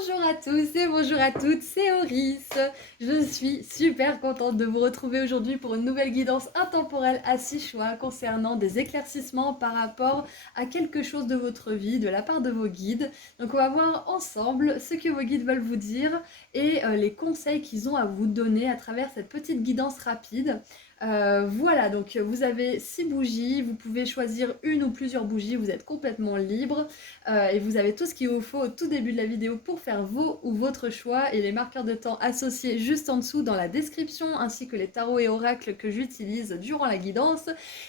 Bonjour à tous et bonjour à toutes, c'est Auris. Je suis super contente de vous retrouver aujourd'hui pour une nouvelle guidance intemporelle à 6 choix concernant des éclaircissements par rapport à quelque chose de votre vie de la part de vos guides. Donc on va voir ensemble ce que vos guides veulent vous dire et les conseils qu'ils ont à vous donner à travers cette petite guidance rapide. Voilà, donc vous avez 6 bougies, vous pouvez choisir une ou plusieurs bougies, vous êtes complètement libre. Et vous avez tout ce qu'il vous faut au tout début de la vidéo pour faire vos ou votre choix et les marqueurs de temps associés juste en dessous dans la description ainsi que les tarots et oracles que j'utilise durant la guidance.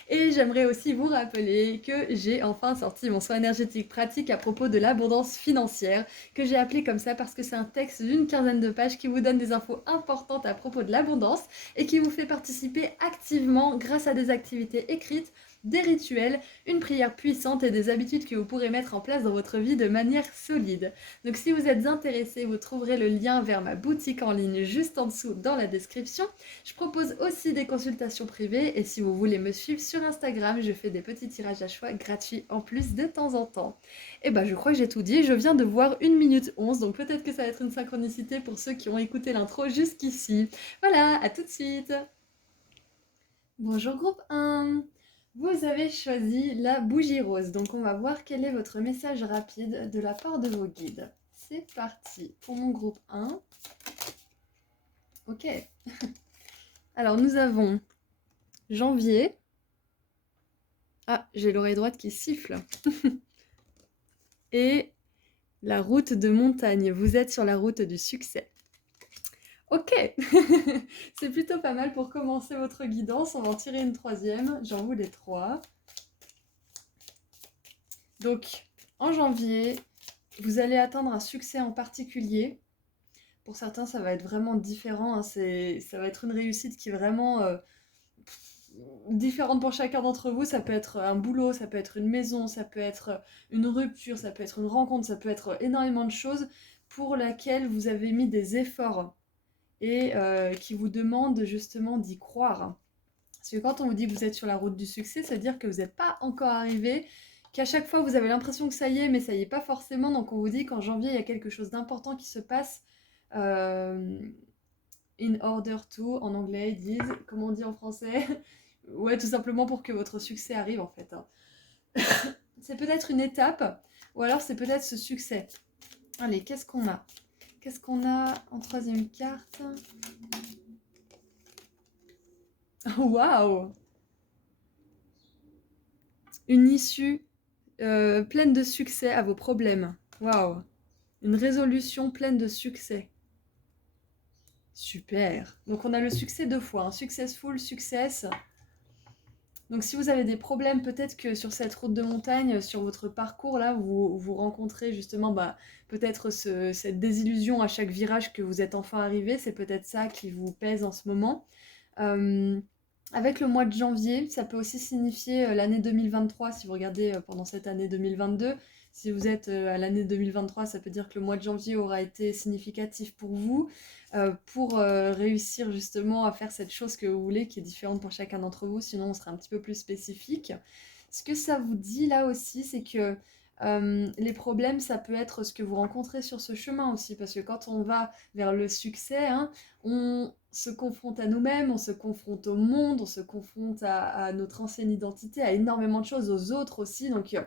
Et j'aimerais aussi vous rappeler que j'ai enfin sorti mon soin énergétique pratique à propos de l'abondance financière que j'ai appelé comme ça parce que c'est un texte d'une quinzaine de pages qui vous donne des infos importantes à propos de l'abondance et qui vous fait participer activement grâce à des activités écrites, des rituels, une prière puissante et des habitudes que vous pourrez mettre en place dans votre vie de manière solide. Donc si vous êtes intéressé, vous trouverez le lien vers ma boutique en ligne juste en dessous dans la description. Je propose aussi des consultations privées et si vous voulez me suivre sur Instagram, je fais des petits tirages à choix gratuits en plus de temps en temps. Et bah je crois que j'ai tout dit, je viens de voir 1 minute 11, donc peut-être que ça va être une synchronicité pour ceux qui ont écouté l'intro jusqu'ici. Voilà, à tout de suite. Bonjour groupe 1. Vous avez choisi la bougie rose, donc on va voir quel est votre message rapide de la part de vos guides. C'est parti pour mon groupe 1. Ok. Alors nous avons janvier. Ah, j'ai l'oreille droite qui siffle. Et la route de montagne. Vous êtes sur la route du succès. Ok. C'est plutôt pas mal pour commencer votre guidance. On va en tirer une troisième. J'en voulais 3. Donc, en janvier, vous allez atteindre un succès en particulier. Pour certains, ça va être vraiment différent. Hein. Ça va être une réussite qui est vraiment différente pour chacun d'entre vous. Ça peut être un boulot, ça peut être une maison, ça peut être une rupture, ça peut être une rencontre, ça peut être énormément de choses pour laquelle vous avez mis des efforts et qui vous demandent justement d'y croire. Parce que quand on vous dit que vous êtes sur la route du succès, ça veut dire que vous n'êtes pas encore arrivé, qu'à chaque fois vous avez l'impression que ça y est, mais ça y est pas forcément. Donc on vous dit qu'en janvier, il y a quelque chose d'important qui se passe. In order to, en anglais, ils disent, comment on dit en français? Ouais, tout simplement pour que votre succès arrive en fait. Hein. C'est peut-être une étape, ou alors c'est peut-être ce succès. Allez, qu'est-ce qu'on a? Qu'est-ce qu'on a en troisième carte? Waouh! Une issue pleine de succès à vos problèmes. Waouh! Une résolution pleine de succès. Super! Donc on a le succès 2 fois, un successful, success. Donc si vous avez des problèmes, peut-être que sur cette route de montagne, sur votre parcours là, vous rencontrez justement peut-être cette désillusion à chaque virage que vous êtes enfin arrivé, c'est peut-être ça qui vous pèse en ce moment. Euh, Avec le mois de janvier, ça peut aussi signifier l'année 2023, si vous regardez pendant cette année 2022. Si vous êtes à l'année 2023, ça peut dire que le mois de janvier aura été significatif pour vous, pour réussir justement à faire cette chose que vous voulez, qui est différente pour chacun d'entre vous, sinon on serait un petit peu plus spécifique. Ce que ça vous dit là aussi, c'est que les problèmes, ça peut être ce que vous rencontrez sur ce chemin aussi, parce que quand on va vers le succès, hein, on se confronte à nous-mêmes, on se confronte au monde, on se confronte à notre ancienne identité, à énormément de choses, aux autres aussi. Donc,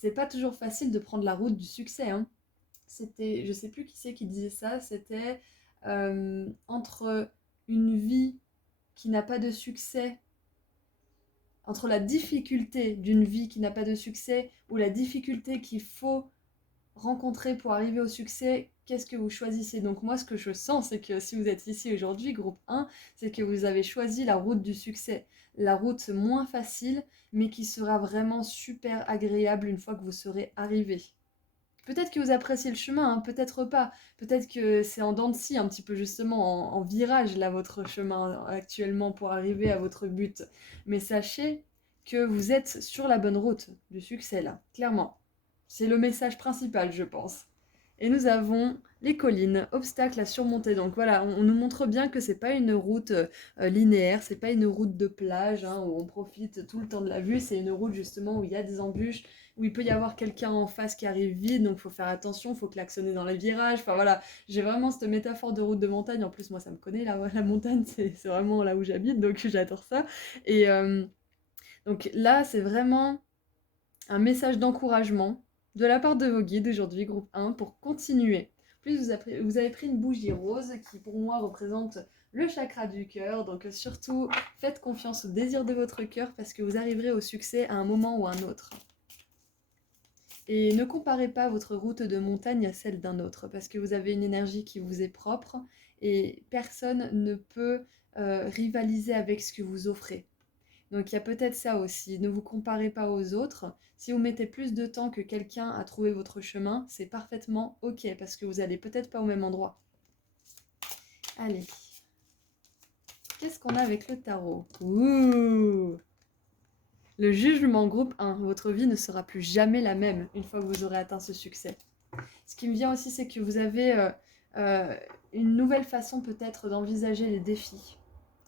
c'est pas toujours facile de prendre la route du succès. Hein. C'était, je sais plus qui c'est qui disait ça, c'était entre une vie qui n'a pas de succès, entre la difficulté d'une vie qui n'a pas de succès ou la difficulté qu'il faut rencontrer pour arriver au succès, qu'est-ce que vous choisissez? Donc moi, ce que je sens, c'est que si vous êtes ici aujourd'hui, groupe 1, c'est que vous avez choisi la route du succès. La route moins facile, mais qui sera vraiment super agréable une fois que vous serez arrivé. Peut-être que vous appréciez le chemin, hein, peut-être pas. Peut-être que c'est en dents de scie, un petit peu justement, en virage, là, votre chemin actuellement pour arriver à votre but. Mais sachez que vous êtes sur la bonne route du succès, là, clairement. C'est le message principal, je pense. Et nous avons les collines, obstacles à surmonter. Donc voilà, on nous montre bien que c'est pas une route linéaire, c'est pas une route de plage hein, où on profite tout le temps de la vue, c'est une route justement où il y a des embûches, où il peut y avoir quelqu'un en face qui arrive vite, donc il faut faire attention, il faut klaxonner dans les virages. Enfin voilà, j'ai vraiment cette métaphore de route de montagne. En plus, moi ça me connaît, la montagne, c'est vraiment là où j'habite, donc j'adore ça. Et donc là, c'est vraiment un message d'encouragement de la part de vos guides aujourd'hui, groupe 1, pour continuer. En plus, vous avez pris une bougie rose qui, pour moi, représente le chakra du cœur. Donc, surtout, faites confiance au désir de votre cœur parce que vous arriverez au succès à un moment ou à un autre. Et ne comparez pas votre route de montagne à celle d'un autre parce que vous avez une énergie qui vous est propre et personne ne peut rivaliser avec ce que vous offrez. Donc il y a peut-être ça aussi, ne vous comparez pas aux autres. Si vous mettez plus de temps que quelqu'un à trouver votre chemin, c'est parfaitement ok parce que vous n'allez peut-être pas au même endroit. Allez, qu'est-ce qu'on a avec le tarot? Ouh! Le jugement groupe 1, votre vie ne sera plus jamais la même une fois que vous aurez atteint ce succès. Ce qui me vient aussi, c'est que vous avez une nouvelle façon peut-être d'envisager les défis,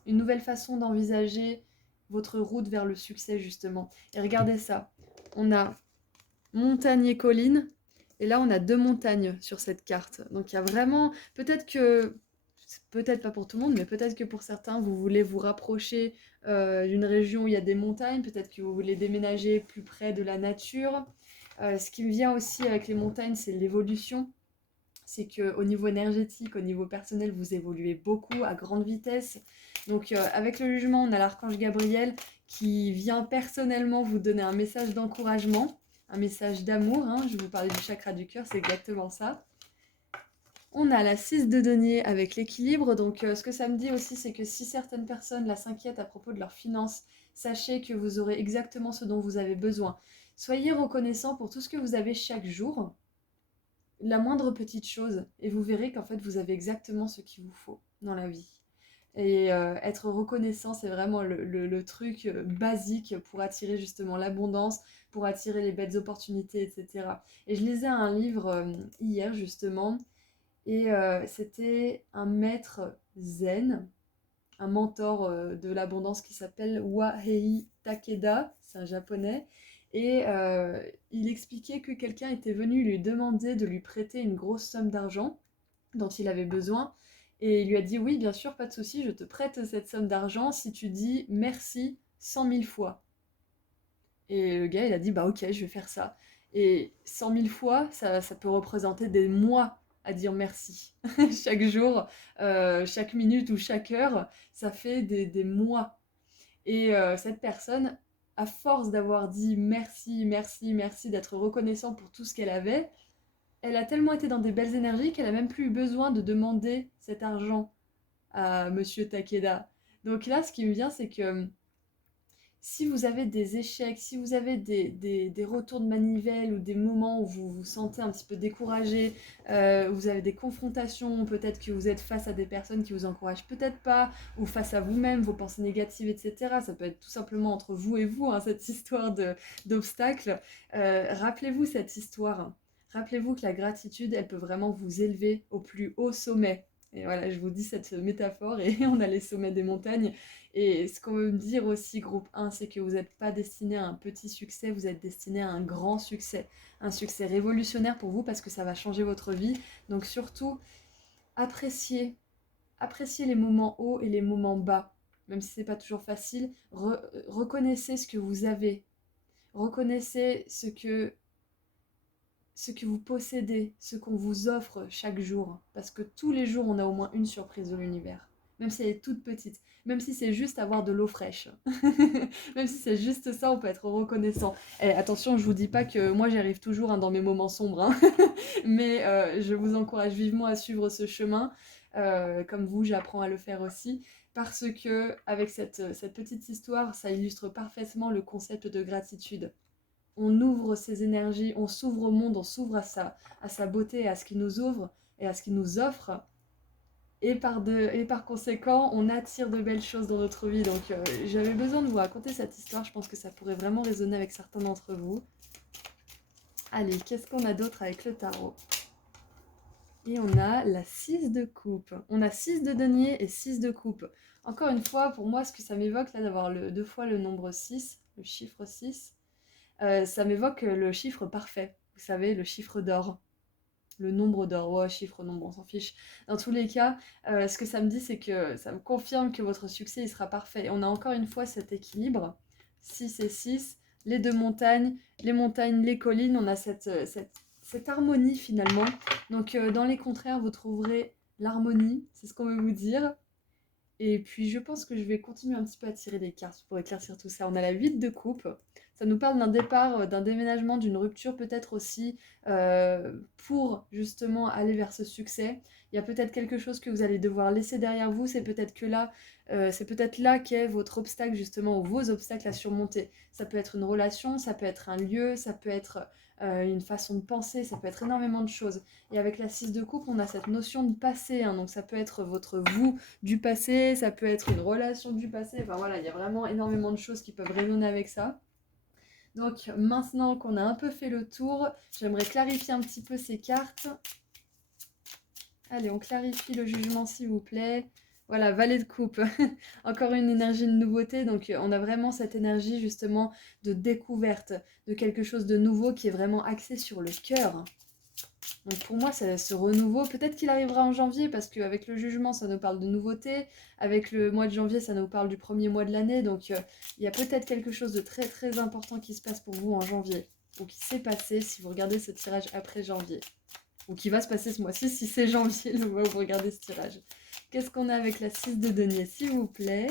une nouvelle façon d'envisager votre route vers le succès justement. Et regardez ça, on a montagne et colline, et là on a 2 montagnes sur cette carte. Donc il y a vraiment, peut-être pas pour tout le monde, mais peut-être que pour certains, vous voulez vous rapprocher d'une région où il y a des montagnes, peut-être que vous voulez déménager plus près de la nature. Ce qui me vient aussi avec les montagnes, c'est l'évolution. C'est qu'au niveau énergétique, au niveau personnel, vous évoluez beaucoup à grande vitesse. Donc avec le jugement, on a l'archange Gabriel qui vient personnellement vous donner un message d'encouragement, un message d'amour. Hein. Je vous parlais du chakra du cœur, c'est exactement ça. On a la 6 de denier avec l'équilibre. Donc ce que ça me dit aussi, c'est que si certaines personnes là s'inquiètent à propos de leurs finances, sachez que vous aurez exactement ce dont vous avez besoin. Soyez reconnaissant pour tout ce que vous avez chaque jour, la moindre petite chose, et vous verrez qu'en fait vous avez exactement ce qu'il vous faut dans la vie. Et être reconnaissant, c'est vraiment le truc basique pour attirer justement l'abondance, pour attirer les belles opportunités, etc. Et je lisais un livre hier justement, et c'était un maître zen, un mentor de l'abondance qui s'appelle Wahei Takeda, c'est un japonais, et il expliquait que quelqu'un était venu lui demander de lui prêter une grosse somme d'argent dont il avait besoin, et il lui a dit oui, bien sûr, pas de souci, je te prête cette somme d'argent si tu dis merci 100 000 fois. Et le gars, il a dit bah ok, je vais faire ça. Et 100 000 fois, ça peut représenter des mois à dire merci. Chaque jour, chaque minute ou chaque heure, ça fait des mois. Et cette personne, à force d'avoir dit merci, merci, merci, d'être reconnaissant pour tout ce qu'elle avait, elle a tellement été dans des belles énergies qu'elle a même plus eu besoin de demander cet argent à Monsieur Takeda. Donc là, ce qui me vient, c'est que si vous avez des échecs, si vous avez des retours de manivelle ou des moments où vous vous sentez un petit peu découragé, vous avez des confrontations, peut-être que vous êtes face à des personnes qui vous encouragent peut-être pas, ou face à vous-même, vos pensées négatives, etc. Ça peut être tout simplement entre vous et vous, hein, cette histoire d'obstacles. Rappelez-vous cette histoire. Rappelez-vous que la gratitude, elle peut vraiment vous élever au plus haut sommet. Et voilà, je vous dis cette métaphore et on a les sommets des montagnes. Et ce qu'on veut me dire aussi, groupe 1, c'est que vous n'êtes pas destiné à un petit succès, vous êtes destiné à un grand succès. Un succès révolutionnaire pour vous parce que ça va changer votre vie. Donc surtout, appréciez, appréciez les moments hauts et les moments bas. Même si c'est pas toujours facile, reconnaissez ce que vous avez. Reconnaissez ce que vous possédez, ce qu'on vous offre chaque jour. Parce que tous les jours, on a au moins une surprise de l'univers. Même si elle est toute petite. Même si c'est juste avoir de l'eau fraîche. Même si c'est juste ça, on peut être reconnaissant. Et attention, je vous dis pas que moi j'y arrive toujours hein, dans mes moments sombres. Hein. Mais je vous encourage vivement à suivre ce chemin. Comme vous, j'apprends à le faire aussi. Parce que avec cette petite histoire, ça illustre parfaitement le concept de gratitude. On ouvre ses énergies, on s'ouvre au monde, on s'ouvre à sa beauté, à ce qui nous ouvre et à ce qui nous offre. Et par conséquent, on attire de belles choses dans notre vie. Donc j'avais besoin de vous raconter cette histoire, je pense que ça pourrait vraiment résonner avec certains d'entre vous. Allez, qu'est-ce qu'on a d'autre avec le tarot? Et on a la 6 de coupe. On a 6 de denier et 6 de coupe. Encore une fois, pour moi, ce que ça m'évoque là d'avoir deux fois le nombre 6, le chiffre 6, ça m'évoque le chiffre parfait. Vous savez, le chiffre d'or. Le nombre d'or, ouais, chiffre, nombre, on s'en fiche. Dans tous les cas, ce que ça me dit, c'est que ça me confirme que votre succès, il sera parfait. Et on a encore une fois cet équilibre, 6 et 6, les deux montagnes, les collines, on a cette harmonie finalement. Donc dans les contraires, vous trouverez l'harmonie, c'est ce qu'on veut vous dire. Et puis je pense que je vais continuer un petit peu à tirer des cartes pour éclaircir tout ça. On a la 8 de coupe. Ça nous parle d'un départ, d'un déménagement, d'une rupture peut-être aussi pour justement aller vers ce succès. Il y a peut-être quelque chose que vous allez devoir laisser derrière vous. C'est peut-être là qu'est votre obstacle justement ou vos obstacles à surmonter. Ça peut être une relation, ça peut être un lieu, ça peut être une façon de penser, ça peut être énormément de choses. Et avec la 6 de coupe, on a cette notion de passé. Hein, donc ça peut être votre vous du passé, ça peut être une relation du passé, enfin voilà, il y a vraiment énormément de choses qui peuvent résonner avec ça. Donc maintenant qu'on a un peu fait le tour, j'aimerais clarifier un petit peu ces cartes. Allez, on clarifie le jugement s'il vous plaît. Voilà, valet de coupe, encore une énergie de nouveauté, donc on a vraiment cette énergie justement de découverte, de quelque chose de nouveau qui est vraiment axé sur le cœur. Donc pour moi, ce renouveau, peut-être qu'il arrivera en janvier, parce qu'avec le jugement, ça nous parle de nouveauté. Avec le mois de janvier, ça nous parle du premier mois de l'année. Donc il y a peut-être quelque chose de très très important qui se passe pour vous en janvier. Ou qui s'est passé si vous regardez ce tirage après janvier. Ou qui va se passer ce mois-ci si c'est janvier le mois où vous regardez ce tirage. Qu'est-ce qu'on a avec la 6 de denier, s'il vous plaît?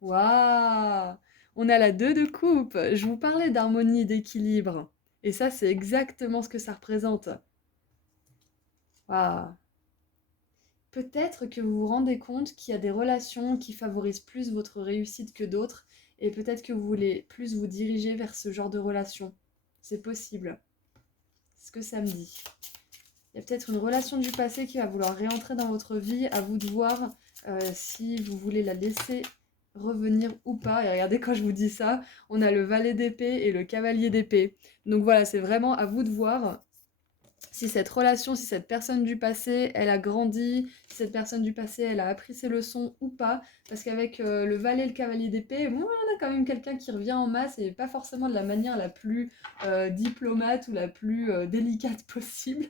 Waouh! On a la 2 de coupe. Je vous parlais d'harmonie et d'équilibre. Et ça, c'est exactement ce que ça représente. Waouh! Peut-être que vous vous rendez compte qu'il y a des relations qui favorisent plus votre réussite que d'autres, et peut-être que vous voulez plus vous diriger vers ce genre de relation. C'est possible. C'est ce que ça me dit. Il y a peut-être une relation du passé qui va vouloir réentrer dans votre vie. À vous de voir si vous voulez la laisser revenir ou pas. Et regardez, quand je vous dis ça, on a le valet d'épée et le cavalier d'épée. Donc voilà, c'est vraiment à vous de voir si cette relation, si cette personne du passé, elle a grandi, si cette personne du passé, elle a appris ses leçons ou pas. Parce qu'avec le valet et le cavalier d'épée, bon, on a quand même quelqu'un qui revient en masse et pas forcément de la manière la plus diplomate ou la plus délicate possible.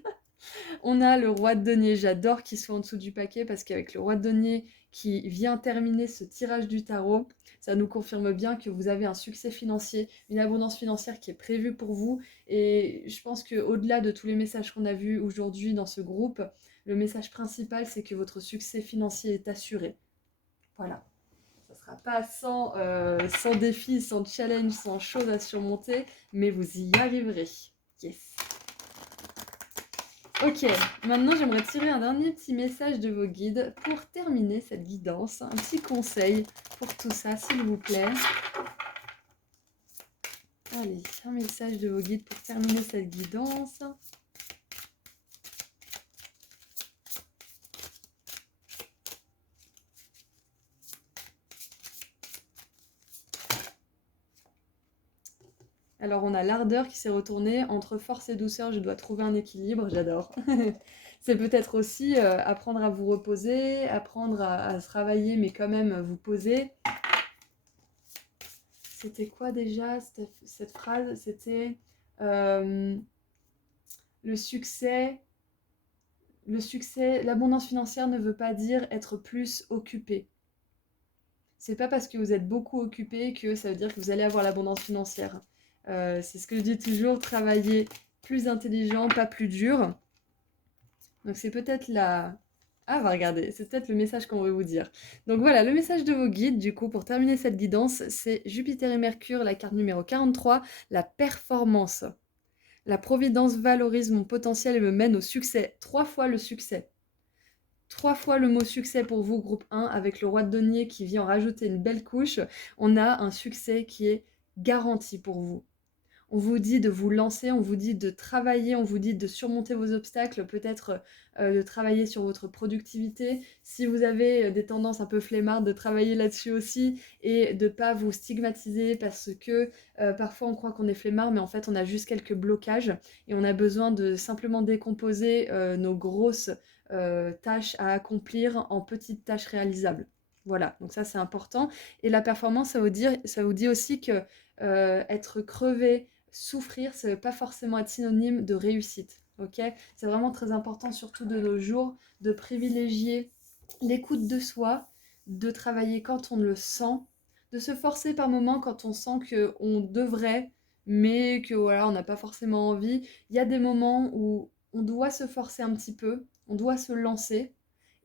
On a le roi de denier, j'adore qu'il soit en dessous du paquet parce qu'avec le roi de denier qui vient terminer ce tirage du tarot, ça nous confirme bien que vous avez un succès financier, une abondance financière qui est prévue pour vous. Et je pense qu'au-delà de tous les messages qu'on a vus aujourd'hui dans ce groupe, le message principal, c'est que votre succès financier est assuré. Voilà. Ça ne sera pas sans défi, sans challenge, sans chose à surmonter, mais vous y arriverez. Yes. Ok, maintenant j'aimerais tirer un dernier petit message de vos guides pour terminer cette guidance. Un petit conseil pour tout ça, s'il vous plaît. Allez, un message de vos guides pour terminer cette guidance. Alors on a l'ardeur qui s'est retournée entre force et douceur, je dois trouver un équilibre, j'adore. C'est peut-être aussi apprendre à vous reposer, apprendre à travailler mais quand même vous poser. C'était quoi déjà cette phrase? C'était le succès, l'abondance financière ne veut pas dire être plus occupé. C'est pas parce que vous êtes beaucoup occupé que ça veut dire que vous allez avoir l'abondance financière. C'est ce que je dis toujours, travailler plus intelligent, pas plus dur. Donc c'est peut-être la... Ah, va regarder, c'est peut-être le message qu'on veut vous dire. Donc voilà, le message de vos guides, du coup, pour terminer cette guidance, c'est Jupiter et Mercure, la carte numéro 43, la performance. La providence valorise mon potentiel et me mène au succès. 3 fois le succès. 3 fois le mot succès pour vous, groupe 1, avec le roi de denier qui vient en rajouter une belle couche. On a un succès qui est garanti pour vous. On vous dit de vous lancer, on vous dit de travailler, on vous dit de surmonter vos obstacles, peut-être de travailler sur votre productivité. Si vous avez des tendances un peu flemmardes, de travailler là-dessus aussi et de ne pas vous stigmatiser parce que parfois on croit qu'on est flemmard, mais en fait on a juste quelques blocages et on a besoin de simplement décomposer nos grosses tâches à accomplir en petites tâches réalisables. Voilà, donc ça c'est important. Et la performance, ça vous dit aussi que être crevé, souffrir, ça ne veut pas forcément être synonyme de réussite. Ok, c'est vraiment très important, surtout de nos jours, de privilégier l'écoute de soi, de travailler quand on le sent, de se forcer par moments quand on sent qu'on devrait, mais que voilà, on n'a pas forcément envie. Il y a des moments où on doit se forcer un petit peu, on doit se lancer.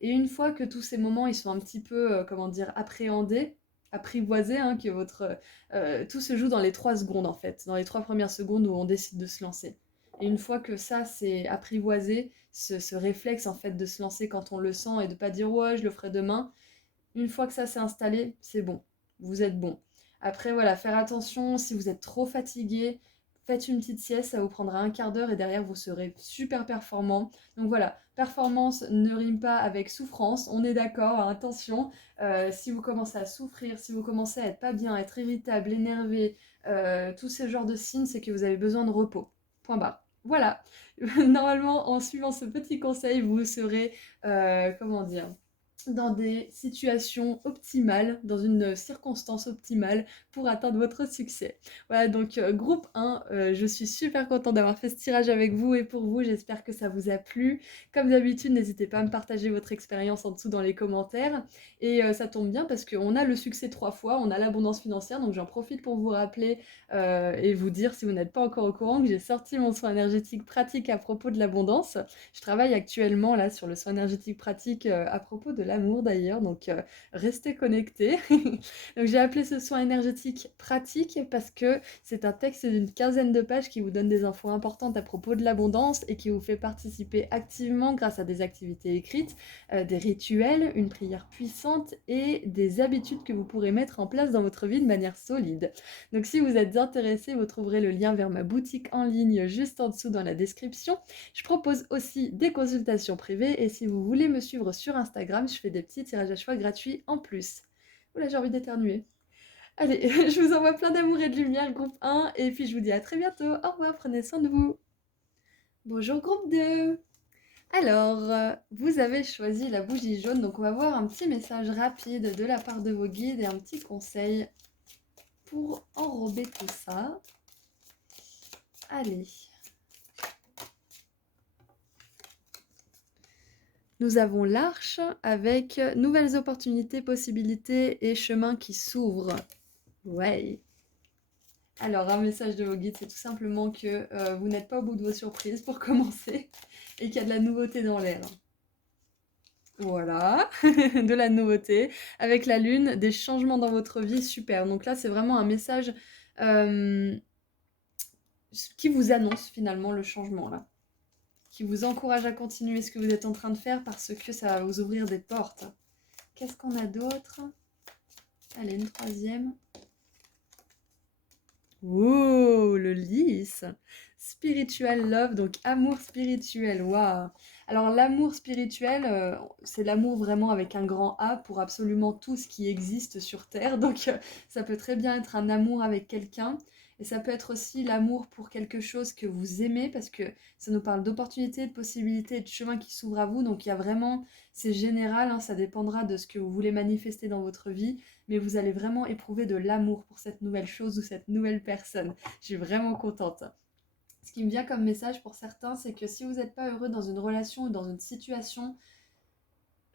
Et une fois que tous ces moments ils sont un petit peu, comment dire, appréhendés, apprivoisés, hein, que tout se joue dans les 3 secondes en fait, dans les 3 premières secondes où on décide de se lancer. Et une fois que ça c'est apprivoisé, ce réflexe en fait de se lancer quand on le sent et de pas dire ouais je le ferai demain, une fois que ça s'est installé, c'est bon, vous êtes bon. Après voilà, faire attention, si vous êtes trop fatigué, faites une petite sieste, ça vous prendra un quart d'heure et derrière vous serez super performant. Donc voilà, performance ne rime pas avec souffrance, on est d'accord, hein, attention. Si vous commencez à souffrir, si vous commencez à être pas bien, à être irritable, énervé, tous ces genres de signes, c'est que vous avez besoin de repos. Point barre. Voilà. Normalement, en suivant ce petit conseil, vous serez, comment dire, dans des situations optimales, dans une circonstance optimale pour atteindre votre succès. Voilà, donc groupe 1, je suis super contente d'avoir fait ce tirage avec vous et pour vous, j'espère que ça vous a plu. Comme d'habitude, n'hésitez pas à me partager votre expérience en dessous dans les commentaires. Et ça tombe bien parce qu'on a le succès 3 fois, on a l'abondance financière, donc j'en profite pour vous rappeler et vous dire, si vous n'êtes pas encore au courant, que j'ai sorti mon soin énergétique pratique à propos de l'abondance. Je travaille actuellement là sur le soin énergétique pratique à propos de l'amour d'ailleurs, donc restez connectés. Donc j'ai appelé ce soin énergétique pratique parce que c'est un texte d'une quinzaine de pages qui vous donne des infos importantes à propos de l'abondance et qui vous fait participer activement grâce à des activités écrites, des rituels, une prière puissante et des habitudes que vous pourrez mettre en place dans votre vie de manière solide. Donc si vous êtes intéressé, vous trouverez le lien vers ma boutique en ligne juste en dessous dans la description. Je propose aussi des consultations privées et si vous voulez me suivre sur Instagram, je fais des petits tirages à choix gratuits en plus. Oula, j'ai envie d'éternuer. Allez, je vous envoie plein d'amour et de lumière, groupe 1, et puis je vous dis à très bientôt. Au revoir, prenez soin de vous. Bonjour, groupe 2. Alors, vous avez choisi la bougie jaune, donc on va voir un petit message rapide de la part de vos guides et un petit conseil pour enrober tout ça. Allez. Nous avons l'arche avec nouvelles opportunités, possibilités et chemins qui s'ouvrent. Ouais. Alors, un message de vos guides, c'est tout simplement que vous n'êtes pas au bout de vos surprises pour commencer et qu'il y a de la nouveauté dans l'air. Voilà, de la nouveauté. Avec la lune, des changements dans votre vie, super. Donc là, c'est vraiment un message qui vous annonce finalement le changement là. Qui vous encourage à continuer ce que vous êtes en train de faire parce que ça va vous ouvrir des portes. Qu'est-ce qu'on a d'autre? Allez, une troisième. Oh, le lys. Spiritual love, donc amour spirituel. Waouh. Alors l'amour spirituel, c'est l'amour vraiment avec un grand A pour absolument tout ce qui existe sur Terre. Donc ça peut très bien être un amour avec quelqu'un. Et ça peut être aussi l'amour pour quelque chose que vous aimez, parce que ça nous parle d'opportunités, de possibilités, de chemins qui s'ouvrent à vous. Donc il y a vraiment, c'est général, hein, ça dépendra de ce que vous voulez manifester dans votre vie, mais vous allez vraiment éprouver de l'amour pour cette nouvelle chose ou cette nouvelle personne. Je suis vraiment contente. Ce qui me vient comme message pour certains, c'est que si vous n'êtes pas heureux dans une relation ou dans une situation,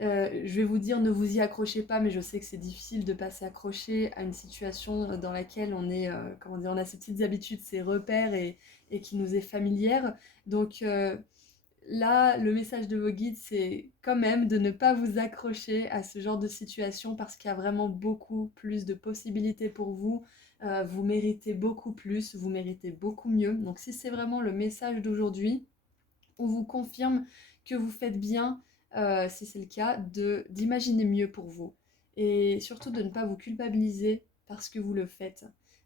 je vais vous dire ne vous y accrochez pas, mais je sais que c'est difficile de pas s'accrocher à une situation dans laquelle on est, comment dire, on a ces petites habitudes, ces repères et qui nous est familière. Donc là, le message de vos guides, c'est quand même de ne pas vous accrocher à ce genre de situation parce qu'il y a vraiment beaucoup plus de possibilités pour vous. Vous méritez beaucoup plus, vous méritez beaucoup mieux. Donc si c'est vraiment le message d'aujourd'hui, on vous confirme que vous faites bien, si c'est le cas, d'imaginer mieux pour vous. Et surtout de ne pas vous culpabiliser parce que vous le faites.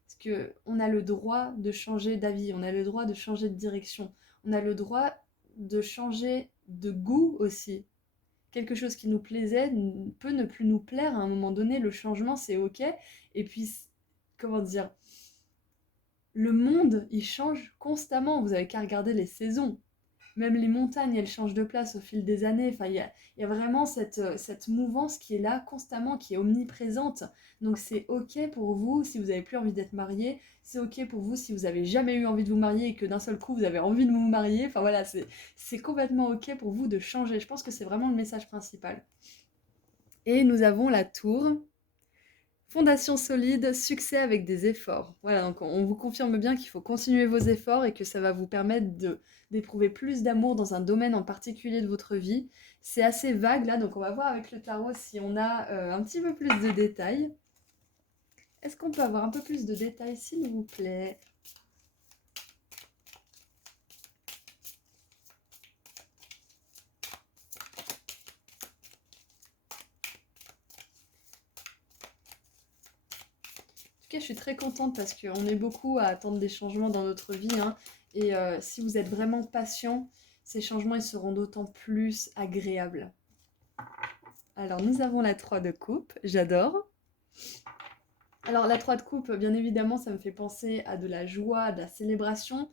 Parce qu'on a le droit de changer d'avis, on a le droit de changer de direction, on a le droit de changer de goût aussi. Quelque chose qui nous plaisait peut ne plus nous plaire à un moment donné, le changement c'est ok. Et puis, comment dire, le monde il change constamment, vous avez qu'à regarder les saisons. Même les montagnes, elles changent de place au fil des années. Enfin, il y a vraiment cette mouvance qui est là constamment, qui est omniprésente. Donc c'est ok pour vous si vous n'avez plus envie d'être marié. C'est ok pour vous si vous n'avez jamais eu envie de vous marier et que d'un seul coup vous avez envie de vous marier. Enfin voilà, c'est complètement ok pour vous de changer. Je pense que c'est vraiment le message principal. Et nous avons la tour. Fondation solide, succès avec des efforts. Voilà, donc on vous confirme bien qu'il faut continuer vos efforts et que ça va vous permettre d'éprouver plus d'amour dans un domaine en particulier de votre vie. C'est assez vague là, donc on va voir avec le tarot si on a un petit peu plus de détails. Est-ce qu'on peut avoir un peu plus de détails, s'il vous plaît ? En tout cas, je suis très contente parce qu'on est beaucoup à attendre des changements dans notre vie, hein, et si vous êtes vraiment patient, ces changements ils seront d'autant plus agréables. Alors, nous avons la 3 de coupe, j'adore. Alors, la 3 de coupe, bien évidemment, ça me fait penser à de la joie, à de la célébration,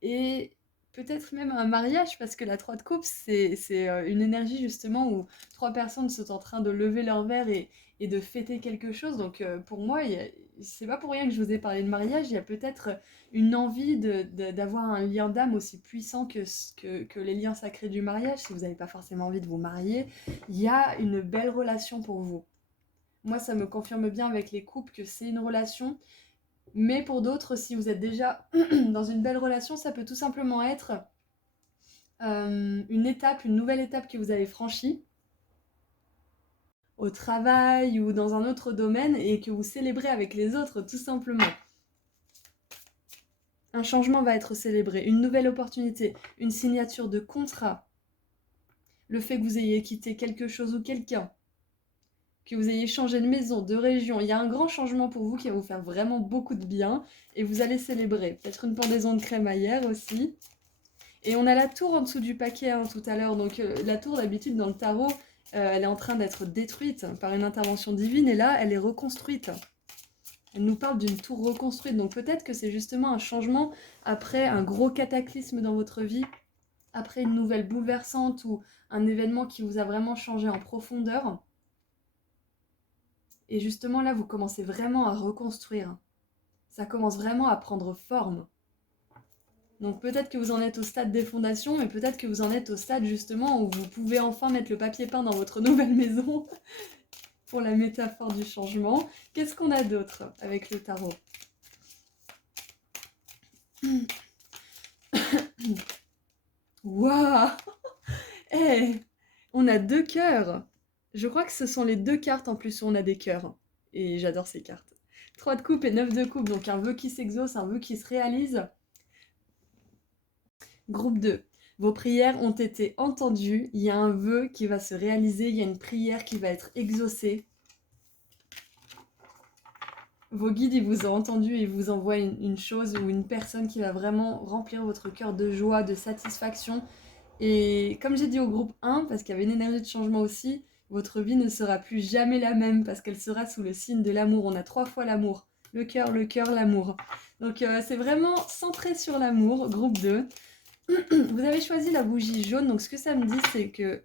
et peut-être même à un mariage, parce que la 3 de coupe, c'est une énergie justement où 3 personnes sont en train de lever leur verre et de fêter quelque chose. Donc, pour moi, c'est pas pour rien que je vous ai parlé de mariage, il y a peut-être une envie d'avoir un lien d'âme aussi puissant que les liens sacrés du mariage. Si vous n'avez pas forcément envie de vous marier, il y a une belle relation pour vous. Moi, ça me confirme bien avec les couples que c'est une relation. Mais pour d'autres, si vous êtes déjà dans une belle relation, ça peut tout simplement être une étape, une nouvelle étape que vous avez franchie au travail ou dans un autre domaine et que vous célébrez avec les autres, tout simplement. Un changement va être célébré, une nouvelle opportunité, une signature de contrat, le fait que vous ayez quitté quelque chose ou quelqu'un, que vous ayez changé de maison, de région. Il y a un grand changement pour vous qui va vous faire vraiment beaucoup de bien et vous allez célébrer. Peut-être une pendaison de crémaillère aussi. Et on a la tour en dessous du paquet hein, tout à l'heure. Donc la tour d'habitude dans le tarot, elle est en train d'être détruite par une intervention divine et là elle est reconstruite. Elle nous parle d'une tour reconstruite. Donc peut-être que c'est justement un changement après un gros cataclysme dans votre vie, après une nouvelle bouleversante ou un événement qui vous a vraiment changé en profondeur. Et justement là, vous commencez vraiment à reconstruire. Ça commence vraiment à prendre forme. Donc peut-être que vous en êtes au stade des fondations, mais peut-être que vous en êtes au stade justement où vous pouvez enfin mettre le papier peint dans votre nouvelle maison pour la métaphore du changement. Qu'est-ce qu'on a d'autre avec le tarot ? Waouh. Hey, on a 2 cœurs. Je crois que ce sont les 2 cartes en plus où on a des cœurs. Et j'adore ces cartes. 3 de coupe et 9 de coupe, donc un vœu qui s'exauce, un vœu qui se réalise. Groupe 2. Vos prières ont été entendues. Il y a un vœu qui va se réaliser. Il y a une prière qui va être exaucée. Vos guides, ils vous ont entendu et ils vous envoient une chose ou une personne qui va vraiment remplir votre cœur de joie, de satisfaction. Et comme j'ai dit au groupe 1, parce qu'il y avait une énergie de changement aussi, votre vie ne sera plus jamais la même parce qu'elle sera sous le signe de l'amour. On a 3 fois l'amour. Le cœur, l'amour. Donc c'est vraiment centré sur l'amour, groupe 2. Vous avez choisi la bougie jaune, donc ce que ça me dit, c'est que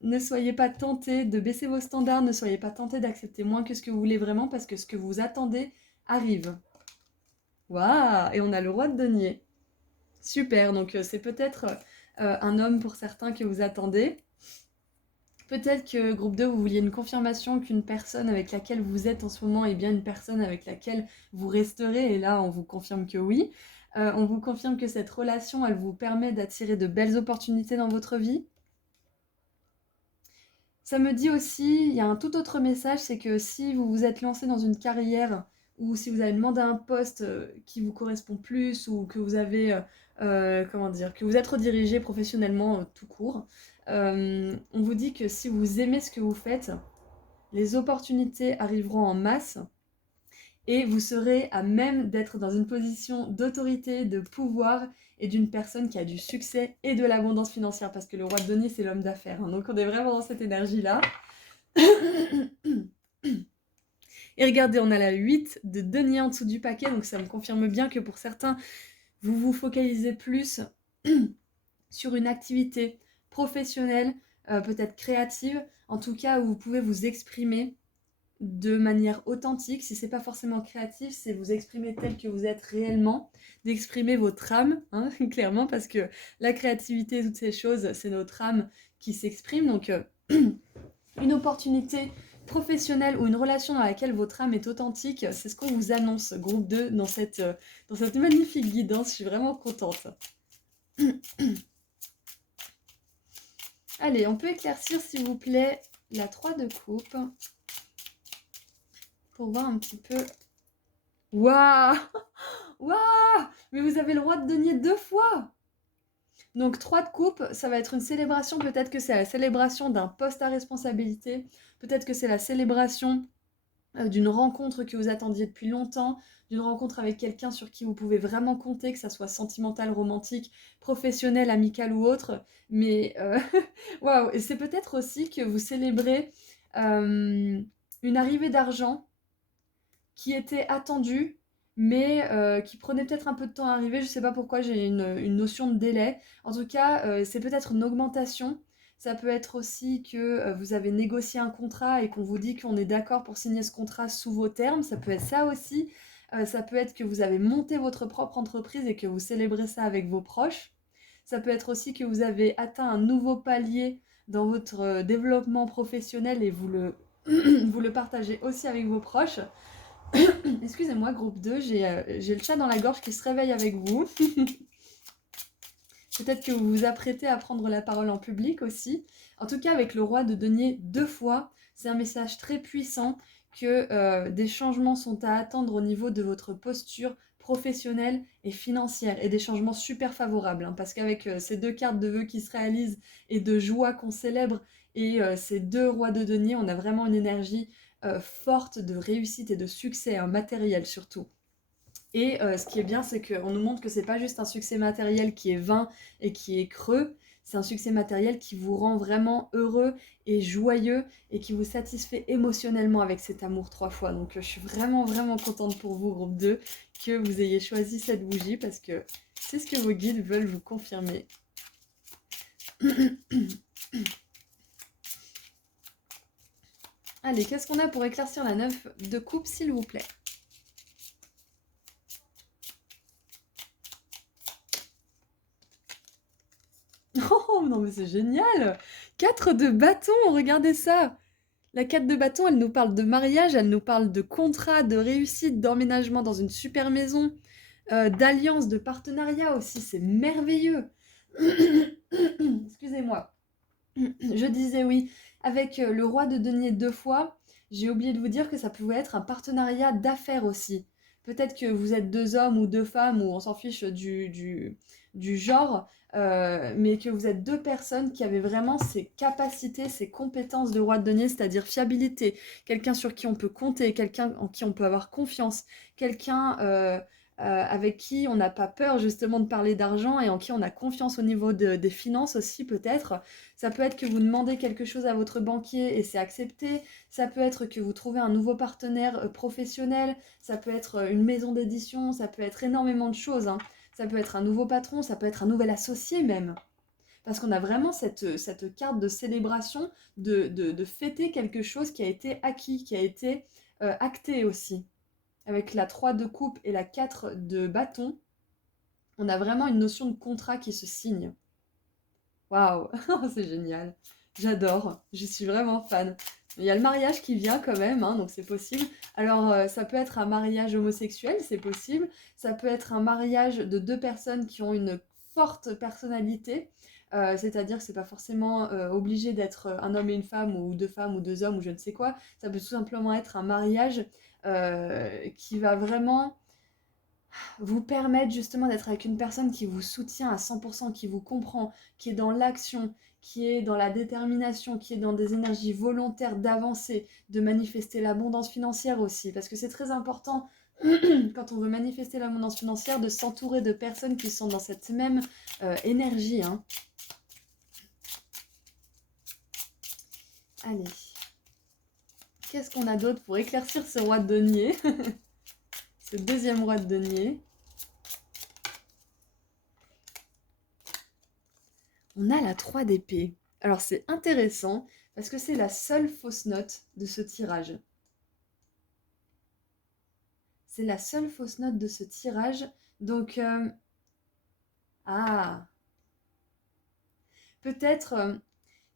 ne soyez pas tentés de baisser vos standards, ne soyez pas tentés d'accepter moins que ce que vous voulez vraiment, parce que ce que vous attendez arrive. Waouh! Et on a le roi de denier. Super, donc c'est peut-être un homme pour certains que vous attendez. Peut-être que groupe 2, vous vouliez une confirmation qu'une personne avec laquelle vous êtes en ce moment est bien une personne avec laquelle vous resterez, et là on vous confirme que oui. On vous confirme que cette relation, elle vous permet d'attirer de belles opportunités dans votre vie. Ça me dit aussi, il y a un tout autre message, c'est que si vous vous êtes lancé dans une carrière ou si vous avez demandé un poste qui vous correspond plus ou que vous avez, comment dire, que vous êtes redirigé professionnellement tout court, on vous dit que si vous aimez ce que vous faites, les opportunités arriveront en masse et vous serez à même d'être dans une position d'autorité, de pouvoir et d'une personne qui a du succès et de l'abondance financière, parce que le roi de denier, c'est l'homme d'affaires, hein. Donc on est vraiment dans cette énergie-là. Et regardez, on a la 8 de denier en dessous du paquet, donc ça me confirme bien que pour certains, vous vous focalisez plus sur une activité professionnelle, peut-être créative, en tout cas où vous pouvez vous exprimer de manière authentique. Si c'est pas forcément créatif, c'est vous exprimer tel que vous êtes réellement, d'exprimer votre âme, hein, clairement, parce que la créativité, toutes ces choses, c'est notre âme qui s'exprime. Donc une opportunité professionnelle ou une relation dans laquelle votre âme est authentique, c'est ce qu'on vous annonce, groupe 2, dans cette magnifique guidance. Je suis vraiment contente. Allez, on peut éclaircir, s'il vous plaît, la 3 de coupe. Pour voir un petit peu... Waouh! Waouh! Mais vous avez le roi de denier 2 fois! Donc 3 de coupe, ça va être une célébration. Peut-être que c'est la célébration d'un poste à responsabilité. Peut-être que c'est la célébration d'une rencontre que vous attendiez depuis longtemps, d'une rencontre avec quelqu'un sur qui vous pouvez vraiment compter, que ça soit sentimental, romantique, professionnel, amical ou autre. Mais waouh! Et c'est peut-être aussi que vous célébrez une arrivée d'argent qui était attendue, mais qui prenait peut-être un peu de temps à arriver. Je sais pas pourquoi, j'ai une notion de délai. En tout cas, c'est peut-être une augmentation. Ça peut être aussi que vous avez négocié un contrat et qu'on vous dit qu'on est d'accord pour signer ce contrat sous vos termes. Ça peut être ça aussi. Ça peut être que vous avez monté votre propre entreprise et que vous célébrez ça avec vos proches. Ça peut être aussi que vous avez atteint un nouveau palier dans votre développement professionnel et vous le partagez aussi avec vos proches. Excusez-moi, groupe 2, j'ai le chat dans la gorge qui se réveille avec vous. Peut-être que vous vous apprêtez à prendre la parole en public aussi. En tout cas, avec le roi de denier 2 fois, c'est un message très puissant que des changements sont à attendre au niveau de votre posture professionnelle et financière, et des changements super favorables, hein, parce qu'avec ces 2 cartes de vœux qui se réalisent et de joie qu'on célèbre, et ces 2 rois de denier, on a vraiment une énergie forte de réussite et de succès, hein, matériel surtout. Et ce qui est bien, c'est qu'on nous montre que c'est pas juste un succès matériel qui est vain et qui est creux, c'est un succès matériel qui vous rend vraiment heureux et joyeux et qui vous satisfait émotionnellement avec cet amour 3 fois. Donc je suis vraiment vraiment contente pour vous, groupe 2, que vous ayez choisi cette bougie, parce que c'est ce que vos guides veulent vous confirmer. Allez, qu'est-ce qu'on a pour éclaircir la 9 de coupe, s'il vous plaît? Oh non mais c'est génial! 4 de bâton, regardez ça! La 4 de bâton, elle nous parle de mariage, elle nous parle de contrat, de réussite, d'emménagement dans une super maison, d'alliance, de partenariat aussi, c'est merveilleux! Excusez-moi. Je disais oui, avec le roi de denier 2 fois, j'ai oublié de vous dire que ça pouvait être un partenariat d'affaires aussi. Peut-être que vous êtes 2 hommes ou 2 femmes, ou on s'en fiche du genre, mais que vous êtes 2 personnes qui avaient vraiment ces capacités, ces compétences de roi de denier, c'est-à-dire fiabilité, quelqu'un sur qui on peut compter, quelqu'un en qui on peut avoir confiance, quelqu'un avec qui on n'a pas peur justement de parler d'argent et en qui on a confiance au niveau des finances aussi peut-être. Ça peut être que vous demandez quelque chose à votre banquier et c'est accepté. Ça peut être que vous trouvez un nouveau partenaire professionnel. Ça peut être une maison d'édition. Ça peut être énormément de choses, hein. Ça peut être un nouveau patron. Ça peut être un nouvel associé même. Parce qu'on a vraiment cette carte de célébration, de fêter quelque chose qui a été acquis, qui a été acté aussi. Avec la 3 de coupe et la 4 de bâton, on a vraiment une notion de contrat qui se signe. Waouh, c'est génial. J'adore, je suis vraiment fan. Il y a le mariage qui vient quand même, hein, donc c'est possible. Alors, ça peut être un mariage homosexuel, c'est possible. Ça peut être un mariage de 2 personnes qui ont une forte personnalité. C'est-à-dire que c'est pas forcément obligé d'être un homme et une femme, ou 2 femmes, ou 2 hommes, ou je ne sais quoi. Ça peut tout simplement être un mariage qui va vraiment vous permettre justement d'être avec une personne qui vous soutient à 100%, qui vous comprend, qui est dans l'action, qui est dans la détermination, qui est dans des énergies volontaires d'avancer, de manifester l'abondance financière aussi, parce que c'est très important quand on veut manifester l'abondance financière de s'entourer de personnes qui sont dans cette même énergie, hein. Allez. Qu'est-ce qu'on a d'autre pour éclaircir ce roi de denier? Ce deuxième roi de denier. On a la 3 d'épée. Alors c'est intéressant parce que c'est la seule fausse note de ce tirage. C'est la seule fausse note de ce tirage. Donc, peut-être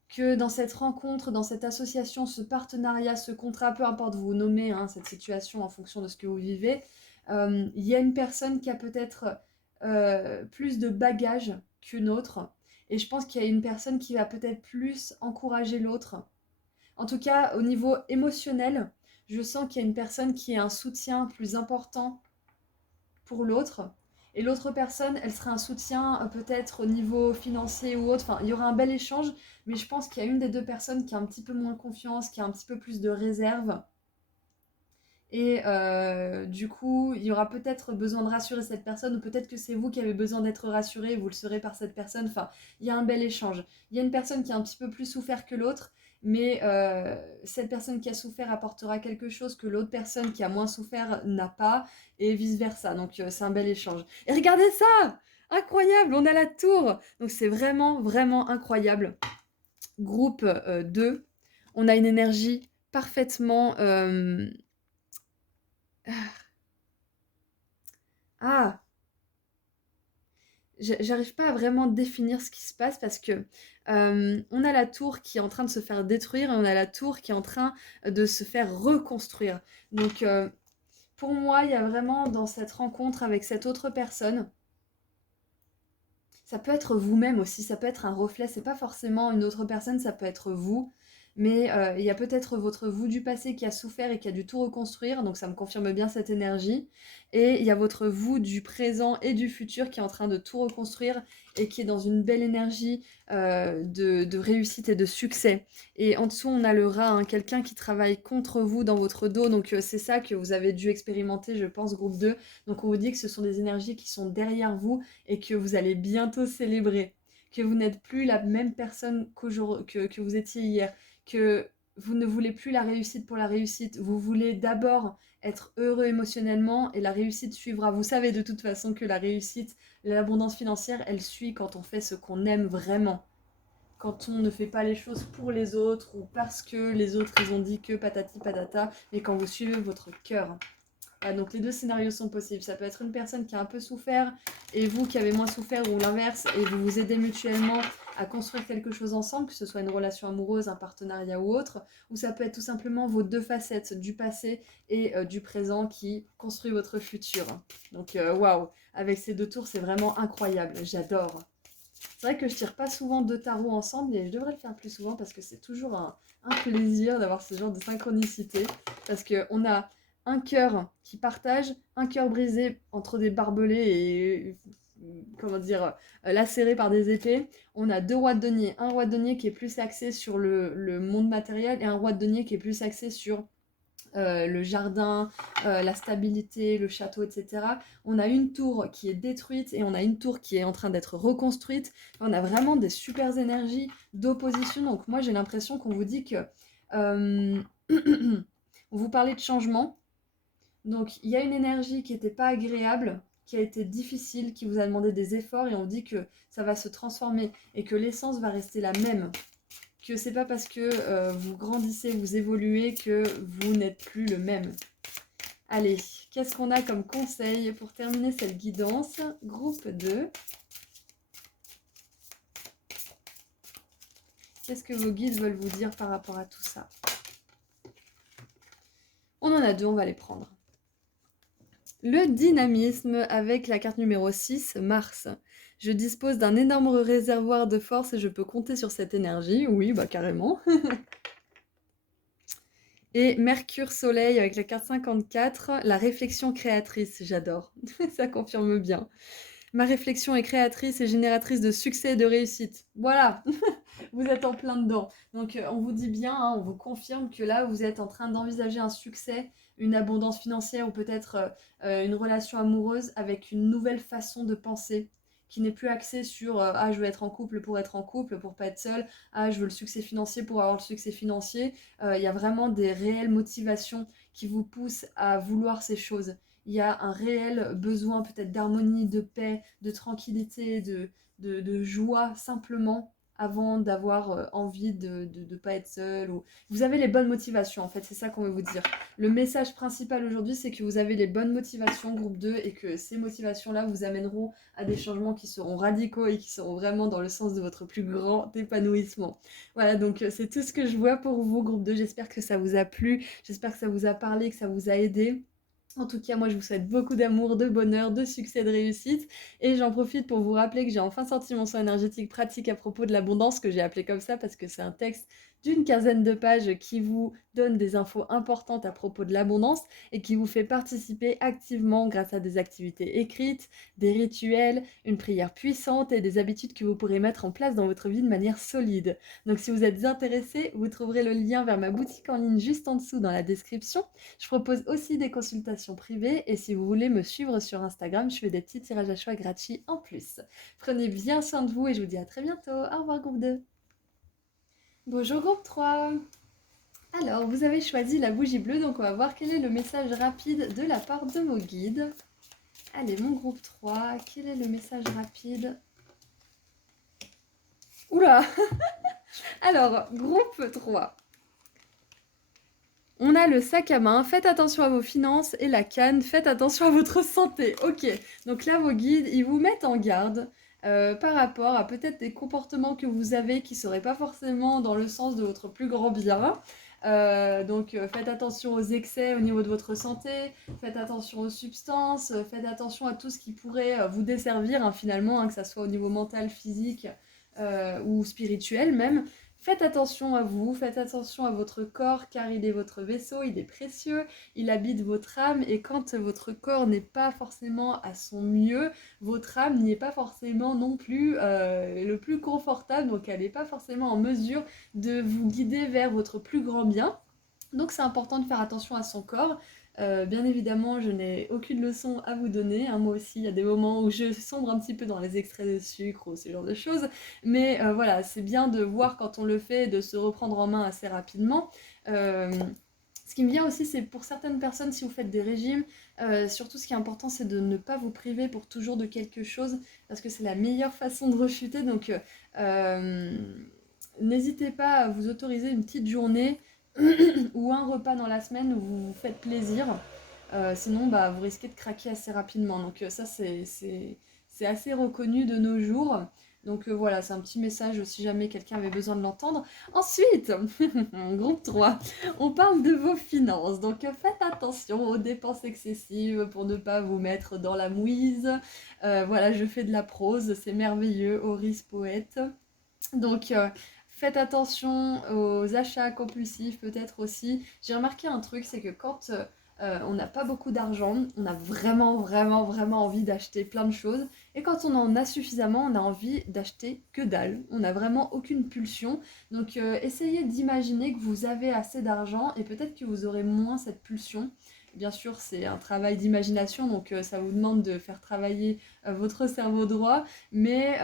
que dans cette rencontre, dans cette association, ce partenariat, ce contrat, peu importe vous nommez hein, cette situation en fonction de ce que vous vivez, il y a une personne qui a peut-être plus de bagages qu'une autre. Et je pense qu'il y a une personne qui va peut-être plus encourager l'autre. En tout cas, au niveau émotionnel, je sens qu'il y a une personne qui a un soutien plus important pour l'autre. Et l'autre personne, elle sera un soutien peut-être au niveau financier ou autre. Enfin, il y aura un bel échange, mais je pense qu'il y a une des deux personnes qui a un petit peu moins confiance, qui a un petit peu plus de réserve. Et du coup, il y aura peut-être besoin de rassurer cette personne, ou peut-être que c'est vous qui avez besoin d'être rassuré, et vous le serez par cette personne. Enfin, il y a un bel échange. Il y a une personne qui a un petit peu plus souffert que l'autre, mais cette personne qui a souffert apportera quelque chose que l'autre personne qui a moins souffert n'a pas, et vice-versa. Donc c'est un bel échange. Et regardez ça! Incroyable! On a la tour! Donc c'est vraiment, vraiment incroyable. Groupe 2, on a une énergie parfaitement... Ah, j'arrive pas à vraiment définir ce qui se passe parce que on a la tour qui est en train de se faire détruire et on a la tour qui est en train de se faire reconstruire. Donc pour moi, il y a vraiment dans cette rencontre avec cette autre personne, ça peut être vous-même aussi, ça peut être un reflet, c'est pas forcément une autre personne, ça peut être vous. Mais il y a peut-être votre vous du passé qui a souffert et qui a dû tout reconstruire, donc ça me confirme bien cette énergie. Et il y a votre vous du présent et du futur qui est en train de tout reconstruire et qui est dans une belle énergie de réussite et de succès. Et en dessous, on a le rat, hein, quelqu'un qui travaille contre vous dans votre dos, donc c'est ça que vous avez dû expérimenter, je pense, groupe 2. Donc on vous dit que ce sont des énergies qui sont derrière vous et que vous allez bientôt célébrer, que vous n'êtes plus la même personne que vous étiez hier, que vous ne voulez plus la réussite pour la réussite, vous voulez d'abord être heureux émotionnellement et la réussite suivra. Vous savez de toute façon que la réussite, l'abondance financière, elle suit quand on fait ce qu'on aime vraiment. Quand on ne fait pas les choses pour les autres ou parce que les autres ils ont dit que patati patata, mais quand vous suivez votre cœur. Ah, donc les deux scénarios sont possibles. Ça peut être une personne qui a un peu souffert et vous qui avez moins souffert ou l'inverse et vous vous aidez mutuellement à construire quelque chose ensemble, que ce soit une relation amoureuse, un partenariat ou autre, ou ça peut être tout simplement vos deux facettes du passé et du présent qui construit votre futur. Donc waouh, avec ces deux tours c'est vraiment incroyable, j'adore. C'est vrai que je tire pas souvent deux tarots ensemble et je devrais le faire plus souvent parce que c'est toujours un plaisir d'avoir ce genre de synchronicité parce qu'on a un cœur qui partage, un cœur brisé entre des barbelés et comment dire lacéré par des épées. On a deux rois de denier, un roi de denier qui est plus axé sur le monde matériel et un roi de denier qui est plus axé sur le jardin, la stabilité, le château, etc. On a une tour qui est détruite et on a une tour qui est en train d'être reconstruite. On a vraiment des super énergies d'opposition. Donc moi j'ai l'impression qu'on vous dit que on vous parlait de changement. Donc il y a une énergie qui n'était pas agréable, qui a été difficile, qui vous a demandé des efforts et on dit que ça va se transformer et que l'essence va rester la même, que c'est pas parce que vous grandissez, vous évoluez que vous n'êtes plus le même. Allez, qu'est-ce qu'on a comme conseil pour terminer cette guidance? Groupe 2. Qu'est-ce que vos guides veulent vous dire par rapport à tout ça? On en a deux, on va les prendre. Le dynamisme avec la carte numéro 6, Mars. Je dispose d'un énorme réservoir de force et je peux compter sur cette énergie. Oui, bah carrément. Et Mercure-Soleil avec la carte 54, la réflexion créatrice. J'adore, ça confirme bien. Ma réflexion est créatrice et génératrice de succès et de réussite. Voilà. Vous êtes en plein dedans. Donc on vous dit bien, hein, on vous confirme que là, vous êtes en train d'envisager un succès, une abondance financière ou peut-être une relation amoureuse avec une nouvelle façon de penser qui n'est plus axée sur ah je veux être en couple pour pas être seule, ah je veux le succès financier pour avoir le succès financier. Il y a vraiment des réelles motivations qui vous poussent à vouloir ces choses. Il y a un réel besoin peut-être d'harmonie, de paix, de tranquillité, de joie simplement avant d'avoir envie de ne pas être seul. Ou... Vous avez les bonnes motivations en fait, c'est ça qu'on veut vous dire. Le message principal aujourd'hui, c'est que vous avez les bonnes motivations, groupe 2, et que ces motivations-là vous amèneront à des changements qui seront radicaux et qui seront vraiment dans le sens de votre plus grand épanouissement. Voilà, donc c'est tout ce que je vois pour vous, groupe 2. J'espère que ça vous a plu, j'espère que ça vous a parlé, que ça vous a aidé. En tout cas, moi, je vous souhaite beaucoup d'amour, de bonheur, de succès, de réussite. Et j'en profite pour vous rappeler que j'ai enfin sorti mon son énergétique pratique à propos de l'abondance, que j'ai appelé comme ça parce que c'est un texte d'une quinzaine de pages qui vous donne des infos importantes à propos de l'abondance et qui vous fait participer activement grâce à des activités écrites, des rituels, une prière puissante et des habitudes que vous pourrez mettre en place dans votre vie de manière solide. Donc si vous êtes intéressé, vous trouverez le lien vers ma boutique en ligne juste en dessous dans la description. Je propose aussi des consultations privées et si vous voulez me suivre sur Instagram, je fais des petits tirages à choix gratuits en plus. Prenez bien soin de vous et je vous dis à très bientôt. Au revoir groupe 2. Bonjour groupe 3. Alors, vous avez choisi la bougie bleue, donc on va voir quel est le message rapide de la part de vos guides. Allez, mon groupe 3, quel est le message rapide? Oula. Alors, groupe 3. On a le sac à main, faites attention à vos finances, et la canne, faites attention à votre santé. Ok, donc là vos guides, ils vous mettent en garde par rapport à peut-être des comportements que vous avez qui ne seraient pas forcément dans le sens de votre plus grand bien. Donc faites attention aux excès au niveau de votre santé, faites attention aux substances, faites attention à tout ce qui pourrait vous desservir hein, finalement, hein, que ça soit au niveau mental, physique ou spirituel même. Faites attention à vous, faites attention à votre corps car il est votre vaisseau, il est précieux, il habite votre âme et quand votre corps n'est pas forcément à son mieux, votre âme n'y est pas forcément non plus le plus confortable, donc elle n'est pas forcément en mesure de vous guider vers votre plus grand bien. Donc c'est important de faire attention à son corps. Bien évidemment, je n'ai aucune leçon à vous donner. Hein. Moi aussi, il y a des moments où je sombre un petit peu dans les extraits de sucre ou ce genre de choses. Mais voilà, c'est bien de voir quand on le fait, de se reprendre en main assez rapidement. Ce qui me vient aussi, c'est pour certaines personnes, si vous faites des régimes, surtout ce qui est important, c'est de ne pas vous priver pour toujours de quelque chose, parce que c'est la meilleure façon de rechuter. Donc, n'hésitez pas à vous autoriser une petite journée ou un repas dans la semaine où vous vous faites plaisir. Sinon, bah, vous risquez de craquer assez rapidement. Donc ça, c'est assez reconnu de nos jours. Donc voilà, c'est un petit message si jamais quelqu'un avait besoin de l'entendre. Ensuite, groupe 3, on parle de vos finances. Donc faites attention aux dépenses excessives pour ne pas vous mettre dans la mouise. Voilà, je fais de la prose, c'est merveilleux, Horace poète. Donc faites attention aux achats compulsifs peut-être aussi. J'ai remarqué un truc, c'est que quand on n'a pas beaucoup d'argent, on a vraiment envie d'acheter plein de choses. Et quand on en a suffisamment, on a envie d'acheter que dalle. On n'a vraiment aucune pulsion. Donc essayez d'imaginer que vous avez assez d'argent et peut-être que vous aurez moins cette pulsion. Bien sûr, c'est un travail d'imagination, donc ça vous demande de faire travailler votre cerveau droit, mais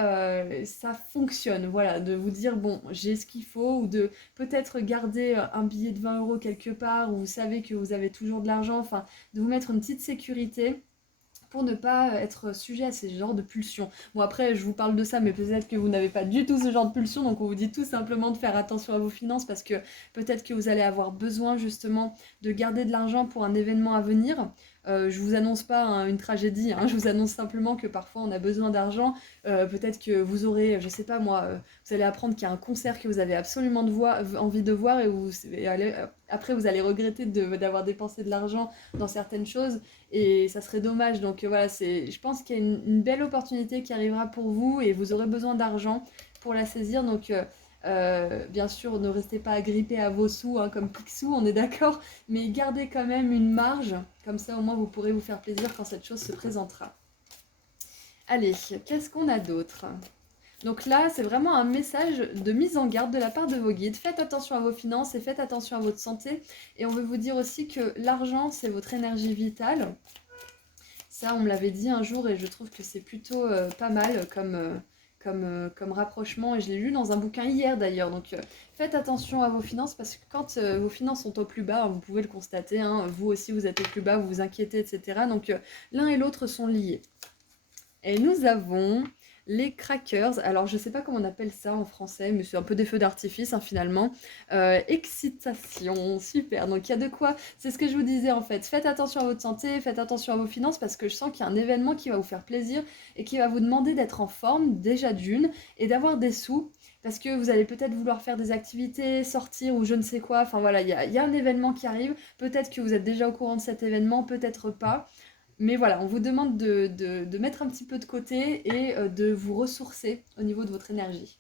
ça fonctionne, voilà, de vous dire, bon, j'ai ce qu'il faut, ou de peut-être garder un billet de 20 € quelque part, où vous savez que vous avez toujours de l'argent, enfin, de vous mettre une petite sécurité pour ne pas être sujet à ces genres de pulsions. Bon après je vous parle de ça mais peut-être que vous n'avez pas du tout ce genre de pulsion donc on vous dit tout simplement de faire attention à vos finances parce que peut-être que vous allez avoir besoin justement de garder de l'argent pour un événement à venir. Je vous annonce pas hein, une tragédie, hein, je vous annonce simplement que parfois on a besoin d'argent. Peut-être que vous aurez, je sais pas moi, vous allez apprendre qu'il y a un concert que vous avez absolument envie de voir après vous allez regretter d'avoir dépensé de l'argent dans certaines choses et ça serait dommage. Donc voilà, je pense qu'il y a une belle opportunité qui arrivera pour vous et vous aurez besoin d'argent pour la saisir. Donc bien sûr, ne restez pas agrippés à vos sous hein, comme Picsou, on est d'accord, mais gardez quand même une marge, comme ça au moins vous pourrez vous faire plaisir quand cette chose se présentera. Allez, qu'est-ce qu'on a d'autre ? Donc là, c'est vraiment un message de mise en garde de la part de vos guides. Faites attention à vos finances et faites attention à votre santé. Et on veut vous dire aussi que l'argent, c'est votre énergie vitale. Ça, on me l'avait dit un jour et je trouve que c'est plutôt pas mal comme rapprochement. Et je l'ai lu dans un bouquin hier d'ailleurs. Donc faites attention à vos finances parce que quand vos finances sont au plus bas, vous pouvez le constater, hein, vous aussi vous êtes au plus bas, vous vous inquiétez, etc. Donc l'un et l'autre sont liés. Et nous avons les crackers. Alors, je ne sais pas comment on appelle ça en français, mais c'est un peu des feux d'artifice, hein, finalement. Excitation, super. Donc, il y a de quoi. C'est ce que je vous disais, en fait. Faites attention à votre santé, faites attention à vos finances, parce que je sens qu'il y a un événement qui va vous faire plaisir et qui va vous demander d'être en forme, déjà d'une, et d'avoir des sous. Parce que vous allez peut-être vouloir faire des activités, sortir ou je ne sais quoi. Enfin voilà, il y a un événement qui arrive. Peut-être que vous êtes déjà au courant de cet événement, peut-être pas. Mais voilà, on vous demande de mettre un petit peu de côté et de vous ressourcer au niveau de votre énergie.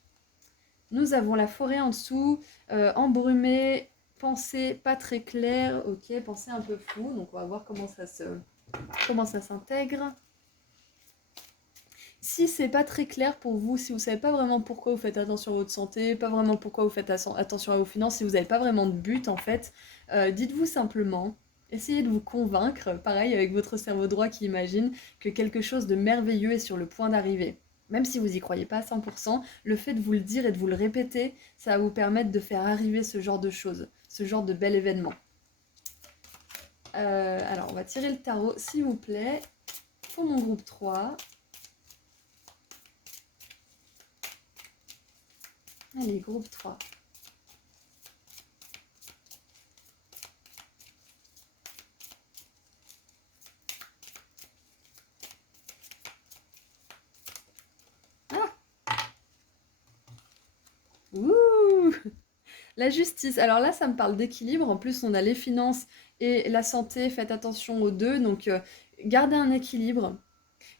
Nous avons la forêt en dessous, embrumée, pensée pas très claire, ok, pensée un peu floue, donc on va voir comment ça s'intègre. Si c'est pas très clair pour vous, si vous savez pas vraiment pourquoi vous faites attention à votre santé, pas vraiment pourquoi vous faites attention à vos finances, si vous n'avez pas vraiment de but en fait, dites-vous simplement, essayez de vous convaincre, pareil avec votre cerveau droit qui imagine que quelque chose de merveilleux est sur le point d'arriver. Même si vous n'y croyez pas à 100%, le fait de vous le dire et de vous le répéter, ça va vous permettre de faire arriver ce genre de choses, ce genre de bel événement. Alors, on va tirer le tarot, s'il vous plaît, pour mon groupe 3. Allez, groupe 3. Ah! Ouh! La justice. Alors là, ça me parle d'équilibre. En plus, on a les finances et la santé. Faites attention aux deux. Donc, gardez un équilibre.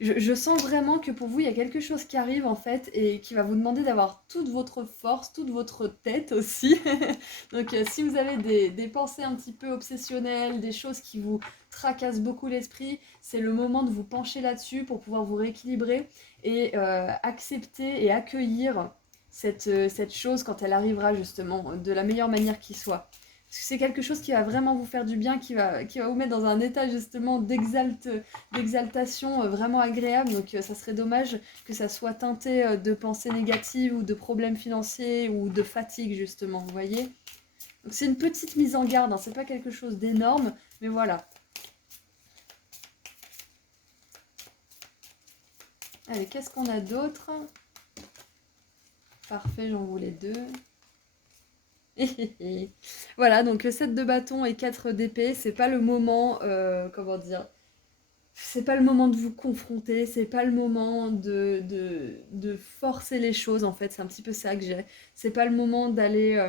Je sens vraiment que pour vous, il y a quelque chose qui arrive en fait et qui va vous demander d'avoir toute votre force, toute votre tête aussi. Donc si vous avez des pensées un petit peu obsessionnelles, des choses qui vous tracassent beaucoup l'esprit, c'est le moment de vous pencher là-dessus pour pouvoir vous rééquilibrer et accepter et accueillir cette chose quand elle arrivera justement de la meilleure manière qui soit. Parce que c'est quelque chose qui va vraiment vous faire du bien, qui va vous mettre dans un état justement d'exaltation vraiment agréable. Donc ça serait dommage que ça soit teinté de pensées négatives ou de problèmes financiers ou de fatigue justement, vous voyez. Donc c'est une petite mise en garde, hein, c'est pas quelque chose d'énorme, mais voilà. Allez, qu'est-ce qu'on a d'autre? Parfait, j'en voulais 2. Voilà, donc 7 de bâton et 4 d'épée, c'est pas le moment, comment dire, c'est pas le moment de vous confronter, c'est pas le moment de forcer les choses en fait, c'est un petit peu ça que j'ai. C'est pas le moment d'aller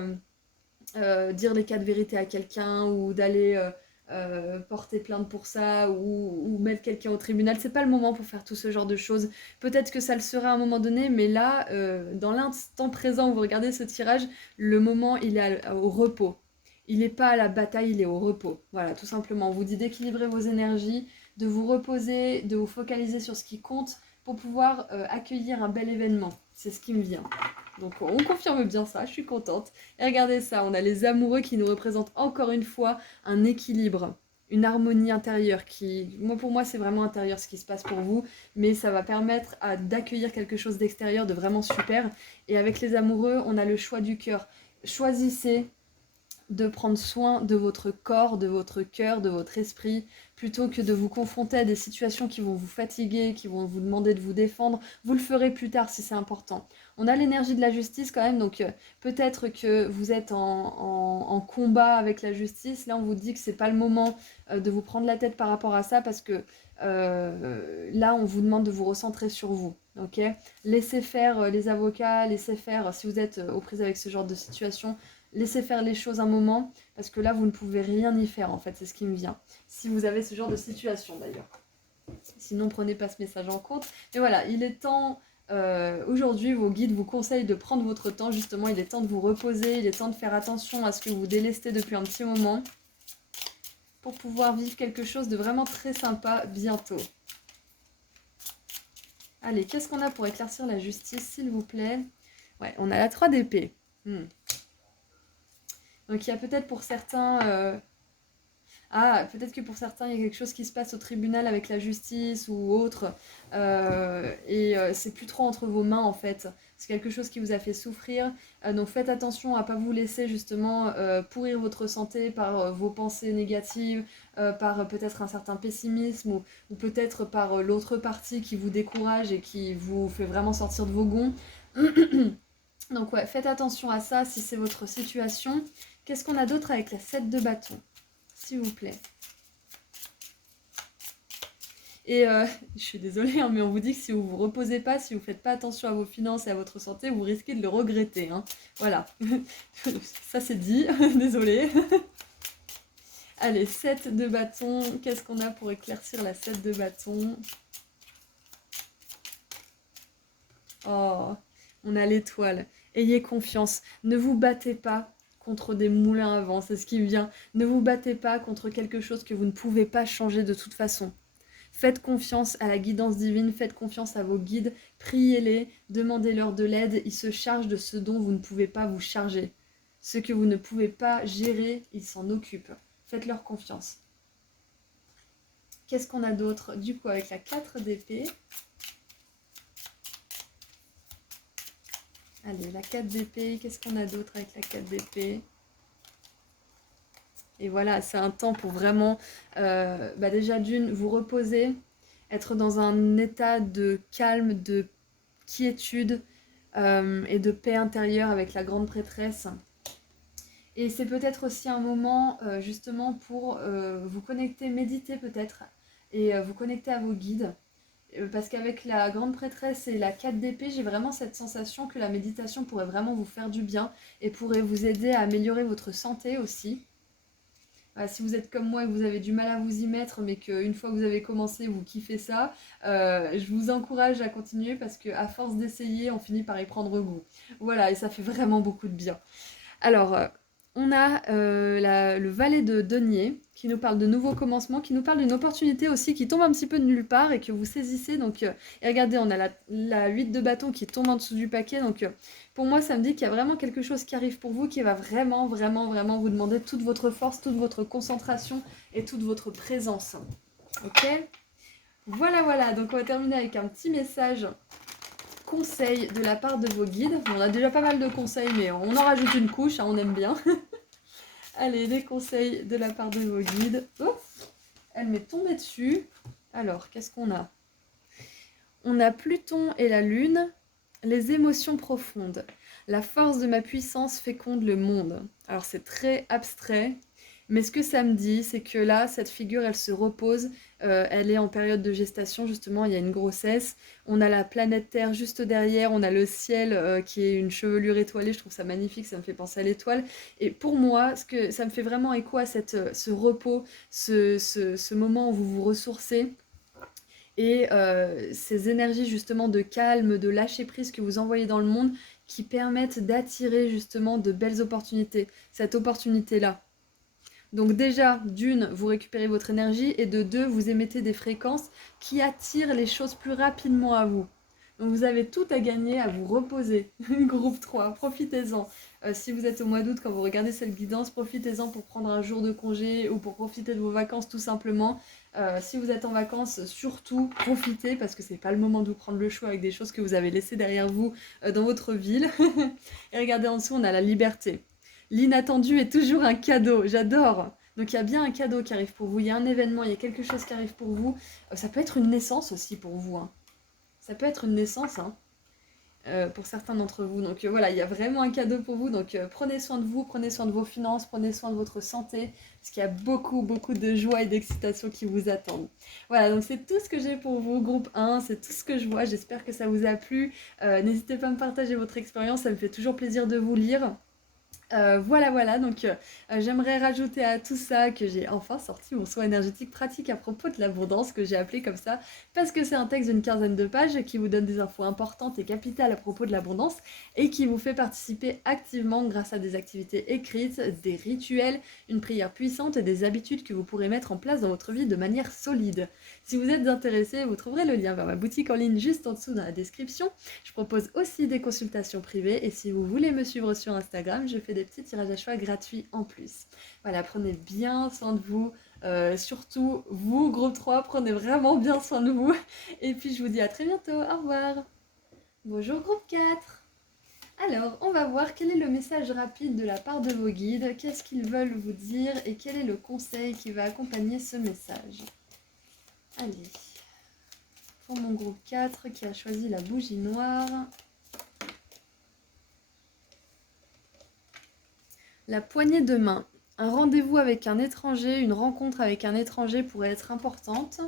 dire les 4 vérités à quelqu'un ou d'aller porter plainte pour ça ou mettre quelqu'un au tribunal. C'est pas le moment pour faire tout ce genre de choses. Peut-être que ça le sera à un moment donné, mais là, dans l'instant présent où vous regardez ce tirage, le moment il est au repos. Il n'est pas à la bataille, il est au repos. Voilà, tout simplement. On vous dit d'équilibrer vos énergies, de vous reposer, de vous focaliser sur ce qui compte pour pouvoir accueillir un bel événement. C'est ce qui me vient. Donc on confirme bien ça, je suis contente. Et regardez ça, on a les amoureux qui nous représentent encore une fois un équilibre, une harmonie intérieure qui, pour moi, c'est vraiment intérieur ce qui se passe pour vous, mais ça va permettre d'accueillir quelque chose d'extérieur de vraiment super. Et avec les amoureux, on a le choix du cœur. Choisissez de prendre soin de votre corps, de votre cœur, de votre esprit, plutôt que de vous confronter à des situations qui vont vous fatiguer, qui vont vous demander de vous défendre. Vous le ferez plus tard si c'est important. On a l'énergie de la justice quand même, donc peut-être que vous êtes en combat avec la justice. Là, on vous dit que c'est pas le moment de vous prendre la tête par rapport à ça, parce que là, on vous demande de vous recentrer sur vous. Ok, laissez faire les avocats, laissez faire, si vous êtes aux prises avec ce genre de situation, laissez faire les choses un moment, parce que là, vous ne pouvez rien y faire, en fait, c'est ce qui me vient. Si vous avez ce genre de situation, d'ailleurs. Sinon, prenez pas ce message en compte. Mais voilà, il est temps, aujourd'hui, vos guides vous conseillent de prendre votre temps, justement, il est temps de vous reposer, il est temps de faire attention à ce que vous délestez depuis un petit moment, pour pouvoir vivre quelque chose de vraiment très sympa bientôt. Allez, qu'est-ce qu'on a pour éclaircir la justice, s'il vous plaît? Ouais, on a la 3 d'épée. Donc il y a peut-être pour certains... peut-être que pour certains, il y a quelque chose qui se passe au tribunal avec la justice ou autre. C'est plus trop entre vos mains, en fait. C'est quelque chose qui vous a fait souffrir. Donc faites attention à ne pas vous laisser justement pourrir votre santé par vos pensées négatives, par peut-être un certain pessimisme ou peut-être par l'autre partie qui vous décourage et qui vous fait vraiment sortir de vos gonds. Donc ouais, faites attention à ça si c'est votre situation. Qu'est-ce qu'on a d'autre avec la 7 de bâton, s'il vous plaît? Et je suis désolée, hein, mais on vous dit que si vous vous reposez pas, si vous faites pas attention à vos finances et à votre santé, vous risquez de le regretter. Hein. Voilà, ça c'est dit, désolée. Allez, 7 de bâton, qu'est-ce qu'on a pour éclaircir la 7 de bâton? Oh, on a l'étoile. Ayez confiance, ne vous battez pas contre des moulins à vent, c'est ce qui vient. Ne vous battez pas contre quelque chose que vous ne pouvez pas changer de toute façon. Faites confiance à la guidance divine, faites confiance à vos guides, priez-les, demandez-leur de l'aide, ils se chargent de ce dont vous ne pouvez pas vous charger. Ce que vous ne pouvez pas gérer, ils s'en occupent. Faites-leur confiance. Qu'est-ce qu'on a d'autre? Du coup, avec la 4 d'épée. Allez, la 4 d'épée, qu'est-ce qu'on a d'autre avec la 4 d'épée? Et voilà, c'est un temps pour vraiment, déjà d'une, vous reposer, être dans un état de calme, de quiétude et de paix intérieure avec la grande prêtresse. Et c'est peut-être aussi un moment justement pour vous connecter, méditer peut-être, et vous connecter à vos guides. Parce qu'avec la grande prêtresse et la 4 d'épée, j'ai vraiment cette sensation que la méditation pourrait vraiment vous faire du bien et pourrait vous aider à améliorer votre santé aussi. Si vous êtes comme moi et que vous avez du mal à vous y mettre, mais qu'une fois que vous avez commencé, vous kiffez ça, je vous encourage à continuer parce qu'à force d'essayer, on finit par y prendre goût. Voilà, et ça fait vraiment beaucoup de bien. Alors, on a le valet de denier qui nous parle de nouveaux commencements, qui nous parle d'une opportunité aussi qui tombe un petit peu de nulle part et que vous saisissez. Donc, et regardez, on a la 8 de bâton qui tombe en dessous du paquet. Donc, pour moi, ça me dit qu'il y a vraiment quelque chose qui arrive pour vous qui va vraiment, vraiment, vraiment vous demander toute votre force, toute votre concentration et toute votre présence. Ok? Voilà, voilà. Donc, on va terminer avec un petit message conseil de la part de vos guides. On a déjà pas mal de conseils, mais on en rajoute une couche, hein, on aime bien. Allez, des conseils de la part de vos guides. Ouf, elle m'est tombée dessus. Alors, qu'est-ce qu'on a? On a Pluton et la Lune, les émotions profondes. La force de ma puissance féconde le monde. Alors, c'est très abstrait, mais ce que ça me dit, c'est que là, cette figure, elle se repose. Elle est en période de gestation, justement, il y a une grossesse. On a la planète Terre juste derrière, on a le ciel qui est une chevelure étoilée. Je trouve ça magnifique, ça me fait penser à l'étoile. Et pour moi, ça me fait vraiment écho à ce repos, ce moment où vous vous ressourcez. Et ces énergies justement de calme, de lâcher prise que vous envoyez dans le monde qui permettent d'attirer justement de belles opportunités. Cette opportunité-là. Donc déjà, d'une, vous récupérez votre énergie et de deux, vous émettez des fréquences qui attirent les choses plus rapidement à vous. Donc vous avez tout à gagner à vous reposer. Groupe 3, profitez-en. Si vous êtes au mois d'août, quand vous regardez cette guidance, profitez-en pour prendre un jour de congé ou pour profiter de vos vacances tout simplement. Si vous êtes en vacances, surtout profitez parce que c'est pas le moment de vous prendre le choix avec des choses que vous avez laissées derrière vous dans votre ville. Et regardez en dessous, on a la liberté. L'inattendu est toujours un cadeau, j'adore. Donc il y a bien un cadeau qui arrive pour vous, il y a un événement, il y a quelque chose qui arrive pour vous. Ça peut être une naissance aussi pour vous. Hein. Ça peut être une naissance pour certains d'entre vous. Donc voilà, il y a vraiment un cadeau pour vous. Donc prenez soin de vous, prenez soin de vos finances, prenez soin de votre santé. Parce qu'il y a beaucoup, beaucoup de joie et d'excitation qui vous attendent. Voilà, donc c'est tout ce que j'ai pour vous, groupe 1. C'est tout ce que je vois. J'espère que ça vous a plu. N'hésitez pas à me partager votre expérience, ça me fait toujours plaisir de vous lire. Voilà, voilà, donc j'aimerais rajouter à tout ça que j'ai enfin sorti mon soin énergétique pratique à propos de l'abondance, que j'ai appelé comme ça, parce que c'est un texte d'une quinzaine de pages qui vous donne des infos importantes et capitales à propos de l'abondance et qui vous fait participer activement grâce à des activités écrites, des rituels, une prière puissante et des habitudes que vous pourrez mettre en place dans votre vie de manière solide. Si vous êtes intéressé, vous trouverez le lien vers ma boutique en ligne juste en dessous dans la description. Je propose aussi des consultations privées et si vous voulez me suivre sur Instagram, je fais des petits tirages à choix gratuits en plus. Voilà, prenez bien soin de vous. Surtout vous, groupe 3, prenez vraiment bien soin de vous. Et puis je vous dis à très bientôt. Au revoir. Bonjour groupe 4. Alors, on va voir quel est le message rapide de la part de vos guides, qu'est-ce qu'ils veulent vous dire et quel est le conseil qui va accompagner ce message. Allez, pour mon groupe 4 qui a choisi la bougie noire. La poignée de main. Un rendez-vous avec un étranger, une rencontre avec un étranger pourrait être importante.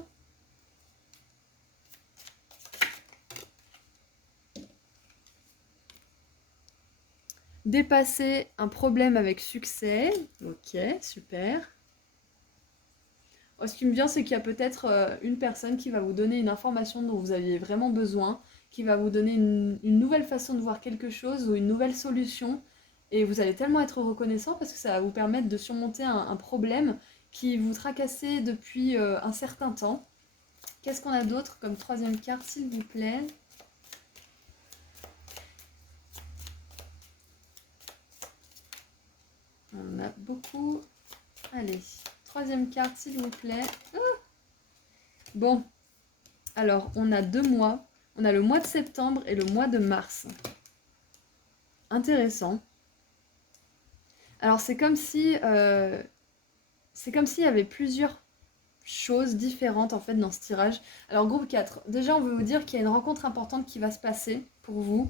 Dépasser un problème avec succès. Ok, super. Ce qui me vient, c'est qu'il y a peut-être une personne qui va vous donner une information dont vous aviez vraiment besoin, qui va vous donner une nouvelle façon de voir quelque chose ou une nouvelle solution. Et vous allez tellement être reconnaissant parce que ça va vous permettre de surmonter un problème qui vous tracassait depuis un certain temps. Qu'est-ce qu'on a d'autre comme troisième carte, s'il vous plaît? On a beaucoup. Allez, troisième carte, s'il vous plaît. Ah, bon, alors on a 2 mois. On a le mois de septembre et le mois de mars. Intéressant. Alors c'est comme si s'il y avait plusieurs choses différentes en fait dans ce tirage. Alors groupe 4, déjà on veut vous dire qu'il y a une rencontre importante qui va se passer pour vous.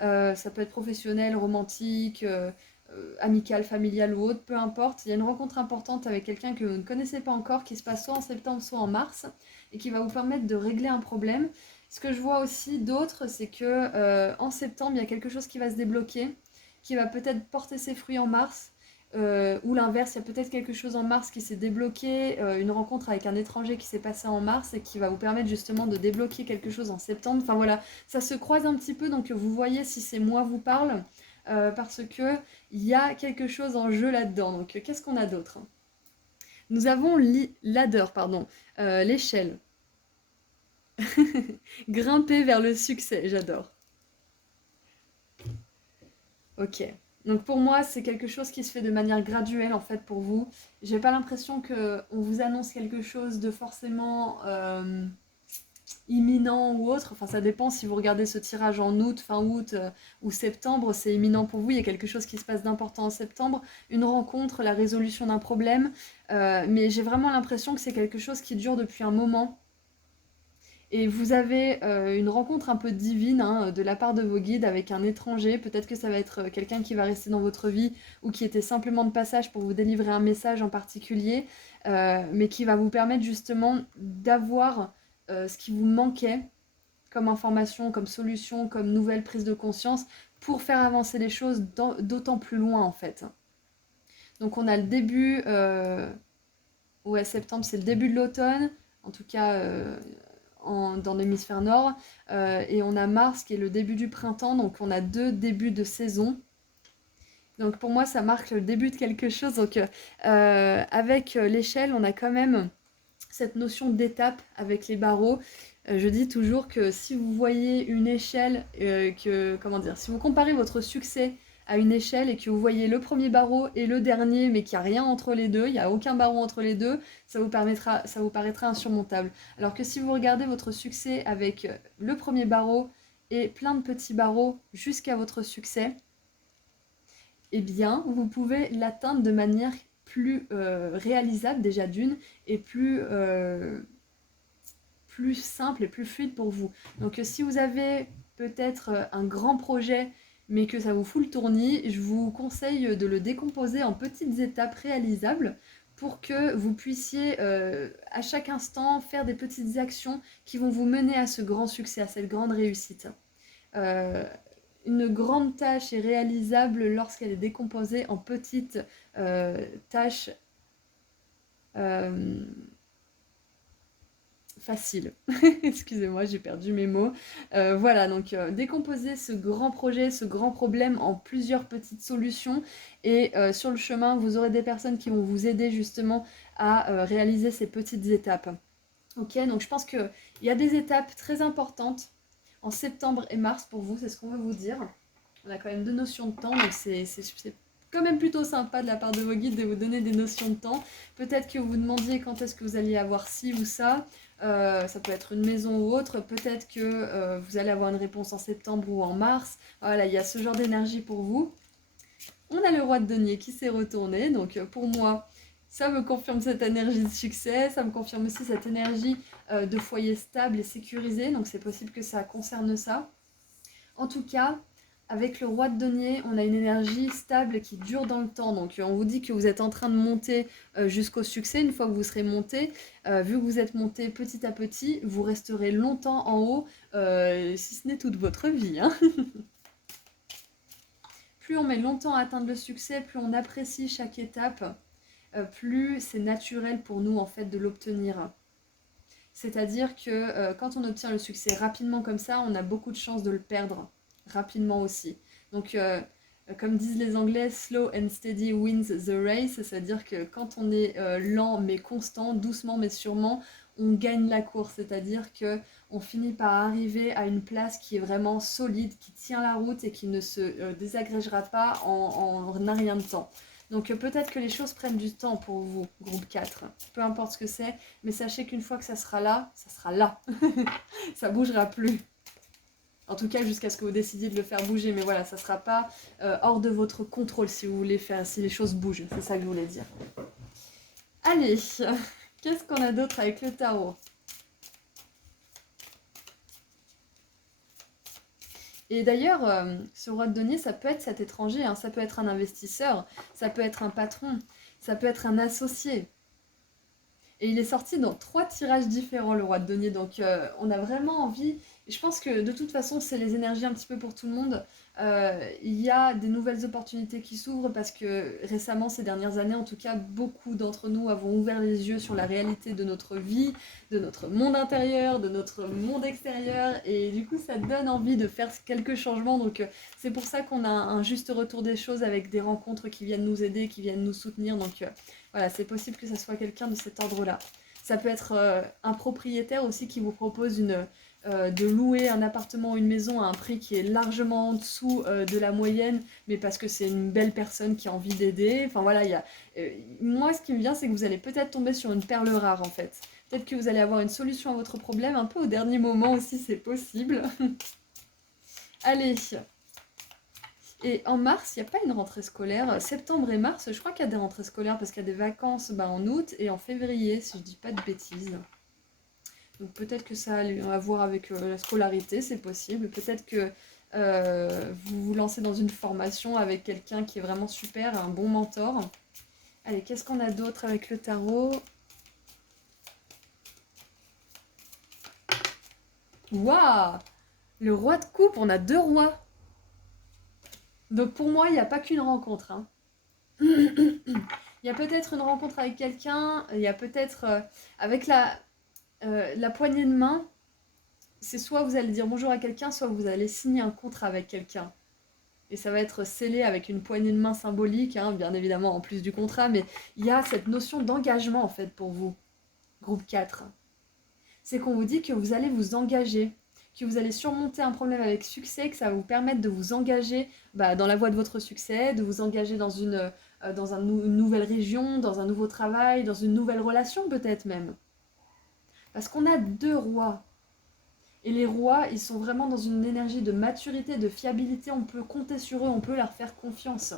Ça peut être professionnel, romantique, amical, familial ou autre, peu importe. Il y a une rencontre importante avec quelqu'un que vous ne connaissez pas encore qui se passe soit en septembre, soit en mars et qui va vous permettre de régler un problème. Ce que je vois aussi d'autre, c'est que en septembre, il y a quelque chose qui va se débloquer, qui va peut-être porter ses fruits en mars. Ou l'inverse, il y a peut-être quelque chose en mars qui s'est débloqué, une rencontre avec un étranger qui s'est passée en mars et qui va vous permettre justement de débloquer quelque chose en septembre. Enfin voilà, ça se croise un petit peu, donc vous voyez si ces mois vous parlent, parce que il y a quelque chose en jeu là-dedans. Donc qu'est-ce qu'on a d'autre? Nous avons ladder, pardon, l'échelle. Grimper vers le succès, j'adore. Ok. Donc pour moi, c'est quelque chose qui se fait de manière graduelle en fait pour vous. J'ai pas l'impression que on vous annonce quelque chose de forcément imminent ou autre. Enfin, ça dépend si vous regardez ce tirage en août, fin août ou septembre, c'est imminent pour vous. Il y a quelque chose qui se passe d'important en septembre, une rencontre, la résolution d'un problème. Mais j'ai vraiment l'impression que c'est quelque chose qui dure depuis un moment. Et vous avez une rencontre un peu divine hein, de la part de vos guides avec un étranger. Peut-être que ça va être quelqu'un qui va rester dans votre vie ou qui était simplement de passage pour vous délivrer un message en particulier, mais qui va vous permettre justement d'avoir ce qui vous manquait comme information, comme solution, comme nouvelle prise de conscience pour faire avancer les choses d'autant plus loin en fait. Donc on a le début, ouais septembre c'est le début de l'automne, en tout cas dans l'hémisphère nord, et on a mars qui est le début du printemps, donc on a 2 débuts de saison. Donc pour moi ça marque le début de quelque chose, donc avec l'échelle on a quand même cette notion d'étape avec les barreaux. Je dis toujours que si vous voyez une échelle, comment dire, si vous comparez votre succès à une échelle et que vous voyez le premier barreau et le dernier, mais qu'il n'y a rien entre les deux, il n'y a aucun barreau entre les deux, ça vous paraîtra insurmontable. Alors que si vous regardez votre succès avec le premier barreau et plein de petits barreaux jusqu'à votre succès, eh bien, vous pouvez l'atteindre de manière plus réalisable déjà d'une et plus simple et plus fluide pour vous. Donc si vous avez peut-être un grand projet mais que ça vous fout le tournis, je vous conseille de le décomposer en petites étapes réalisables pour que vous puissiez à chaque instant faire des petites actions qui vont vous mener à ce grand succès, à cette grande réussite. Euh, Une grande tâche est réalisable lorsqu'elle est décomposée en petites tâches euh, faciles. Excusez-moi, j'ai perdu mes mots. Voilà, donc décomposer ce grand projet, ce grand problème en plusieurs petites solutions. Et sur le chemin, vous aurez des personnes qui vont vous aider justement à réaliser ces petites étapes. Ok, donc je pense qu'il y a des étapes très importantes en septembre et mars pour vous, c'est ce qu'on veut vous dire. On a quand même 2 notions de temps, donc c'est quand même plutôt sympa de la part de vos guides de vous donner des notions de temps. Peut-être que vous vous demandiez quand est-ce que vous alliez avoir ci ou ça. Ça peut être une maison ou autre. Peut-être que vous allez avoir une réponse en septembre ou en mars. Voilà, il y a ce genre d'énergie pour vous. On a le roi de denier qui s'est retourné. Donc pour moi, ça me confirme cette énergie de succès. Ça me confirme aussi cette énergie de foyer stable et sécurisé. Donc c'est possible que ça concerne ça. En tout cas, avec le roi de denier, on a une énergie stable qui dure dans le temps. Donc on vous dit que vous êtes en train de monter jusqu'au succès. Une fois que vous serez monté, vu que vous êtes monté petit à petit, vous resterez longtemps en haut, si ce n'est toute votre vie. Hein. Plus on met longtemps à atteindre le succès, plus on apprécie chaque étape, plus c'est naturel pour nous en fait de l'obtenir. C'est-à-dire que quand on obtient le succès rapidement comme ça, on a beaucoup de chances de le perdre rapidement aussi. Donc, comme disent les Anglais, slow and steady wins the race, c'est-à-dire que quand on est lent mais constant, doucement mais sûrement, on gagne la course, c'est-à-dire que on finit par arriver à une place qui est vraiment solide, qui tient la route et qui ne se désagrégera pas en un rien de temps. Donc peut-être que les choses prennent du temps pour vous, groupe 4. Peu importe ce que c'est, mais sachez qu'une fois que ça sera là, ça bougera plus. En tout cas, jusqu'à ce que vous décidiez de le faire bouger. Mais voilà, ça ne sera pas hors de votre contrôle si vous voulez faire, si les choses bougent. C'est ça que je voulais dire. Allez, qu'est-ce qu'on a d'autre avec le tarot ? Et d'ailleurs, ce roi de denier, ça peut être cet étranger, hein, ça peut être un investisseur, ça peut être un patron, ça peut être un associé. Et il est sorti dans 3 tirages différents, le roi de denier. Donc on a vraiment envie, et je pense que de toute façon c'est les énergies un petit peu pour tout le monde. Il y a des nouvelles opportunités qui s'ouvrent parce que récemment, ces dernières années en tout cas, beaucoup d'entre nous avons ouvert les yeux sur la réalité de notre vie, de notre monde intérieur, de notre monde extérieur. Et du coup ça donne envie de faire quelques changements. Donc c'est pour ça qu'on a un juste retour des choses avec des rencontres qui viennent nous aider, qui viennent nous soutenir. Donc voilà, c'est possible que ça soit quelqu'un de cet ordre-là. Ça peut être un propriétaire aussi qui vous propose de louer un appartement ou une maison à un prix qui est largement en dessous de la moyenne, mais parce que c'est une belle personne qui a envie d'aider. Enfin voilà, moi ce qui me vient, c'est que vous allez peut-être tomber sur une perle rare en fait. Peut-être que vous allez avoir une solution à votre problème un peu au dernier moment aussi, c'est possible. Allez, et en mars, il n'y a pas une rentrée scolaire. Septembre et mars, je crois qu'il y a des rentrées scolaires parce qu'il y a des vacances en août et en février, si je dis pas de bêtises. Donc peut-être que ça a à voir avec la scolarité, c'est possible. Peut-être que vous vous lancez dans une formation avec quelqu'un qui est vraiment super, un bon mentor. Allez, qu'est-ce qu'on a d'autre avec le tarot ? Waouh ! Le roi de coupe, on a 2 rois. Donc pour moi, il n'y a pas qu'une rencontre. Hein. Il y a peut-être une rencontre avec quelqu'un, il y a peut-être avec la poignée de main, c'est soit vous allez dire bonjour à quelqu'un, soit vous allez signer un contrat avec quelqu'un. Et ça va être scellé avec une poignée de main symbolique, hein, bien évidemment en plus du contrat, mais il y a cette notion d'engagement en fait pour vous, groupe 4. C'est qu'on vous dit que vous allez vous engager, que vous allez surmonter un problème avec succès, que ça va vous permettre de vous engager dans la voie de votre succès, de vous engager dans une nouvelle région, dans un nouveau travail, dans une nouvelle relation peut-être même. Parce qu'on a 2 rois. Et les rois, ils sont vraiment dans une énergie de maturité, de fiabilité. On peut compter sur eux, on peut leur faire confiance.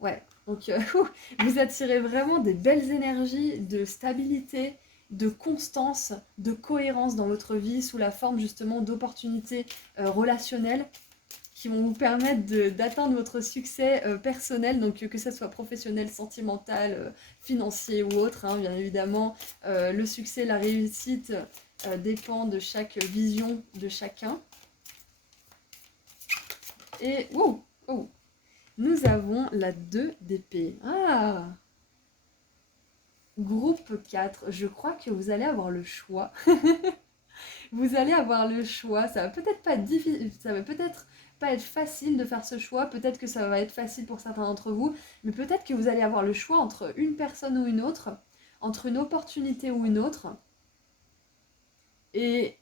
Ouais, donc vous attirez vraiment des belles énergies de stabilité, de constance, de cohérence dans votre vie sous la forme justement d'opportunités relationnelles qui vont vous permettre d'atteindre votre succès personnel, donc que ce soit professionnel, sentimental, financier ou autre, hein, bien évidemment. Le succès, la réussite dépend de chaque vision de chacun. Et oh, oh, nous avons la 2 d'épée. Ah, groupe 4. Je crois que vous allez avoir le choix. Vous allez avoir le choix. Ça va peut-être pas être difficile, ça va peut-être pas être facile de faire ce choix. Peut-être que ça va être facile pour certains d'entre vous, mais peut-être que vous allez avoir le choix entre une personne ou une autre, entre une opportunité ou une autre. Et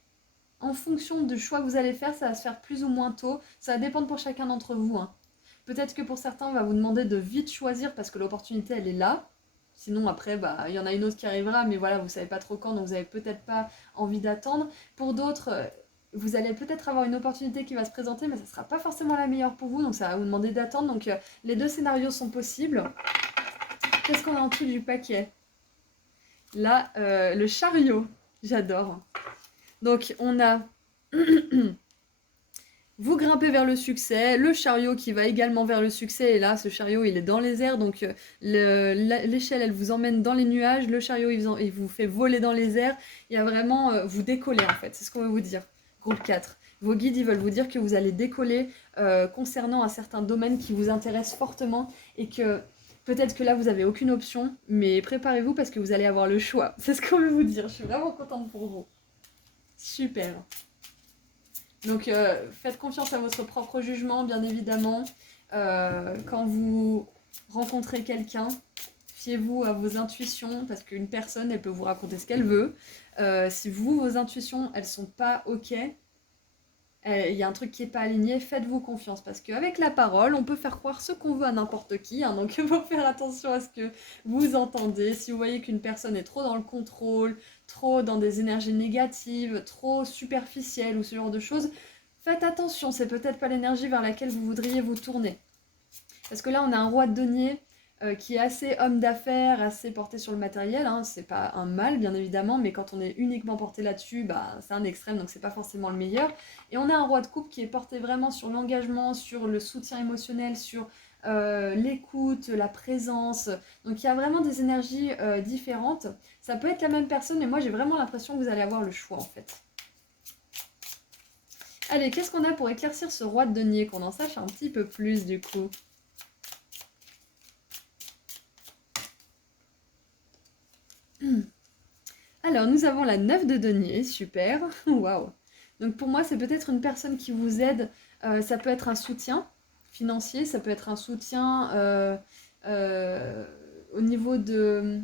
en fonction du choix que vous allez faire, ça va se faire plus ou moins tôt. Ça va dépendre pour chacun d'entre vous, hein. Peut-être que pour certains, on va vous demander de vite choisir parce que l'opportunité, elle est là. Sinon, après, bah, il y en a une autre qui arrivera, mais voilà, vous savez pas trop quand, donc vous avez peut-être pas envie d'attendre. Pour d'autres, vous allez peut-être avoir une opportunité qui va se présenter, mais ça sera pas forcément la meilleure pour vous, donc ça va vous demander d'attendre. Donc les deux scénarios sont possibles. Qu'est-ce qu'on a en dessous du paquet? Là, le chariot. J'adore. Donc on a vous grimpez vers le succès, le chariot qui va également vers le succès, et là, ce chariot, il est dans les airs, donc l'échelle, elle vous emmène dans les nuages, le chariot, il vous fait voler dans les airs, il y a vraiment, vous décollez en fait, c'est ce qu'on veut vous dire. Groupe 4. Vos guides, ils veulent vous dire que vous allez décoller concernant un certain domaine qui vous intéresse fortement, et que peut-être que là, vous n'avez aucune option, mais préparez-vous parce que vous allez avoir le choix. C'est ce qu'on veut vous dire, je suis vraiment contente pour vous. Super. Donc faites confiance à votre propre jugement, bien évidemment. Quand vous rencontrez quelqu'un, fiez-vous à vos intuitions, parce qu'une personne, elle peut vous raconter ce qu'elle veut. Si vous, vos intuitions, elles sont pas OK, il y a un truc qui n'est pas aligné, faites-vous confiance. Parce qu'avec la parole, on peut faire croire ce qu'on veut à n'importe qui. Hein, donc il faut faire attention à ce que vous entendez. Si vous voyez qu'une personne est trop dans le contrôle, trop dans des énergies négatives, trop superficielle ou ce genre de choses, faites attention, c'est peut-être pas l'énergie vers laquelle vous voudriez vous tourner. Parce que là, on a un roi de denier qui est assez homme d'affaires, assez porté sur le matériel. Hein. C'est pas un mal, bien évidemment, mais quand on est uniquement porté là-dessus, bah, c'est un extrême, donc c'est pas forcément le meilleur. Et on a un roi de coupe qui est porté vraiment sur l'engagement, sur le soutien émotionnel, sur l'écoute, la présence. Donc il y a vraiment des énergies différentes. Ça peut être la même personne, mais moi j'ai vraiment l'impression que vous allez avoir le choix en fait. Allez, qu'est-ce qu'on a pour éclaircir ce roi de denier, qu'on en sache un petit peu plus du coup? Alors, nous avons la 9 de denier, super, waouh. Donc pour moi, c'est peut-être une personne qui vous aide, ça peut être un soutien financier, ça peut être un soutien euh, au niveau de...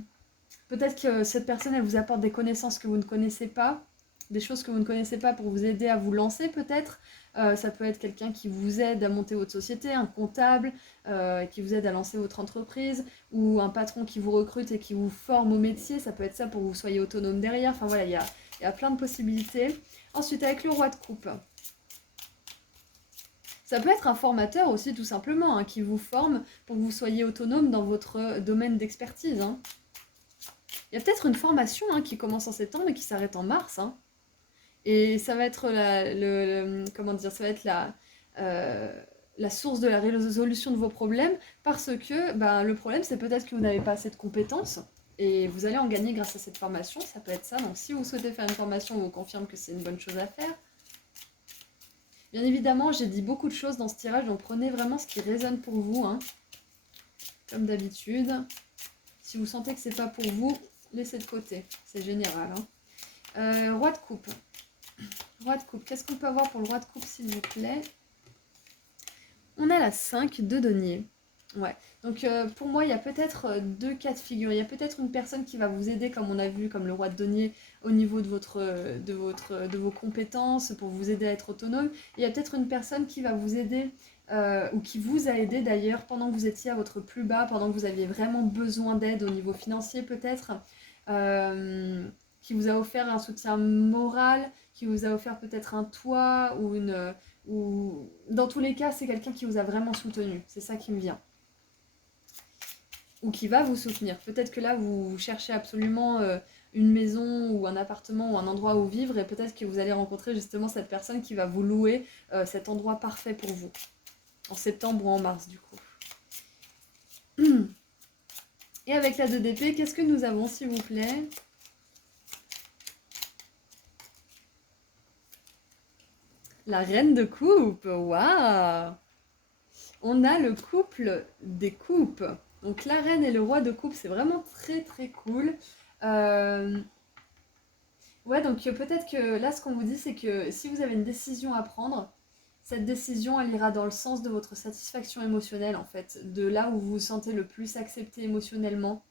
Peut-être que cette personne, elle vous apporte des connaissances que vous ne connaissez pas, des choses que vous ne connaissez pas pour vous aider à vous lancer peut-être. Ça peut être quelqu'un qui vous aide à monter votre société, un comptable qui vous aide à lancer votre entreprise, ou un patron qui vous recrute et qui vous forme au métier. Ça peut être ça pour que vous soyez autonome derrière. Enfin voilà, il y a plein de possibilités. Ensuite, avec le roi de coupe. Ça peut être un formateur aussi, tout simplement, hein, qui vous forme pour que vous soyez autonome dans votre domaine d'expertise. Hein. Il y a peut-être une formation hein, qui commence en septembre et qui s'arrête en mars. Hein. Et ça va être comment dire, ça va être la source de la résolution de vos problèmes parce que ben, le problème c'est peut-être que vous n'avez pas assez de compétences et vous allez en gagner grâce à cette formation, ça peut être ça. Donc si vous souhaitez faire une formation, on vous confirme que c'est une bonne chose à faire. Bien évidemment, j'ai dit beaucoup de choses dans ce tirage, donc prenez vraiment ce qui résonne pour vous, hein, comme d'habitude. Si vous sentez que c'est pas pour vous, laissez de côté, c'est général. Hein. Roi de coupe. Roi de coupe, qu'est-ce qu'on peut avoir pour le roi de coupe s'il vous plaît? On a la 5 de denier. Ouais, donc pour moi il y a peut-être deux cas de figure. Il y a peut-être une personne qui va vous aider comme on a vu, comme le roi de denier, au niveau de vos compétences, pour vous aider à être autonome. Et il y a peut-être une personne qui va vous aider, ou qui vous a aidé d'ailleurs pendant que vous étiez à votre plus bas, pendant que vous aviez vraiment besoin d'aide au niveau financier peut-être. Qui vous a offert un soutien moral, qui vous a offert peut-être un toit ou dans tous les cas, c'est quelqu'un qui vous a vraiment soutenu. C'est ça qui me vient. Ou qui va vous soutenir. Peut-être que là, vous cherchez absolument une maison ou un appartement ou un endroit où vivre et peut-être que vous allez rencontrer justement cette personne qui va vous louer cet endroit parfait pour vous. En septembre ou en mars, du coup. Et avec la 2 d'épée, qu'est-ce que nous avons, s'il vous plaît? La reine de coupe, waouh! On a le couple des coupes. Donc la reine et le roi de coupe, c'est vraiment très très cool. Euh, Ouais, donc peut-être que là, ce qu'on vous dit, c'est que si vous avez une décision à prendre, cette décision, elle ira dans le sens de votre satisfaction émotionnelle, en fait, de là où vous vous sentez le plus accepté émotionnellement,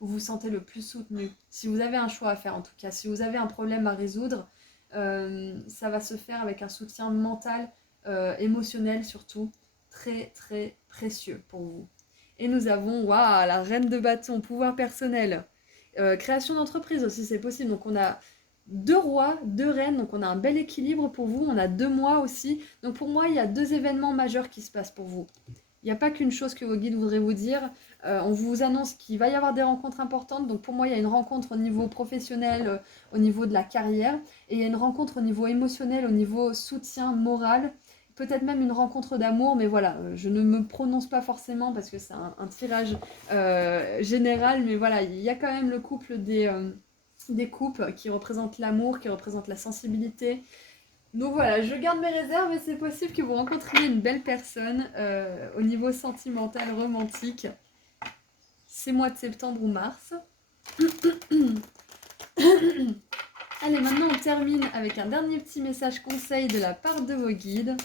où vous vous sentez le plus soutenu. Si vous avez un choix à faire, en tout cas, si vous avez un problème à résoudre, ça va se faire avec un soutien mental, émotionnel surtout, très très précieux pour vous. Et nous avons, waouh, la reine de bâton, pouvoir personnel. Création d'entreprise aussi, c'est possible. Donc on a deux rois, deux reines, donc on a un bel équilibre pour vous. On a 2 mois aussi. Donc pour moi, il y a 2 événements majeurs qui se passent pour vous. Il n'y a pas qu'une chose que vos guides voudraient vous dire. On vous annonce qu'il va y avoir des rencontres importantes. Donc pour moi, il y a une rencontre au niveau professionnel, au niveau de la carrière. Et il y a une rencontre au niveau émotionnel, au niveau soutien moral. Peut-être même une rencontre d'amour, mais voilà, je ne me prononce pas forcément parce que c'est un tirage général. Mais voilà, il y a quand même le couple des coupes qui représentent l'amour, qui représentent la sensibilité. Donc voilà, je garde mes réserves et c'est possible que vous rencontriez une belle personne au niveau sentimental, romantique. C'est mois de septembre ou mars. Allez, maintenant on termine avec un dernier petit message conseil de la part de vos guides.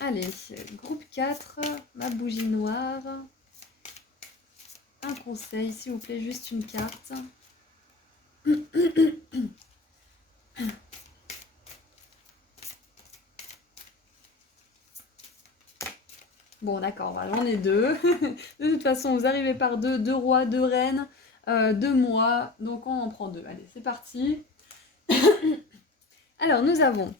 Allez, groupe 4, ma bougie noire. Un conseil, s'il vous plaît, juste une carte. Bon, d'accord, j'en ai 2. De toute façon, vous arrivez par 2 rois, 2 reines, 2 mois. Donc, on en prend 2. Allez, c'est parti. Alors, nous avons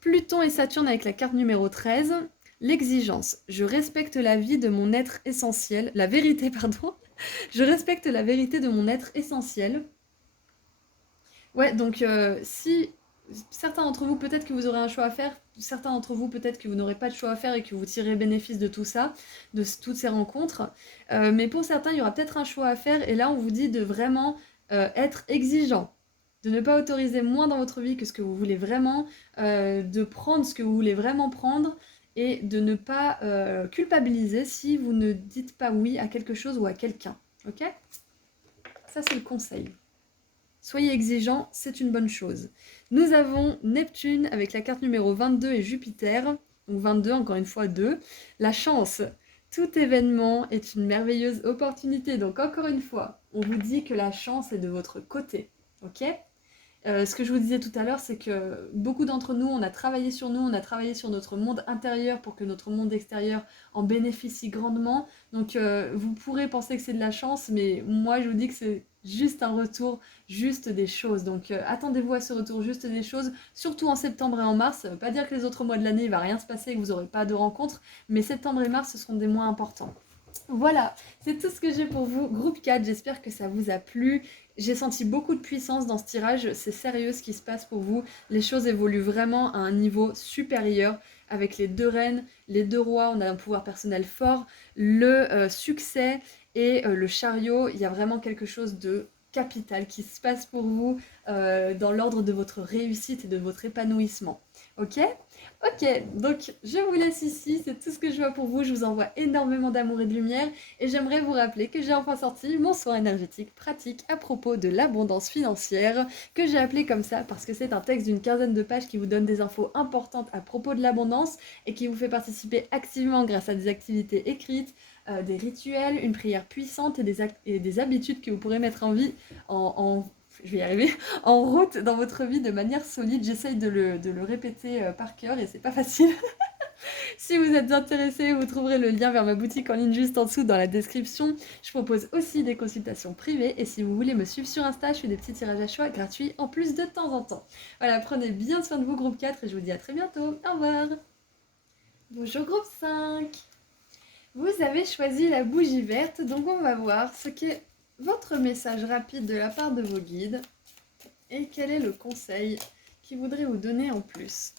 Pluton et Saturne avec la carte numéro 13. L'exigence. Je respecte la vie de mon être essentiel. La vérité, pardon. Je respecte la vérité de mon être essentiel. Ouais, donc si certains d'entre vous, peut-être que vous aurez un choix à faire, certains d'entre vous, peut-être que vous n'aurez pas de choix à faire et que vous tirez bénéfice de tout ça, de toutes ces rencontres. Mais pour certains, il y aura peut-être un choix à faire et là, on vous dit de vraiment être exigeant, de ne pas autoriser moins dans votre vie que ce que vous voulez vraiment, de prendre ce que vous voulez vraiment prendre et de ne pas culpabiliser si vous ne dites pas oui à quelque chose ou à quelqu'un. Ok? Ça, c'est le conseil. Soyez exigeants, c'est une bonne chose. Nous avons Neptune avec la carte numéro 22 et Jupiter, donc 22, encore une fois 2. La chance, tout événement est une merveilleuse opportunité. Donc encore une fois, on vous dit que la chance est de votre côté. Ok? Ce que je vous disais tout à l'heure, c'est que beaucoup d'entre nous, on a travaillé sur nous, on a travaillé sur notre monde intérieur pour que notre monde extérieur en bénéficie grandement. Donc vous pourrez penser que c'est de la chance, mais moi je vous dis que c'est juste un retour, juste des choses. Donc attendez-vous à ce retour juste des choses, surtout en septembre et en mars. Ça veut pas dire que les autres mois de l'année, il va rien se passer et que vous n'aurez pas de rencontres, mais septembre et mars, ce seront des mois importants. Voilà, c'est tout ce que j'ai pour vous. Groupe 4, j'espère que ça vous a plu. J'ai senti beaucoup de puissance dans ce tirage. C'est sérieux ce qui se passe pour vous. Les choses évoluent vraiment à un niveau supérieur. Avec les 2 reines, les 2 rois, on a un pouvoir personnel fort. Le succès et le chariot, il y a vraiment quelque chose de capital qui se passe pour vous dans l'ordre de votre réussite et de votre épanouissement. Ok? Ok, donc je vous laisse ici, c'est tout ce que je vois pour vous. Je vous envoie énormément d'amour et de lumière et j'aimerais vous rappeler que j'ai enfin sorti mon soin énergétique pratique à propos de l'abondance financière, que j'ai appelé comme ça parce que c'est un texte d'une quinzaine de pages qui vous donne des infos importantes à propos de l'abondance et qui vous fait participer activement grâce à des activités écrites, des rituels, une prière puissante et des habitudes que vous pourrez mettre en vie je vais y arriver, en route dans votre vie de manière solide. J'essaye de le répéter par cœur et c'est pas facile. Si vous êtes intéressé, vous trouverez le lien vers ma boutique en ligne juste en dessous dans la description. Je propose aussi des consultations privées et si vous voulez me suivre sur Insta, je fais des petits tirages à choix gratuits en plus de temps en temps. Voilà, prenez bien soin de vous groupe 4 et je vous dis à très bientôt. Au revoir. Bonjour groupe 5. Vous avez choisi la bougie verte, donc on va voir ce qu'est votre message rapide de la part de vos guides et quel est le conseil qu'ils voudraient vous donner en plus.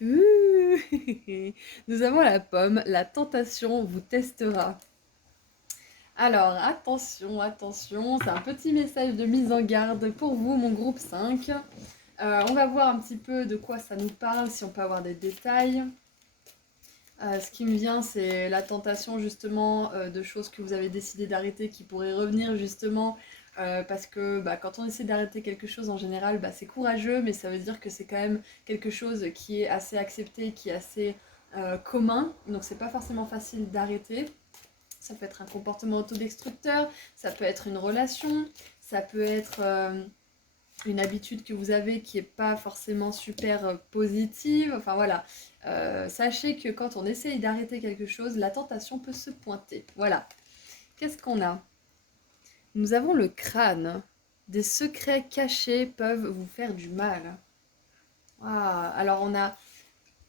Nous avons la pomme, la tentation vous testera. Alors attention, attention, c'est un petit message de mise en garde pour vous, mon groupe 5. On va voir un petit peu de quoi ça nous parle, si on peut avoir des détails. Ce qui me vient, c'est la tentation justement de choses que vous avez décidé d'arrêter qui pourraient revenir justement parce que quand on essaie d'arrêter quelque chose en général, c'est courageux, mais ça veut dire que c'est quand même quelque chose qui est assez accepté, qui est assez commun, donc c'est pas forcément facile d'arrêter. Ça peut être un comportement autodestructeur, ça peut être une relation, ça peut être une habitude que vous avez qui n'est pas forcément super positive. Enfin voilà, sachez que quand on essaye d'arrêter quelque chose, la tentation peut se pointer. Voilà. Qu'est-ce qu'on a? Nous avons le crâne. Des secrets cachés peuvent vous faire du mal. Ah, alors on a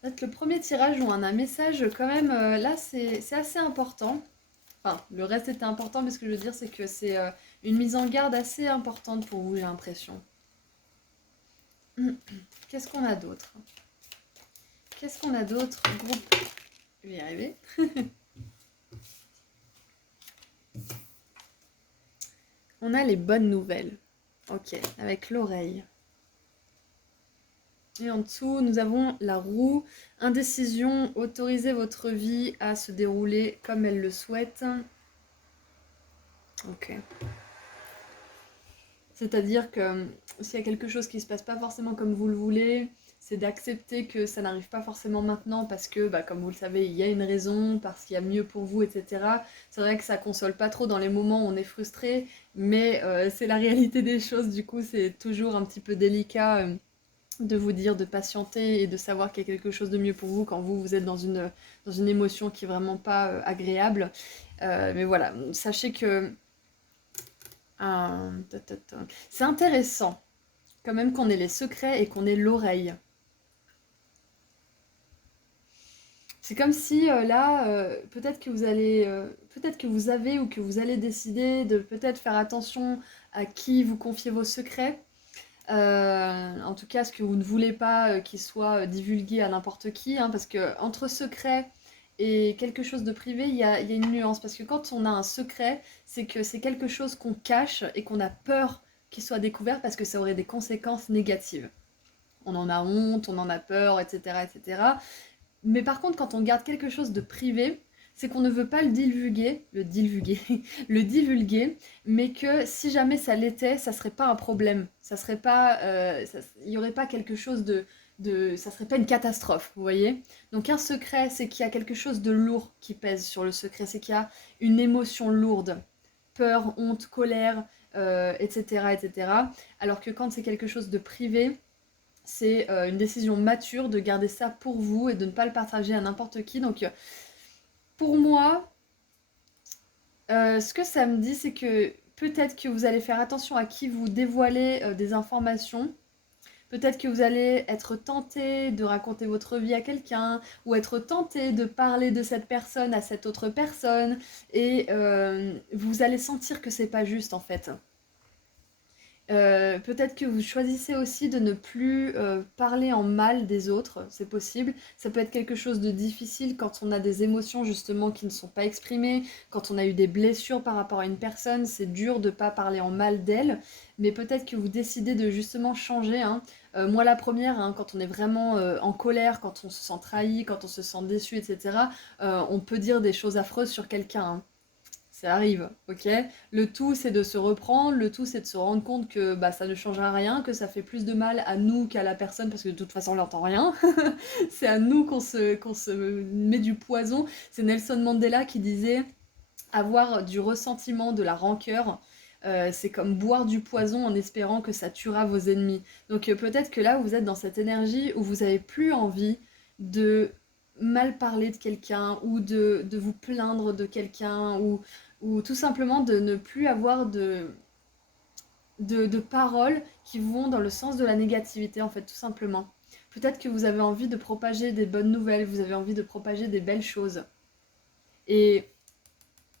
peut-être le premier tirage où on a un message quand même, là c'est assez important. Enfin, le reste était important, mais ce que je veux dire c'est que c'est une mise en garde assez importante pour vous, j'ai l'impression. Qu'est-ce qu'on a d'autre? Qu'est-ce qu'on a d'autre? Groupe. Je vais y arriver. On a les bonnes nouvelles. Ok, avec l'oreille. Et en dessous, nous avons la roue. Indécision, autorisez votre vie à se dérouler comme elle le souhaite. Ok. C'est-à-dire que s'il y a quelque chose qui ne se passe pas forcément comme vous le voulez, c'est d'accepter que ça n'arrive pas forcément maintenant parce que, comme vous le savez, il y a une raison, parce qu'il y a mieux pour vous, etc. C'est vrai que ça console pas trop dans les moments où on est frustré, mais c'est la réalité des choses, du coup c'est toujours un petit peu délicat de vous dire de patienter et de savoir qu'il y a quelque chose de mieux pour vous quand vous êtes dans une émotion qui est vraiment pas agréable. Mais voilà, sachez que c'est intéressant quand même qu'on ait les secrets et qu'on ait l'oreille. C'est comme si là, peut-être que vous allez, peut-être que vous avez ou que vous allez décider de peut-être faire attention à qui vous confiez vos secrets. En tout cas, ce que vous ne voulez pas qu'il soit divulgué à n'importe qui, hein, parce que entre secret et quelque chose de privé, il y a une nuance. Parce que quand on a un secret, c'est que c'est quelque chose qu'on cache et qu'on a peur qu'il soit découvert parce que ça aurait des conséquences négatives. On en a honte, on en a peur, etc., etc. Mais par contre, quand on garde quelque chose de privé, c'est qu'on ne veut pas le divulguer, mais que si jamais ça l'était, ça serait pas un problème. Ça serait pas, il y aurait pas quelque chose ça serait pas une catastrophe, vous voyez. Donc un secret, c'est qu'il y a quelque chose de lourd qui pèse sur le secret, c'est qu'il y a une émotion lourde, peur, honte, colère, etc., etc. Alors que quand c'est quelque chose de privé, c'est une décision mature de garder ça pour vous et de ne pas le partager à n'importe qui. Donc pour moi, ce que ça me dit, c'est que peut-être que vous allez faire attention à qui vous dévoilez des informations. Peut-être que vous allez être tenté de raconter votre vie à quelqu'un ou être tenté de parler de cette personne à cette autre personne et vous allez sentir que c'est pas juste en fait. Peut-être que vous choisissez aussi de ne plus parler en mal des autres, c'est possible. Ça peut être quelque chose de difficile quand on a des émotions justement qui ne sont pas exprimées, quand on a eu des blessures par rapport à une personne, c'est dur de ne pas parler en mal d'elle, mais peut-être que vous décidez de justement changer, hein. Moi la première, hein, quand on est vraiment en colère, quand on se sent trahi, quand on se sent déçu, etc., on peut dire des choses affreuses sur quelqu'un, hein. Ça arrive, ok? Le tout, c'est de se reprendre, le tout, c'est de se rendre compte que ça ne changera rien, que ça fait plus de mal à nous qu'à la personne, parce que de toute façon, on n'entend rien. C'est à nous qu'on se met du poison. C'est Nelson Mandela qui disait avoir du ressentiment, de la rancœur. C'est comme boire du poison en espérant que ça tuera vos ennemis. Donc peut-être que là, vous êtes dans cette énergie où vous n'avez plus envie de mal parler de quelqu'un ou de vous plaindre de quelqu'un ou tout simplement de ne plus avoir de paroles qui vont dans le sens de la négativité, en fait, tout simplement. Peut-être que vous avez envie de propager des bonnes nouvelles, vous avez envie de propager des belles choses. Et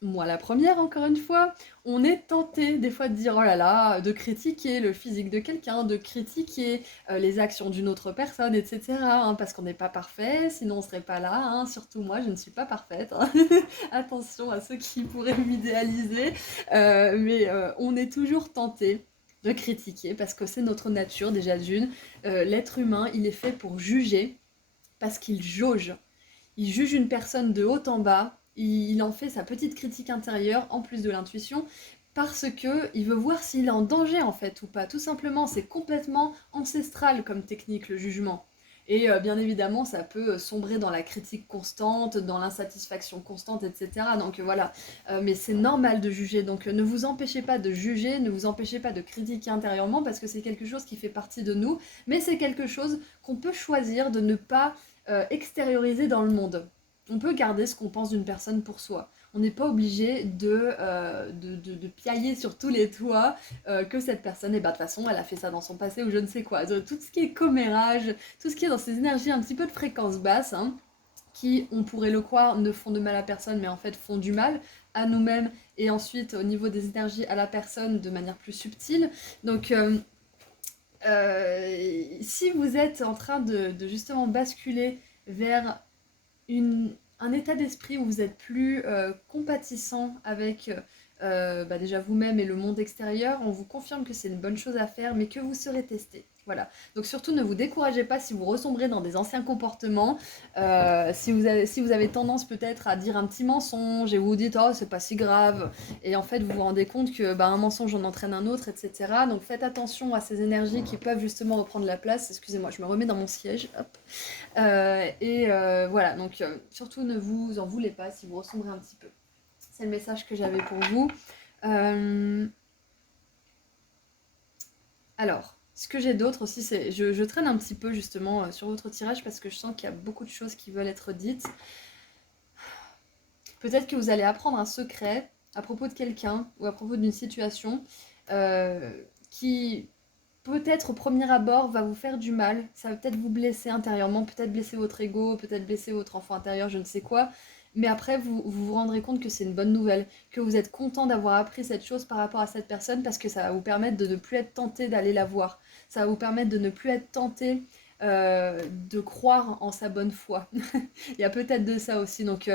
moi, la première, encore une fois, on est tenté des fois de dire oh là là, de critiquer le physique de quelqu'un, de critiquer les actions d'une autre personne, etc. hein, parce qu'on n'est pas parfait, sinon on serait pas là. hein. Surtout moi, je ne suis pas parfaite. hein. Attention à ceux qui pourraient m'idéaliser. Mais on est toujours tenté de critiquer, parce que c'est notre nature déjà d'une. L'être humain, il est fait pour juger, parce qu'il jauge. Il juge une personne de haut en bas, il en fait sa petite critique intérieure, en plus de l'intuition, parce que il veut voir s'il est en danger en fait ou pas. Tout simplement, c'est complètement ancestral comme technique le jugement. Et bien évidemment, ça peut sombrer dans la critique constante, dans l'insatisfaction constante, etc. Donc voilà, mais c'est normal de juger. Donc ne vous empêchez pas de juger, ne vous empêchez pas de critiquer intérieurement parce que c'est quelque chose qui fait partie de nous, mais c'est quelque chose qu'on peut choisir de ne pas extérioriser dans le monde. On peut garder ce qu'on pense d'une personne pour soi. On n'est pas obligé de piailler sur tous les toits que cette personne, et bah de toute façon, elle a fait ça dans son passé ou je ne sais quoi. Donc, tout ce qui est commérage, tout ce qui est dans ces énergies un petit peu de fréquence basse, hein, qui, on pourrait le croire, ne font de mal à personne, mais en fait font du mal à nous-mêmes et ensuite au niveau des énergies à la personne de manière plus subtile. Donc, si vous êtes en train de justement basculer vers un état d'esprit où vous êtes plus compatissant avec bah déjà vous-même et le monde extérieur, on vous confirme que c'est une bonne chose à faire, mais que vous serez testé. Voilà. Donc surtout ne vous découragez pas si vous resombrez dans des anciens comportements, si vous avez tendance peut-être à dire un petit mensonge et vous vous dites oh c'est pas si grave, et en fait vous vous rendez compte que bah, un mensonge en entraîne un autre, etc. Donc faites attention à ces énergies qui peuvent justement reprendre la place. Excusez-moi, je me remets dans mon siège. Hop. Voilà, donc surtout ne vous en voulez pas si vous ressombrez un petit peu. C'est le message que j'avais pour vous. Alors, ce que j'ai d'autre aussi, c'est... Je traîne un petit peu justement sur votre tirage parce que je sens qu'il y a beaucoup de choses qui veulent être dites. Peut-être que vous allez apprendre un secret à propos de quelqu'un ou à propos d'une situation qui, peut-être au premier abord, va vous faire du mal. Ça va peut-être vous blesser intérieurement, peut-être blesser votre ego, peut-être blesser votre enfant intérieur, je ne sais quoi. Mais après, vous rendrez compte que c'est une bonne nouvelle, que vous êtes content d'avoir appris cette chose par rapport à cette personne parce que ça va vous permettre de ne plus être tenté d'aller la voir. Ça va vous permettre de ne plus être tenté de croire en sa bonne foi. Il y a peut-être de ça aussi. Donc,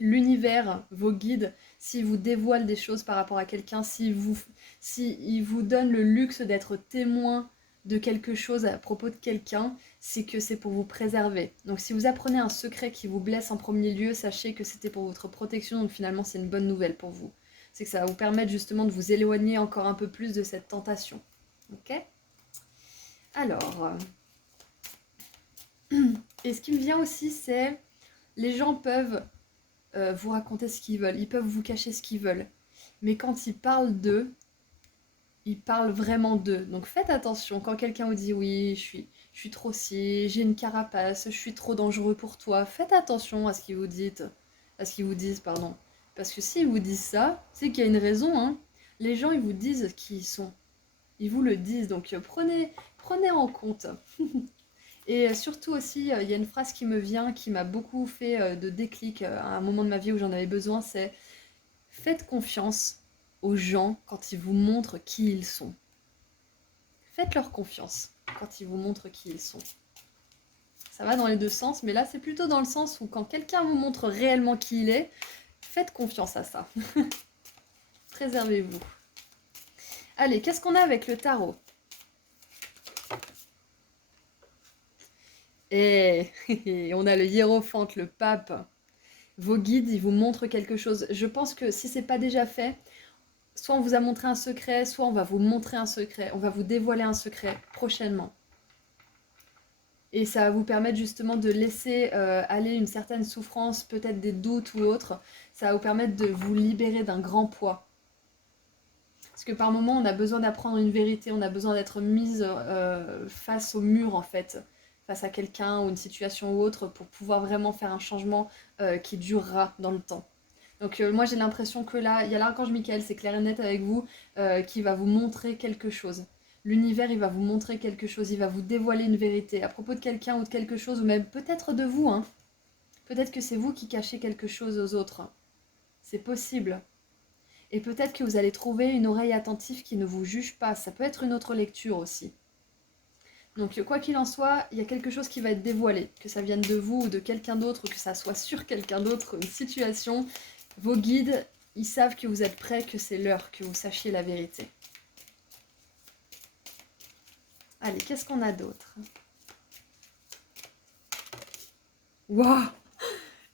l'univers, vos guides, s'ils vous dévoilent des choses par rapport à quelqu'un, s'ils vous donnent le luxe d'être témoin de quelque chose à propos de quelqu'un, c'est que c'est pour vous préserver. Donc si vous apprenez un secret qui vous blesse en premier lieu, sachez que c'était pour votre protection, donc finalement c'est une bonne nouvelle pour vous. C'est que ça va vous permettre justement de vous éloigner encore un peu plus de cette tentation. Ok ? Alors, et ce qui me vient aussi, c'est les gens peuvent vous raconter ce qu'ils veulent, ils peuvent vous cacher ce qu'ils veulent. Mais quand ils parlent d'eux, ils parlent vraiment d'eux. Donc faites attention quand quelqu'un vous dit oui, je suis trop ci, j'ai une carapace, je suis trop dangereux pour toi. Faites attention à ce qu'ils vous disent, pardon. Parce que s'ils vous disent ça, c'est qu'il y a une raison, hein. Les gens, ils vous disent qui ils sont. Ils vous le disent, donc prenez en compte. Et surtout aussi, il y a une phrase qui me vient, qui m'a beaucoup fait de déclic à un moment de ma vie où j'en avais besoin, c'est faites confiance aux gens quand ils vous montrent qui ils sont. Faites-leur confiance quand ils vous montrent qui ils sont. Ça va dans les deux sens, mais là c'est plutôt dans le sens où quand quelqu'un vous montre réellement qui il est, faites confiance à ça. Préservez-vous. Allez, qu'est-ce qu'on a avec le tarot ? Et on a le hiérophante, le pape. Vos guides, ils vous montrent quelque chose. Je pense que si c'est pas déjà fait, soit on vous a montré un secret, soit on va vous montrer un secret. On va vous dévoiler un secret prochainement. Et ça va vous permettre justement de laisser aller une certaine souffrance, peut-être des doutes ou autre. Ça va vous permettre de vous libérer d'un grand poids. Parce que par moments, on a besoin d'apprendre une vérité, on a besoin d'être mise face au mur en fait, face à quelqu'un ou une situation ou autre pour pouvoir vraiment faire un changement qui durera dans le temps. Donc moi j'ai l'impression que là, il y a l'archange Michael, c'est clair et net avec vous, qui va vous montrer quelque chose. L'univers, il va vous montrer quelque chose, il va vous dévoiler une vérité à propos de quelqu'un ou de quelque chose, ou même peut-être de vous, hein. Peut-être que c'est vous qui cachez quelque chose aux autres. C'est possible. Et peut-être que vous allez trouver une oreille attentive qui ne vous juge pas. Ça peut être une autre lecture aussi. Donc quoi qu'il en soit, il y a quelque chose qui va être dévoilé. Que ça vienne de vous ou de quelqu'un d'autre, ou que ça soit sur quelqu'un d'autre, une situation. Vos guides, ils savent que vous êtes prêts, que c'est l'heure, que vous sachiez la vérité. Allez, qu'est-ce qu'on a d'autre? Waouh!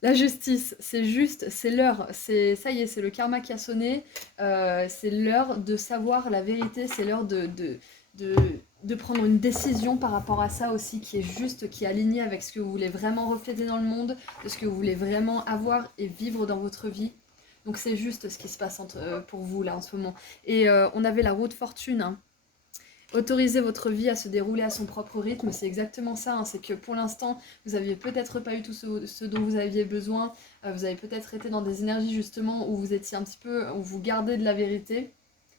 La justice, c'est juste, c'est l'heure, ça y est, c'est le karma qui a sonné, c'est l'heure de savoir la vérité, c'est l'heure de, de prendre une décision par rapport à ça aussi, qui est juste, qui est alignée avec ce que vous voulez vraiment refléter dans le monde, de ce que vous voulez vraiment avoir et vivre dans votre vie. Donc c'est juste ce qui se passe pour vous là en ce moment. Et on avait la roue de fortune, hein. Autoriser votre vie à se dérouler à son propre rythme, c'est exactement ça, hein. C'est que pour l'instant, vous aviez peut-être pas eu tout ce dont vous aviez besoin, vous avez peut-être été dans des énergies justement où vous étiez un petit peu, où vous gardez de la vérité,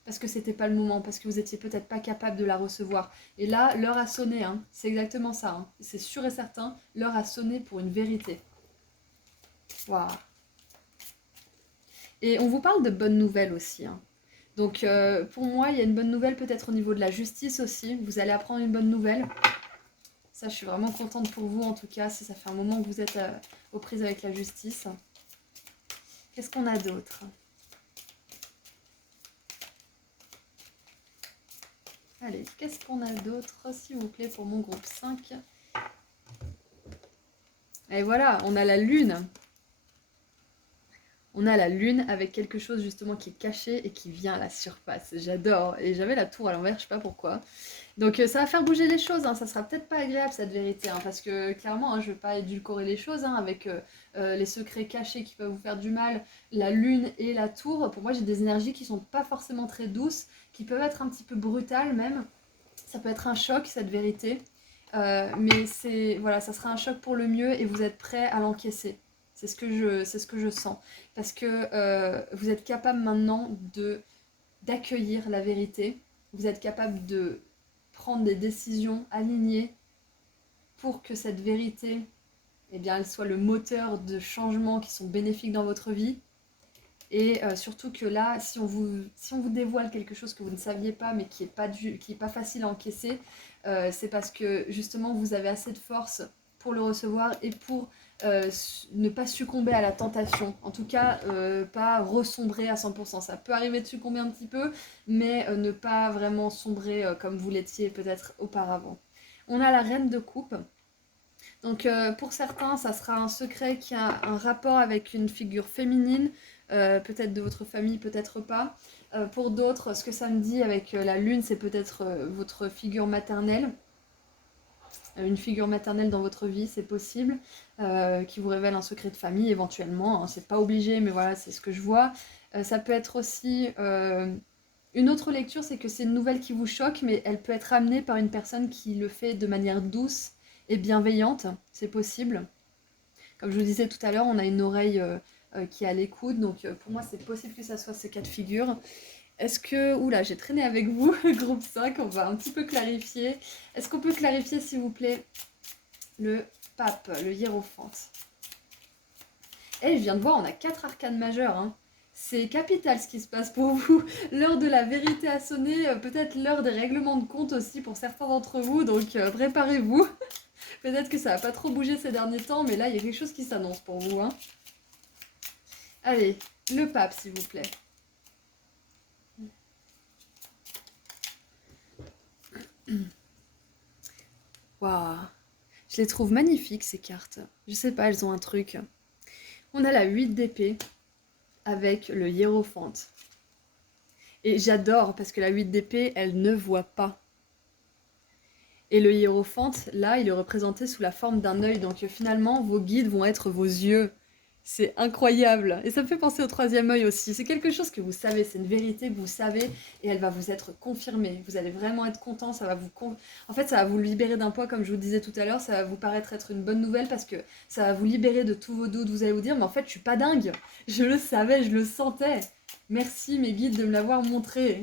parce que c'était pas le moment, parce que vous étiez peut-être pas capable de la recevoir. Et là, l'heure a sonné, hein. C'est exactement ça, hein. C'est sûr et certain, l'heure a sonné pour une vérité. Waouh. Et on vous parle de bonnes nouvelles aussi, hein. Donc pour moi, il y a une bonne nouvelle peut-être au niveau de la justice aussi. Vous allez apprendre une bonne nouvelle. Ça, je suis vraiment contente pour vous en tout cas, si ça fait un moment que vous êtes aux prises avec la justice. Qu'est-ce qu'on a d'autre? Allez, qu'est-ce qu'on a d'autre, s'il vous plaît, pour mon groupe 5? Et voilà, on a la lune. On a la lune avec quelque chose justement qui est caché et qui vient à la surface. J'adore. Et j'avais la tour à l'envers, je sais pas pourquoi. Donc ça va faire bouger les choses, hein. Ça sera peut-être pas agréable cette vérité, hein, parce que clairement, hein, je vais pas édulcorer les choses, hein, avec les secrets cachés qui peuvent vous faire du mal, la lune et la tour. Pour moi, j'ai des énergies qui sont pas forcément très douces, qui peuvent être un petit peu brutales même. Ça peut être un choc cette vérité, mais c'est voilà, ça sera un choc pour le mieux et vous êtes prêt à l'encaisser. C'est ce que je sens, parce que vous êtes capable maintenant de d'accueillir la vérité. Vous êtes capable de prendre des décisions alignées pour que cette vérité, eh bien, elle soit le moteur de changements qui sont bénéfiques dans votre vie. Et surtout que là, si on vous dévoile quelque chose que vous ne saviez pas, mais qui est pas facile à encaisser, c'est parce que justement vous avez assez de force pour le recevoir et pour ne pas succomber à la tentation. En tout cas, pas ressombrer à 100%. Ça peut arriver de succomber un petit peu, mais ne pas vraiment sombrer comme vous l'étiez peut-être auparavant. On a la reine de coupe. Donc pour certains, ça sera un secret qui a un rapport avec une figure féminine, peut-être de votre famille, peut-être pas. Pour d'autres, ce que ça me dit avec la lune, c'est peut-être votre figure maternelle. Une figure maternelle dans votre vie, c'est possible, qui vous révèle un secret de famille éventuellement, hein. C'est pas obligé, mais voilà, c'est ce que je vois. Ça peut être aussi une autre lecture, c'est que c'est une nouvelle qui vous choque, mais elle peut être amenée par une personne qui le fait de manière douce et bienveillante, c'est possible. Comme je vous disais tout à l'heure, on a une oreille qui est à l'écoute, donc pour moi c'est possible que ça soit ces cas de figure. Est-ce que... Oula, j'ai traîné avec vous, groupe 5, on va un petit peu clarifier. Est-ce qu'on peut clarifier s'il vous plaît le pape, le hiérophante? Et je viens de voir, on a 4 arcanes majeures, hein. C'est capital ce qui se passe pour vous. L'heure de la vérité a sonné, peut-être l'heure des règlements de compte aussi pour certains d'entre vous, donc préparez-vous. Peut-être que ça va pas trop bouger ces derniers temps, mais là il y a quelque chose qui s'annonce pour vous, hein. Allez, le pape s'il vous plaît. Waouh, je les trouve magnifiques ces cartes. Je sais pas, elles ont un truc. On a la 8 d'épée avec le hiérophante. Et j'adore parce que la 8 d'épée, elle ne voit pas. Et le hiérophante, là, il est représenté sous la forme d'un œil. Donc finalement, vos guides vont être vos yeux. C'est incroyable. Et ça me fait penser au troisième œil aussi. C'est quelque chose que vous savez, c'est une vérité que vous savez et elle va vous être confirmée. Vous allez vraiment être content, En fait, ça va vous libérer d'un poids, comme je vous disais tout à l'heure, ça va vous paraître être une bonne nouvelle parce que ça va vous libérer de tous vos doutes. Vous allez vous dire, mais en fait, je suis pas dingue. Je le savais, je le sentais. Merci mes guides de me l'avoir montré.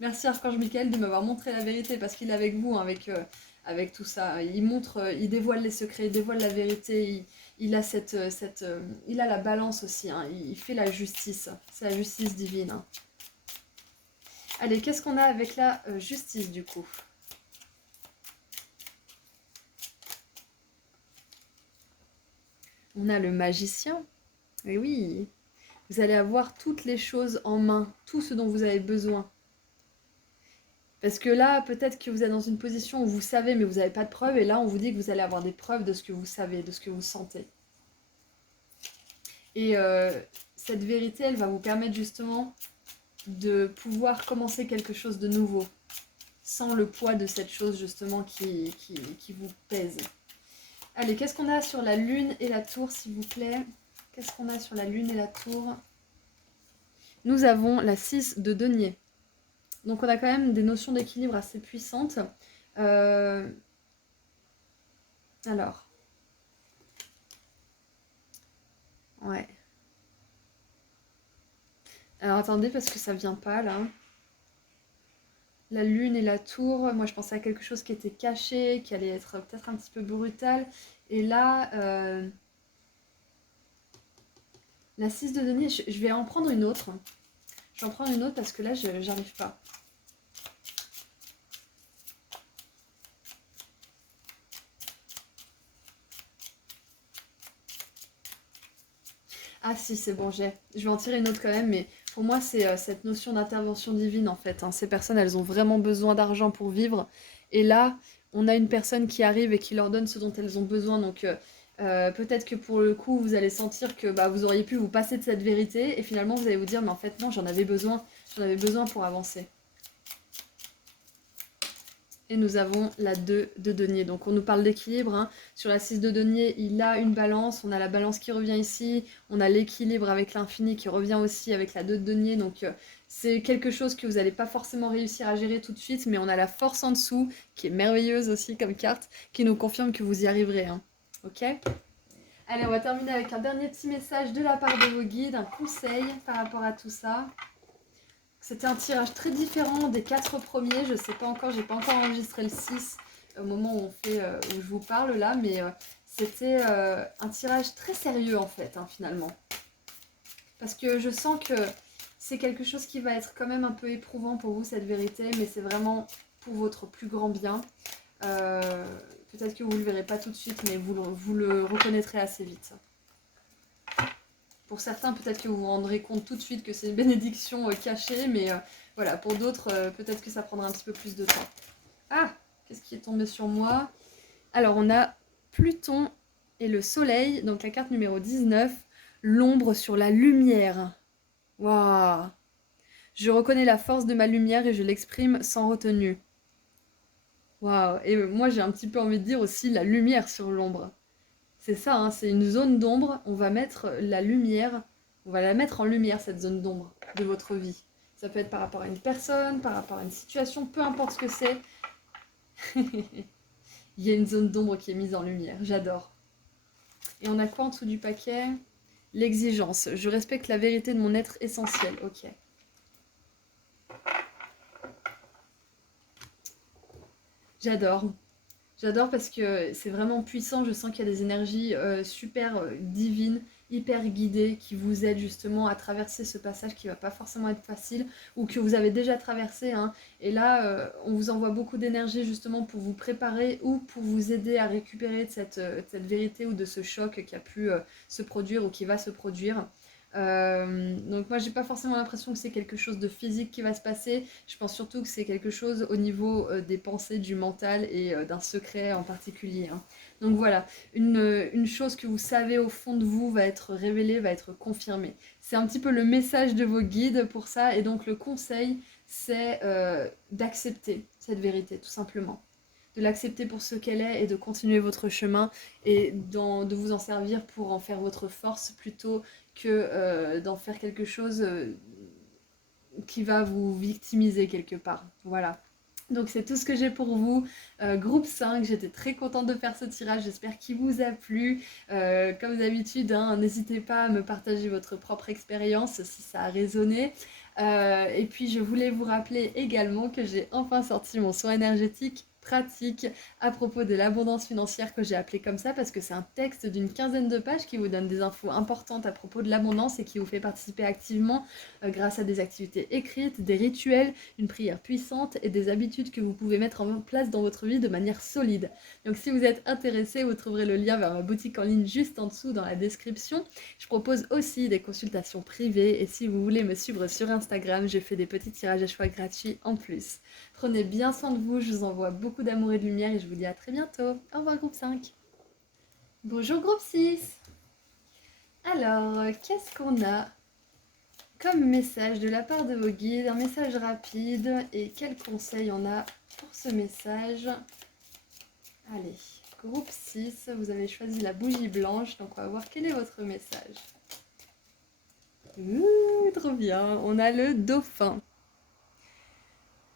Merci Archange Michael de m'avoir montré la vérité parce qu'il est avec vous, hein, avec tout ça. Il montre, il dévoile les secrets, il dévoile la vérité, il a il a la balance aussi, hein, il fait la justice. C'est la justice divine, hein. Allez, qu'est-ce qu'on a avec la justice du coup? On a le magicien. Et oui, vous allez avoir toutes les choses en main, tout ce dont vous avez besoin. Parce que là, peut-être que vous êtes dans une position où vous savez, mais vous n'avez pas de preuves, et là, on vous dit que vous allez avoir des preuves de ce que vous savez, de ce que vous sentez. Et cette vérité, elle va vous permettre justement de pouvoir commencer quelque chose de nouveau, sans le poids de cette chose justement qui vous pèse. Allez, qu'est-ce qu'on a sur la lune et la tour, s'il vous plaît? Qu'est-ce qu'on a sur la lune et la tour? Nous avons la 6 de denier. Donc on a quand même des notions d'équilibre assez puissantes. Alors. Ouais. Alors attendez, parce que ça vient pas là. La lune et la tour, moi je pensais à quelque chose qui était caché, qui allait être peut-être un petit peu brutal. Et là, la 6 de denier, je vais en prendre une autre. Je vais en prendre une autre parce que là, j'arrive pas. Ah si, c'est bon, j'ai. Je vais en tirer une autre quand même, mais pour moi, c'est cette notion d'intervention divine en fait, hein. Ces personnes, elles ont vraiment besoin d'argent pour vivre. Et là, on a une personne qui arrive et qui leur donne ce dont elles ont besoin. Donc peut-être que pour le coup, vous allez sentir que bah, vous auriez pu vous passer de cette vérité. Et finalement, vous allez vous dire, mais en fait, non, j'en avais besoin. J'en avais besoin pour avancer. Et nous avons la 2 de denier. Donc on nous parle d'équilibre, hein. Sur la 6 de denier, il a une balance. On a la balance qui revient ici. On a l'équilibre avec l'infini qui revient aussi avec la 2 de denier. Donc c'est quelque chose que vous n'allez pas forcément réussir à gérer tout de suite. Mais on a la force en dessous, qui est merveilleuse aussi comme carte, qui nous confirme que vous y arriverez, hein. Ok? Allez, on va terminer avec un dernier petit message de la part de vos guides, un conseil par rapport à tout ça. C'était un tirage très différent des 4 premiers. Je sais pas encore, j'ai pas encore enregistré le 6 au moment où, où je vous parle là, mais c'était un tirage très sérieux en fait, hein, finalement. Parce que je sens que c'est quelque chose qui va être quand même un peu éprouvant pour vous, cette vérité, mais c'est vraiment pour votre plus grand bien. Peut-être que vous ne le verrez pas tout de suite, mais vous le reconnaîtrez assez vite. Pour certains, peut-être que vous vous rendrez compte tout de suite que c'est une bénédiction cachée, mais voilà, pour d'autres, peut-être que ça prendra un petit peu plus de temps. Ah, qu'est-ce qui est tombé sur moi? Alors, on a Pluton et le Soleil, donc la carte numéro 19, l'ombre sur la lumière. Waouh! Je reconnais la force de ma lumière et je l'exprime sans retenue. Waouh! Et moi, j'ai un petit peu envie de dire aussi la lumière sur l'ombre. C'est ça, hein, c'est une zone d'ombre. On va mettre la lumière, on va la mettre en lumière, cette zone d'ombre de votre vie. Ça peut être par rapport à une personne, par rapport à une situation, peu importe ce que c'est. Il y a une zone d'ombre qui est mise en lumière, j'adore. Et on a quoi en dessous du paquet? L'exigence. Je respecte la vérité de mon être essentiel. Ok. J'adore. J'adore parce que c'est vraiment puissant, je sens qu'il y a des énergies super divines, hyper guidées, qui vous aident justement à traverser ce passage qui va pas forcément être facile, ou que vous avez déjà traversé, hein. Et là, on vous envoie beaucoup d'énergie justement pour vous préparer ou pour vous aider à récupérer de cette vérité ou de ce choc qui a pu se produire ou qui va se produire. Donc moi j'ai pas forcément l'impression que c'est quelque chose de physique qui va se passer, je pense surtout que c'est quelque chose au niveau des pensées, du mental et d'un secret en particulier, hein. Donc voilà, une chose que vous savez au fond de vous va être révélée, va être confirmée. C'est un petit peu le message de vos guides pour ça, et donc le conseil c'est d'accepter cette vérité tout simplement. De l'accepter pour ce qu'elle est et de continuer votre chemin et de vous en servir pour en faire votre force plutôt que d'en faire quelque chose qui va vous victimiser quelque part. Voilà. Donc c'est tout ce que j'ai pour vous. Groupe 5, j'étais très contente de faire ce tirage, j'espère qu'il vous a plu. Comme d'habitude, hein, n'hésitez pas à me partager votre propre expérience si ça a résonné. Et puis je voulais vous rappeler également que j'ai enfin sorti mon soin énergétique pratique à propos de l'abondance financière que j'ai appelé comme ça parce que c'est un texte d'une quinzaine de pages qui vous donne des infos importantes à propos de l'abondance et qui vous fait participer activement grâce à des activités écrites, des rituels, une prière puissante et des habitudes que vous pouvez mettre en place dans votre vie de manière solide. Donc si vous êtes intéressé, vous trouverez le lien vers ma boutique en ligne juste en dessous dans la description. Je propose aussi des consultations privées et si vous voulez me suivre sur Instagram, je fais des petits tirages à choix gratuits en plus. Prenez bien soin de vous, je vous envoie beaucoup d'amour et de lumière et je vous dis à très bientôt. Au revoir groupe 5. Bonjour groupe 6. Alors, qu'est-ce qu'on a comme message de la part de vos guides? Un message rapide et quels conseils on a pour ce message? Allez, groupe 6, vous avez choisi la bougie blanche, donc on va voir quel est votre message. Trop bien, on a le dauphin.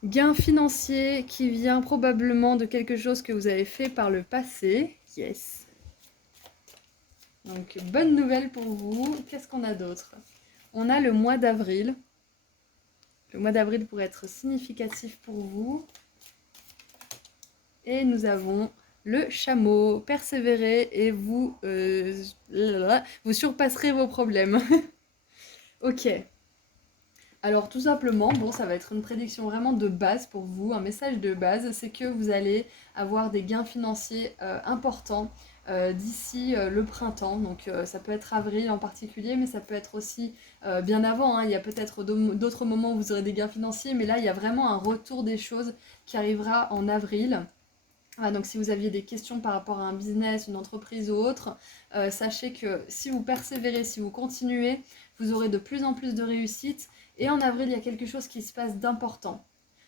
Gain financier qui vient probablement de quelque chose que vous avez fait par le passé. Yes. Donc, bonne nouvelle pour vous. Qu'est-ce qu'on a d'autre? On a le mois d'avril. Le mois d'avril pourrait être significatif pour vous. Et nous avons le chameau. Persévérez et vous surpasserez vos problèmes. Ok. Alors tout simplement, bon, ça va être une prédiction vraiment de base pour vous, un message de base, c'est que vous allez avoir des gains financiers importants d'ici le printemps. Donc ça peut être avril en particulier, mais ça peut être aussi bien avant, hein. Il y a peut-être d'autres moments où vous aurez des gains financiers, mais là il y a vraiment un retour des choses qui arrivera en avril. Ah, donc si vous aviez des questions par rapport à un business, une entreprise ou autre, sachez que si vous persévérez, si vous continuez, vous aurez de plus en plus de réussite. Et en avril, il y a quelque chose qui se passe d'important.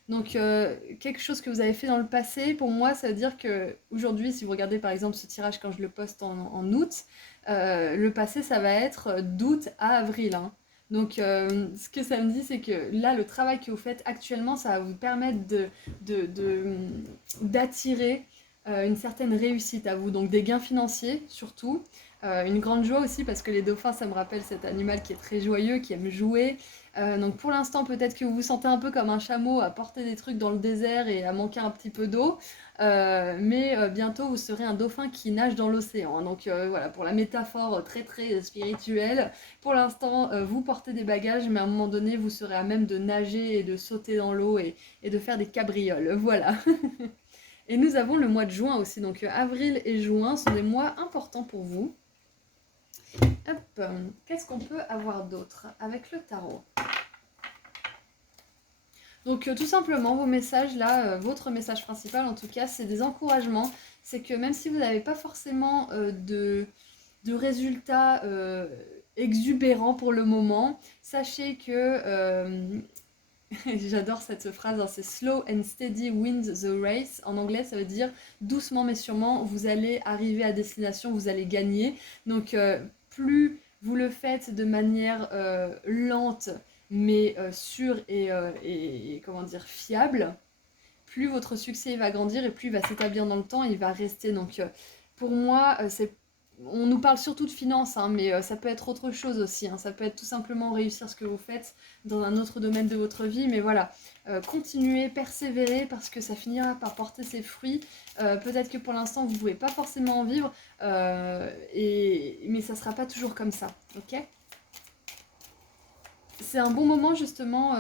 Donc quelque chose que vous avez fait dans le passé, pour moi, ça veut dire que aujourd'hui, si vous regardez par exemple ce tirage quand je le poste en août, le passé, ça va être d'août à avril, hein. Donc ce que ça me dit, c'est que là, le travail que vous faites actuellement, ça va vous permettre d'attirer une certaine réussite à vous, donc des gains financiers surtout, une grande joie aussi parce que les dauphins ça me rappelle cet animal qui est très joyeux, qui aime jouer, donc pour l'instant peut-être que vous vous sentez un peu comme un chameau à porter des trucs dans le désert et à manquer un petit peu d'eau, mais bientôt vous serez un dauphin qui nage dans l'océan, donc voilà pour la métaphore très très spirituelle. Pour l'instant vous portez des bagages mais à un moment donné vous serez à même de nager et de sauter dans l'eau et de faire des cabrioles, voilà. Et nous avons le mois de juin aussi, donc avril et juin sont des mois importants pour vous. Hop, qu'est-ce qu'on peut avoir d'autre avec le tarot? Donc tout simplement, vos messages là, votre message principal en tout cas, c'est des encouragements. C'est que même si vous n'avez pas forcément de résultats exubérants pour le moment, sachez que j'adore cette phrase, hein, c'est slow and steady wins the race. En anglais, ça veut dire doucement mais sûrement, vous allez arriver à destination, vous allez gagner. Donc, plus vous le faites de manière lente mais sûre et comment dire, fiable, plus votre succès va grandir et plus il va s'établir dans le temps et il va rester. Donc, pour moi, on nous parle surtout de finances, hein, mais ça peut être autre chose aussi, hein. Ça peut être tout simplement réussir ce que vous faites dans un autre domaine de votre vie. Mais voilà, continuez, persévérez parce que ça finira par porter ses fruits. Peut-être que pour l'instant, vous ne pouvez pas forcément en vivre, mais ça ne sera pas toujours comme ça. Ok ? C'est un bon moment justement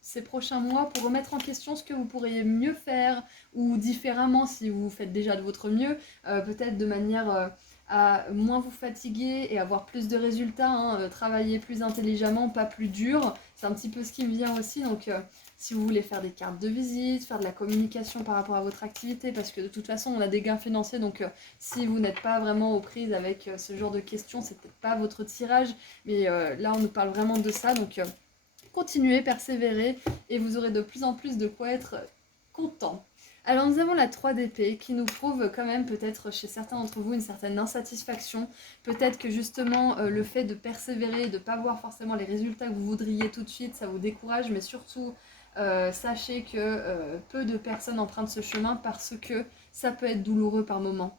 ces prochains mois pour remettre en question ce que vous pourriez mieux faire ou différemment si vous faites déjà de votre mieux, peut-être de manière à moins vous fatiguer et avoir plus de résultats, hein, travailler plus intelligemment, pas plus dur. C'est un petit peu ce qui me vient aussi, donc si vous voulez faire des cartes de visite, faire de la communication par rapport à votre activité, parce que de toute façon on a des gains financiers, donc si vous n'êtes pas vraiment aux prises avec ce genre de questions, c'est peut-être pas votre tirage, mais là on nous parle vraiment de ça, donc continuez, persévérez et vous aurez de plus en plus de quoi être content. Alors nous avons la 3 d'épée qui nous prouve quand même peut-être chez certains d'entre vous une certaine insatisfaction. Peut-être que justement le fait de persévérer, de ne pas voir forcément les résultats que vous voudriez tout de suite, ça vous décourage, mais surtout sachez que peu de personnes empruntent ce chemin parce que ça peut être douloureux par moments.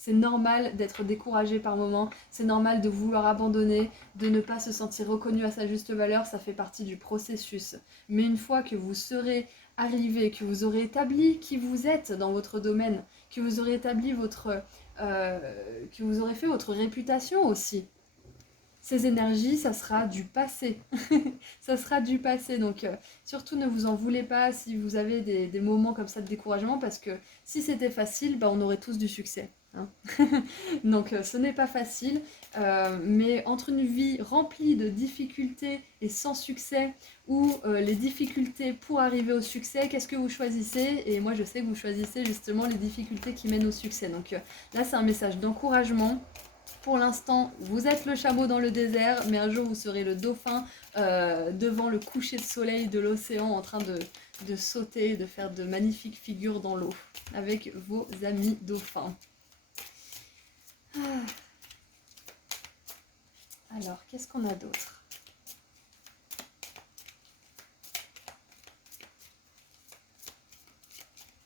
C'est normal d'être découragé par moments, c'est normal de vouloir abandonner, de ne pas se sentir reconnu à sa juste valeur, ça fait partie du processus. Mais une fois que vous serez arrivé, que vous aurez établi qui vous êtes dans votre domaine, que vous aurez établi que vous aurez fait votre réputation aussi, ces énergies, ça sera du passé. Ça sera du passé. Donc, surtout ne vous en voulez pas si vous avez des moments comme ça de découragement, parce que si c'était facile, bah, on aurait tous du succès. Hein. Donc, ce n'est pas facile, mais entre une vie remplie de difficultés et sans succès, ou les difficultés pour arriver au succès, qu'est-ce que vous choisissez? Et moi, je sais que vous choisissez justement les difficultés qui mènent au succès. Donc, là, c'est un message d'encouragement. Pour l'instant, vous êtes le chameau dans le désert, mais un jour vous serez le dauphin devant le coucher de soleil de l'océan en train de sauter, de faire de magnifiques figures dans l'eau avec vos amis dauphins. Ah. Alors, qu'est-ce qu'on a d'autre?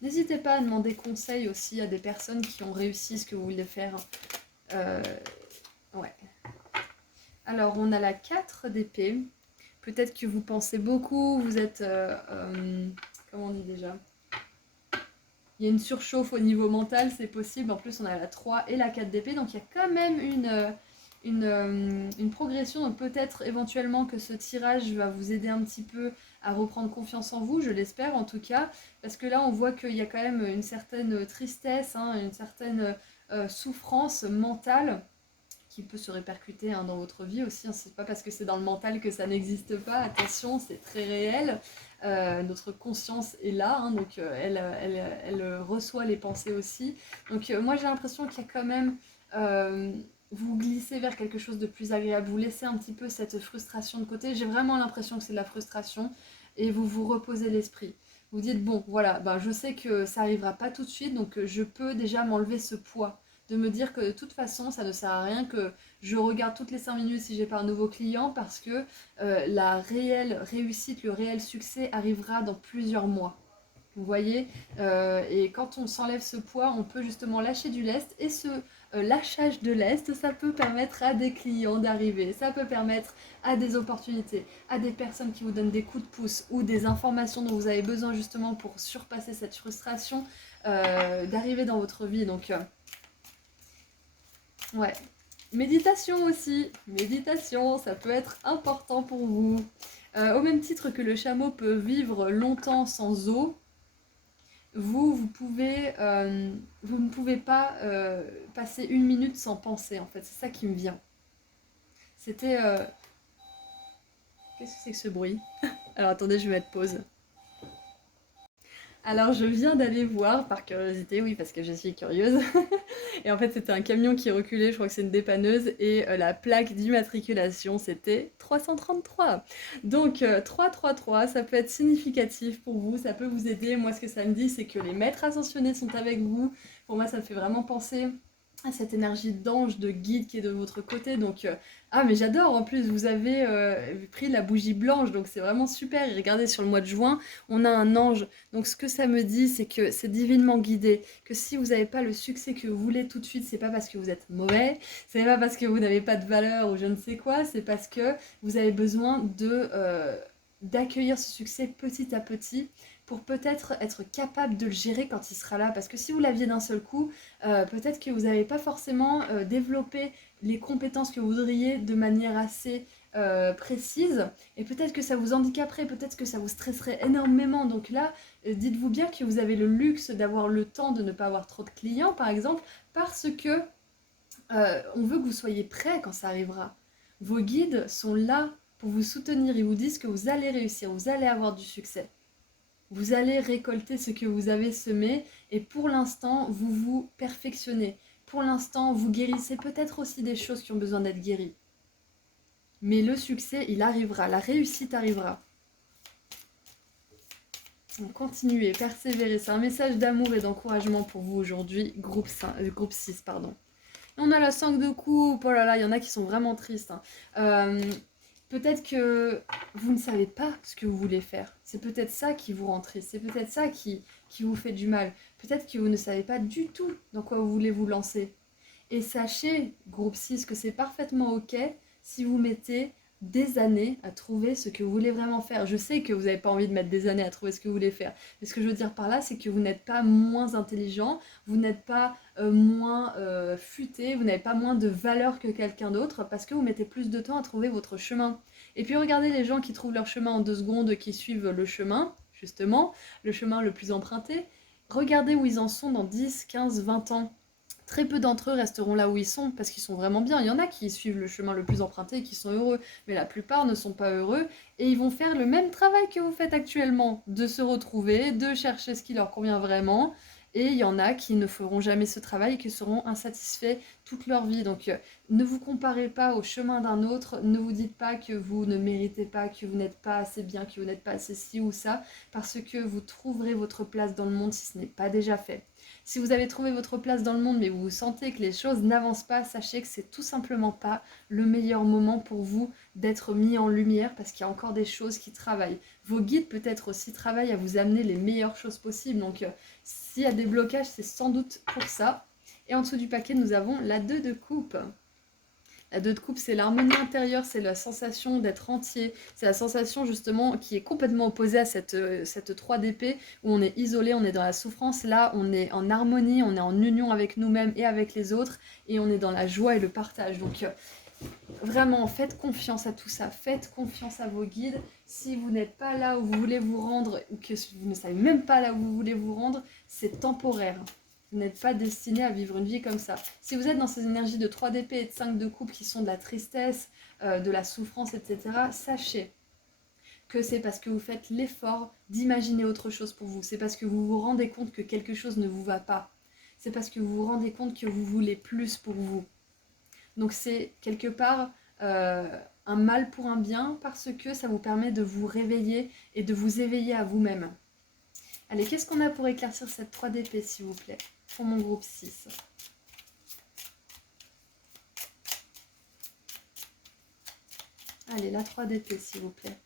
N'hésitez pas à demander conseil aussi à des personnes qui ont réussi ce que vous voulez faire. Ouais. Alors, on a la 4 d'épée. Peut-être que vous pensez beaucoup, vous êtes... comment on dit déjà? Il y a une surchauffe au niveau mental, c'est possible. En plus, on a la 3 et la 4 d'épée. Donc, il y a quand même une progression. Donc, peut-être éventuellement que ce tirage va vous aider un petit peu à reprendre confiance en vous. Je l'espère en tout cas. Parce que là, on voit qu'il y a quand même une certaine tristesse, hein, une certaine souffrance mentale qui peut se répercuter dans votre vie aussi. C'est pas parce que c'est dans le mental que ça n'existe pas. Attention, c'est très réel. Notre conscience est là, donc elle reçoit les pensées aussi. Donc moi j'ai l'impression qu'il y a quand même... vous glissez vers quelque chose de plus agréable. Vous laissez un petit peu cette frustration de côté. J'ai vraiment l'impression que c'est de la frustration. Et vous vous reposez l'esprit. Vous dites, bon, voilà, ben, je sais que ça arrivera pas tout de suite, donc je peux déjà m'enlever ce poids de me dire que de toute façon ça ne sert à rien que je regarde toutes les 5 minutes si j'ai pas un nouveau client, parce que la réelle réussite, le réel succès arrivera dans plusieurs mois. Vous voyez, et quand on s'enlève ce poids, on peut justement lâcher du lest, et ce lâchage de lest, ça peut permettre à des clients d'arriver, ça peut permettre à des opportunités, à des personnes qui vous donnent des coups de pouce ou des informations dont vous avez besoin justement pour surpasser cette frustration, d'arriver dans votre vie. Donc ouais. Méditation aussi. Méditation, ça peut être important pour vous. Au même titre que le chameau peut vivre longtemps sans eau, vous ne pouvez pas passer 1 minute sans penser, en fait. C'est ça qui me vient. C'était... Qu'est-ce que c'est que ce bruit? Alors attendez, je vais mettre pause. Alors je viens d'aller voir par curiosité, oui parce que je suis curieuse. Et en fait c'était un camion qui reculait, je crois que c'est une dépanneuse, et la plaque d'immatriculation c'était 333. Donc 333, ça peut être significatif pour vous, ça peut vous aider. Moi ce que ça me dit c'est que les maîtres ascensionnés sont avec vous. Pour moi ça me fait vraiment penser à cette énergie d'ange, de guide qui est de votre côté. Donc, ah mais j'adore, en plus vous avez pris la bougie blanche, donc c'est vraiment super. Et regardez, sur le mois de juin, on a un ange. Donc ce que ça me dit, c'est que c'est divinement guidé, que si vous n'avez pas le succès que vous voulez tout de suite, c'est pas parce que vous êtes mauvais, c'est pas parce que vous n'avez pas de valeur ou je ne sais quoi, c'est parce que vous avez besoin d'accueillir ce succès petit à petit, pour peut-être être capable de le gérer quand il sera là. Parce que si vous l'aviez d'un seul coup, peut-être que vous n'avez pas forcément développé les compétences que vous voudriez de manière assez précise, et peut-être que ça vous handicaperait, peut-être que ça vous stresserait énormément. Donc là, dites-vous bien que vous avez le luxe d'avoir le temps de ne pas avoir trop de clients, par exemple, parce que on veut que vous soyez prêt quand ça arrivera. Vos guides sont là pour vous soutenir, ils vous disent que vous allez réussir, vous allez avoir du succès. Vous allez récolter ce que vous avez semé, et pour l'instant, vous vous perfectionnez. Pour l'instant, vous guérissez peut-être aussi des choses qui ont besoin d'être guéries. Mais le succès, il arrivera, la réussite arrivera. Donc continuez, persévérez. C'est un message d'amour et d'encouragement pour vous aujourd'hui, groupe 6, pardon. Et on a la 5 de coupe, oh là là, il y en a qui sont vraiment tristes. Peut-être que vous ne savez pas ce que vous voulez faire. C'est peut-être ça qui vous rend triste. C'est peut-être ça qui vous fait du mal. Peut-être que vous ne savez pas du tout dans quoi vous voulez vous lancer. Et sachez, groupe 6, que c'est parfaitement ok si vous mettez des années à trouver ce que vous voulez vraiment faire. Je sais que vous n'avez pas envie de mettre des années à trouver ce que vous voulez faire. Mais ce que je veux dire par là, c'est que vous n'êtes pas moins intelligent, vous n'êtes pas moins futé, vous n'avez pas moins de valeur que quelqu'un d'autre parce que vous mettez plus de temps à trouver votre chemin. Et puis regardez les gens qui trouvent leur chemin en 2 secondes, qui suivent le chemin, justement, le chemin le plus emprunté. Regardez où ils en sont dans 10, 15, 20 ans. Très peu d'entre eux resteront là où ils sont parce qu'ils sont vraiment bien. Il y en a qui suivent le chemin le plus emprunté et qui sont heureux, mais la plupart ne sont pas heureux et ils vont faire le même travail que vous faites actuellement, de se retrouver, de chercher ce qui leur convient vraiment. Et il y en a qui ne feront jamais ce travail et qui seront insatisfaits toute leur vie. Donc ne vous comparez pas au chemin d'un autre, ne vous dites pas que vous ne méritez pas, que vous n'êtes pas assez bien, que vous n'êtes pas assez ci ou ça, parce que vous trouverez votre place dans le monde si ce n'est pas déjà fait. Si vous avez trouvé votre place dans le monde mais vous sentez que les choses n'avancent pas, sachez que c'est tout simplement pas le meilleur moment pour vous d'être mis en lumière parce qu'il y a encore des choses qui travaillent. Vos guides peut-être aussi travaillent à vous amener les meilleures choses possibles. Donc s'il y a des blocages, c'est sans doute pour ça. Et en dessous du paquet, nous avons la 2 de coupe. La 2 de coupe, c'est l'harmonie intérieure, c'est la sensation d'être entier. C'est la sensation justement qui est complètement opposée à cette 3 d'épée où on est isolé, on est dans la souffrance. Là, on est en harmonie, on est en union avec nous-mêmes et avec les autres et on est dans la joie et le partage. Donc vraiment, faites confiance à tout ça, faites confiance à vos guides. Si vous n'êtes pas là où vous voulez vous rendre ou que vous ne savez même pas là où vous voulez vous rendre, c'est temporaire. Vous n'êtes pas destiné à vivre une vie comme ça. Si vous êtes dans ces énergies de 3 d'épée et de 5 de coupe qui sont de la tristesse, de la souffrance, etc., sachez que c'est parce que vous faites l'effort d'imaginer autre chose pour vous. C'est parce que vous vous rendez compte que quelque chose ne vous va pas. C'est parce que vous vous rendez compte que vous voulez plus pour vous. Donc c'est quelque part un mal pour un bien parce que ça vous permet de vous réveiller et de vous éveiller à vous-même. Allez, qu'est-ce qu'on a pour éclaircir cette 3 d'épée, s'il vous plaît, pour mon groupe 6? Allez, la 3 d'épée, s'il vous plaît.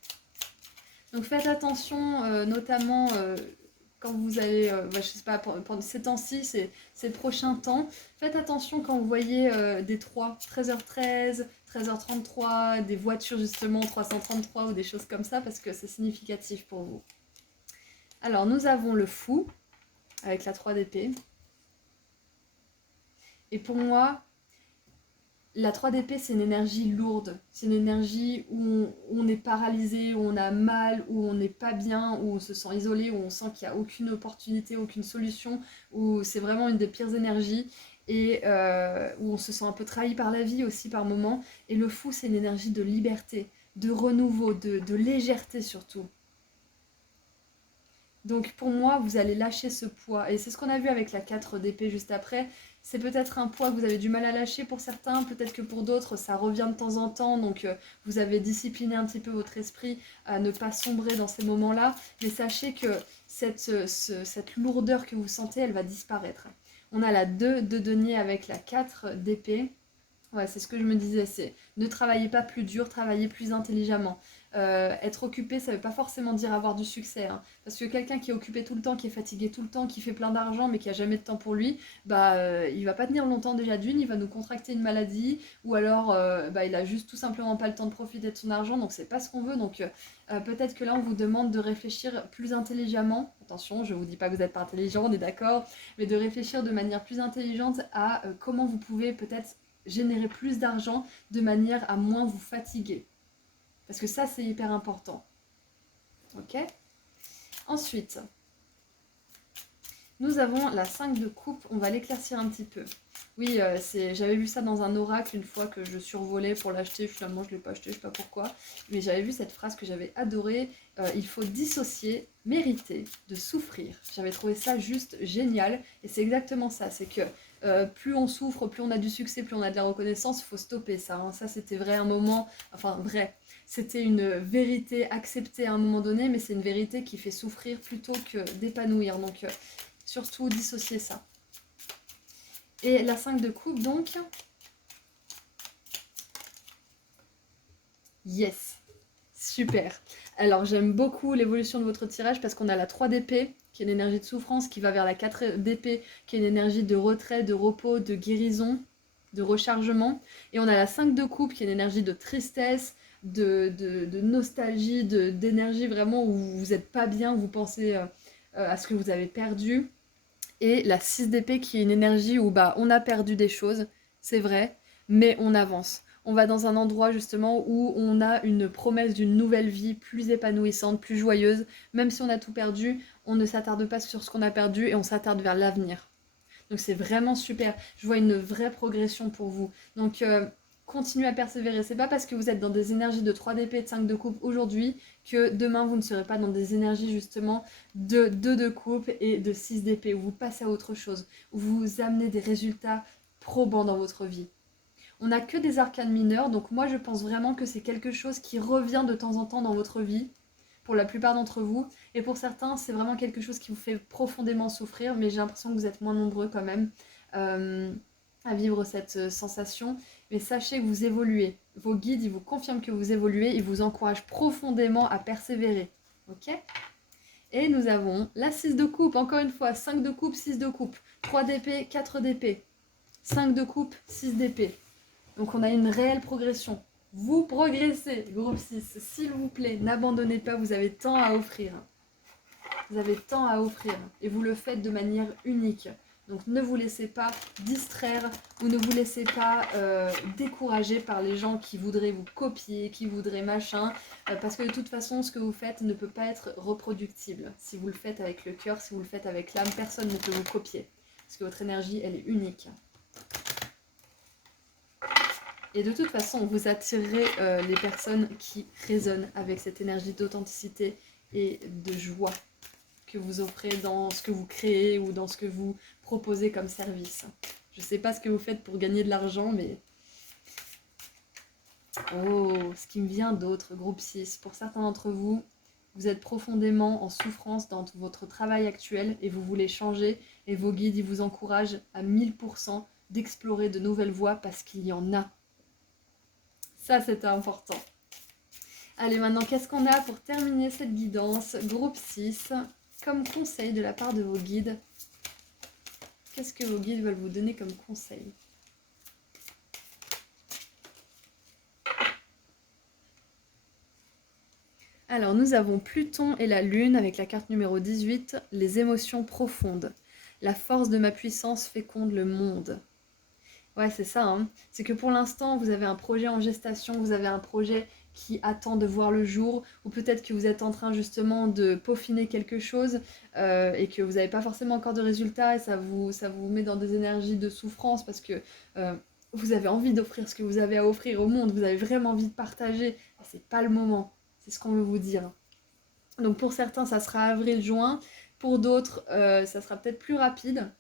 Donc faites attention, notamment quand vous allez, je sais pas, pendant ces temps-ci, ces prochains temps, faites attention quand vous voyez des 3, 13h13, 13h33, des voitures justement 333 ou des choses comme ça, parce que c'est significatif pour vous. Alors, nous avons le fou, avec la 3 d'épée. Et pour moi, la 3 d'épée, c'est une énergie lourde. C'est une énergie où on est paralysé, où on a mal, où on n'est pas bien, où on se sent isolé, où on sent qu'il n'y a aucune opportunité, aucune solution, où c'est vraiment une des pires énergies et où on se sent un peu trahi par la vie aussi par moments. Et le fou, c'est une énergie de liberté, de renouveau, de légèreté surtout. Donc pour moi, vous allez lâcher ce poids. Et c'est ce qu'on a vu avec la 4 d'épée juste après. C'est peut-être un poids que vous avez du mal à lâcher pour certains, peut-être que pour d'autres, ça revient de temps en temps. Donc vous avez discipliné un petit peu votre esprit à ne pas sombrer dans ces moments-là. Mais sachez que cette lourdeur que vous sentez, elle va disparaître. On a la 2 de denier avec la 4 d'épée. Ouais, c'est ce que je me disais, c'est ne travaillez pas plus dur, travaillez plus intelligemment. Être occupé, ça ne veut pas forcément dire avoir du succès, hein. Parce que quelqu'un qui est occupé tout le temps, qui est fatigué tout le temps, qui fait plein d'argent mais qui a jamais de temps pour lui, il va pas tenir longtemps déjà d'une, il va nous contracter une maladie, ou alors il a juste tout simplement pas le temps de profiter de son argent, donc c'est pas ce qu'on veut. Donc peut-être que là on vous demande de réfléchir plus intelligemment. Attention, je vous dis pas que vous n'êtes pas intelligent, on est d'accord, mais de réfléchir de manière plus intelligente à comment vous pouvez peut-être générer plus d'argent de manière à moins vous fatiguer. Parce que ça, c'est hyper important. Ok? Ensuite, nous avons la 5 de coupe. On va l'éclaircir un petit peu. Oui, j'avais vu ça dans un oracle une fois que je survolais pour l'acheter. Finalement, je ne l'ai pas acheté, je ne sais pas pourquoi. Mais j'avais vu cette phrase que j'avais adorée. Il faut dissocier, mériter, de souffrir. J'avais trouvé ça juste génial. Et c'est exactement ça. C'est que plus on souffre, plus on a du succès, plus on a de la reconnaissance. Il faut stopper ça. Hein. Ça, c'était vrai un moment. Enfin, vrai. C'était une vérité acceptée à un moment donné. Mais c'est une vérité qui fait souffrir plutôt que d'épanouir. Donc, surtout dissocier ça. Et la 5 de coupe, donc. Yes. Super. Alors, j'aime beaucoup l'évolution de votre tirage parce qu'on a la 3 d'épée, qui est une énergie de souffrance, qui va vers la 4 d'épée, qui est une énergie de retrait, de repos, de guérison. de rechargement. Et on a la 5 de coupe qui est une énergie de tristesse, de nostalgie, d'énergie vraiment où vous n'êtes pas bien, vous pensez à ce que vous avez perdu. Et la 6 d'épée qui est une énergie où bah, on a perdu des choses, c'est vrai, mais on avance. On va dans un endroit justement où on a une promesse d'une nouvelle vie plus épanouissante, plus joyeuse. Même si on a tout perdu, on ne s'attarde pas sur ce qu'on a perdu et on s'attarde vers l'avenir. Donc c'est vraiment super. Je vois une vraie progression pour vous. Donc continuez à persévérer. C'est pas parce que vous êtes dans des énergies de 3 d'épée et de 5 de coupe aujourd'hui que demain vous ne serez pas dans des énergies justement de 2 de coupe et de 6 d'épée où vous passez à autre chose, où vous amenez des résultats probants dans votre vie. On n'a que des arcanes mineurs, donc moi je pense vraiment que c'est quelque chose qui revient de temps en temps dans votre vie, pour la plupart d'entre vous, et pour certains c'est vraiment quelque chose qui vous fait profondément souffrir, mais j'ai l'impression que vous êtes moins nombreux quand même à vivre cette sensation. Mais sachez que vous évoluez, vos guides ils vous confirment que vous évoluez, ils vous encouragent profondément à persévérer, ok? Et nous avons la 6 de coupe, encore une fois, 5 de coupe, 6 de coupe, 3 d'épée, 4 d'épée, 5 de coupe, 6 d'épée. Donc on a une réelle progression. Vous progressez, groupe 6, s'il vous plaît, n'abandonnez pas, vous avez tant à offrir. Vous avez tant à offrir et vous le faites de manière unique. Donc ne vous laissez pas distraire ou ne vous laissez pas décourager par les gens qui voudraient vous copier, qui voudraient machin, parce que de toute façon ce que vous faites ne peut pas être reproductible. Si vous le faites avec le cœur, si vous le faites avec l'âme, personne ne peut vous copier. Parce que votre énergie, elle est unique. Et de toute façon, vous attirerez les personnes qui résonnent avec cette énergie d'authenticité et de joie que vous offrez dans ce que vous créez ou dans ce que vous proposez comme service. Je ne sais pas ce que vous faites pour gagner de l'argent, mais... Oh, ce qui me vient d'autre, groupe 6. Pour certains d'entre vous, vous êtes profondément en souffrance dans votre travail actuel et vous voulez changer et vos guides ils vous encouragent à 1000% d'explorer de nouvelles voies parce qu'il y en a. Ça, c'était important. Allez, maintenant, qu'est-ce qu'on a pour terminer cette guidance? Groupe 6, comme conseil de la part de vos guides. Qu'est-ce que vos guides veulent vous donner comme conseil? Alors, nous avons Pluton et la Lune avec la carte numéro 18, les émotions profondes. La force de ma puissance féconde le monde. Ouais, c'est ça, hein. C'est que pour l'instant, vous avez un projet en gestation, vous avez un projet qui attend de voir le jour, ou peut-être que vous êtes en train justement de peaufiner quelque chose et que vous n'avez pas forcément encore de résultats et ça vous met dans des énergies de souffrance parce que vous avez envie d'offrir ce que vous avez à offrir au monde, vous avez vraiment envie de partager, c'est pas le moment, c'est ce qu'on veut vous dire. Donc pour certains, ça sera avril-juin, pour d'autres, ça sera peut-être plus rapide.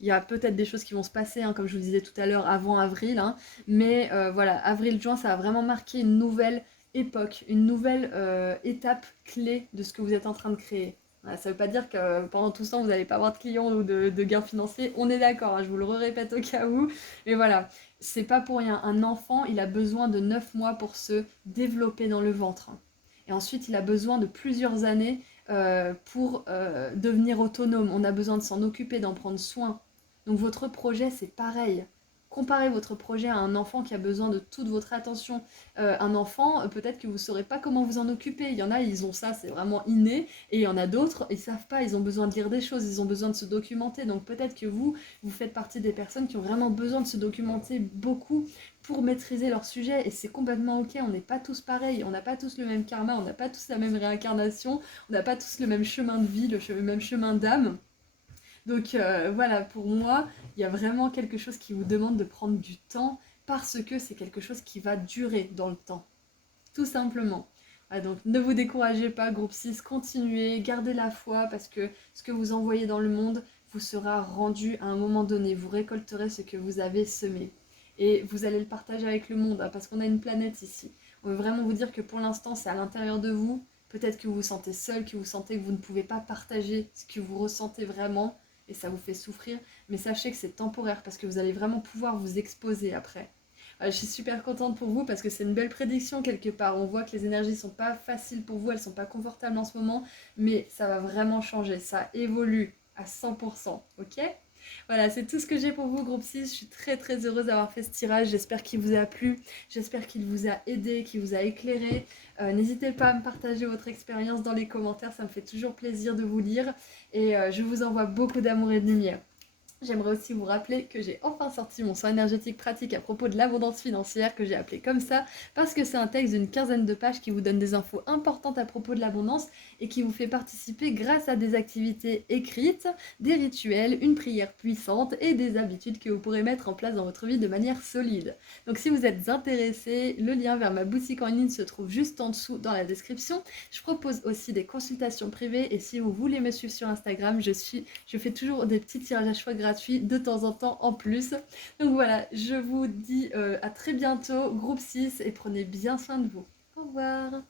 Il y a peut-être des choses qui vont se passer, hein, comme je vous disais tout à l'heure, avant avril. Hein, mais voilà, avril-juin, ça va vraiment marquer une nouvelle époque, une nouvelle étape clé de ce que vous êtes en train de créer. Voilà, ça ne veut pas dire que pendant tout ce temps, vous n'allez pas avoir de clients ou de gains financiers. On est d'accord, hein, je vous le répète au cas où. Mais voilà, c'est pas pour rien. Un enfant, il a besoin de 9 mois pour se développer dans le ventre. Et ensuite, il a besoin de plusieurs années pour devenir autonome. On a besoin de s'en occuper, d'en prendre soin. Donc votre projet, c'est pareil. Comparez votre projet à un enfant qui a besoin de toute votre attention. Un enfant, peut-être que vous ne saurez pas comment vous en occuper. Il y en a, ils ont ça, c'est vraiment inné. Et il y en a d'autres, ils ne savent pas, ils ont besoin de lire des choses, ils ont besoin de se documenter. Donc peut-être que vous faites partie des personnes qui ont vraiment besoin de se documenter beaucoup pour maîtriser leur sujet. Et c'est complètement ok, on n'est pas tous pareils, on n'a pas tous le même karma, on n'a pas tous la même réincarnation, on n'a pas tous le même chemin de vie, le même chemin d'âme. Donc voilà, pour moi, il y a vraiment quelque chose qui vous demande de prendre du temps parce que c'est quelque chose qui va durer dans le temps. Tout simplement. Voilà, donc ne vous découragez pas, groupe 6, continuez, gardez la foi parce que ce que vous envoyez dans le monde vous sera rendu à un moment donné. Vous récolterez ce que vous avez semé. Et vous allez le partager avec le monde, hein, parce qu'on a une planète ici. On veut vraiment vous dire que pour l'instant, c'est à l'intérieur de vous. Peut-être que vous vous sentez seul, que vous sentez que vous ne pouvez pas partager ce que vous ressentez vraiment et ça vous fait souffrir, mais sachez que c'est temporaire parce que vous allez vraiment pouvoir vous exposer après. Je suis super contente pour vous parce que c'est une belle prédiction quelque part. On voit que les énergies sont pas faciles pour vous, elles sont pas confortables en ce moment, mais ça va vraiment changer, ça évolue à 100%, ok? Voilà, c'est tout ce que j'ai pour vous, groupe 6. Je suis très très heureuse d'avoir fait ce tirage. J'espère qu'il vous a plu. J'espère qu'il vous a aidé, qu'il vous a éclairé. N'hésitez pas à me partager votre expérience dans les commentaires. Ça me fait toujours plaisir de vous lire. Et je vous envoie beaucoup d'amour et de lumière. J'aimerais aussi vous rappeler que j'ai enfin sorti mon soin énergétique pratique à propos de l'abondance financière, que j'ai appelé comme ça, parce que c'est un texte d'une quinzaine de pages qui vous donne des infos importantes à propos de l'abondance et qui vous fait participer grâce à des activités écrites, des rituels, une prière puissante et des habitudes que vous pourrez mettre en place dans votre vie de manière solide. Donc si vous êtes intéressé, le lien vers ma boutique en ligne se trouve juste en dessous dans la description. Je propose aussi des consultations privées et si vous voulez me suivre sur Instagram, je fais toujours des petits tirages à choix gratuits de temps en temps en plus. Donc voilà, je vous dis à très bientôt, groupe 6, et prenez bien soin de vous. Au revoir.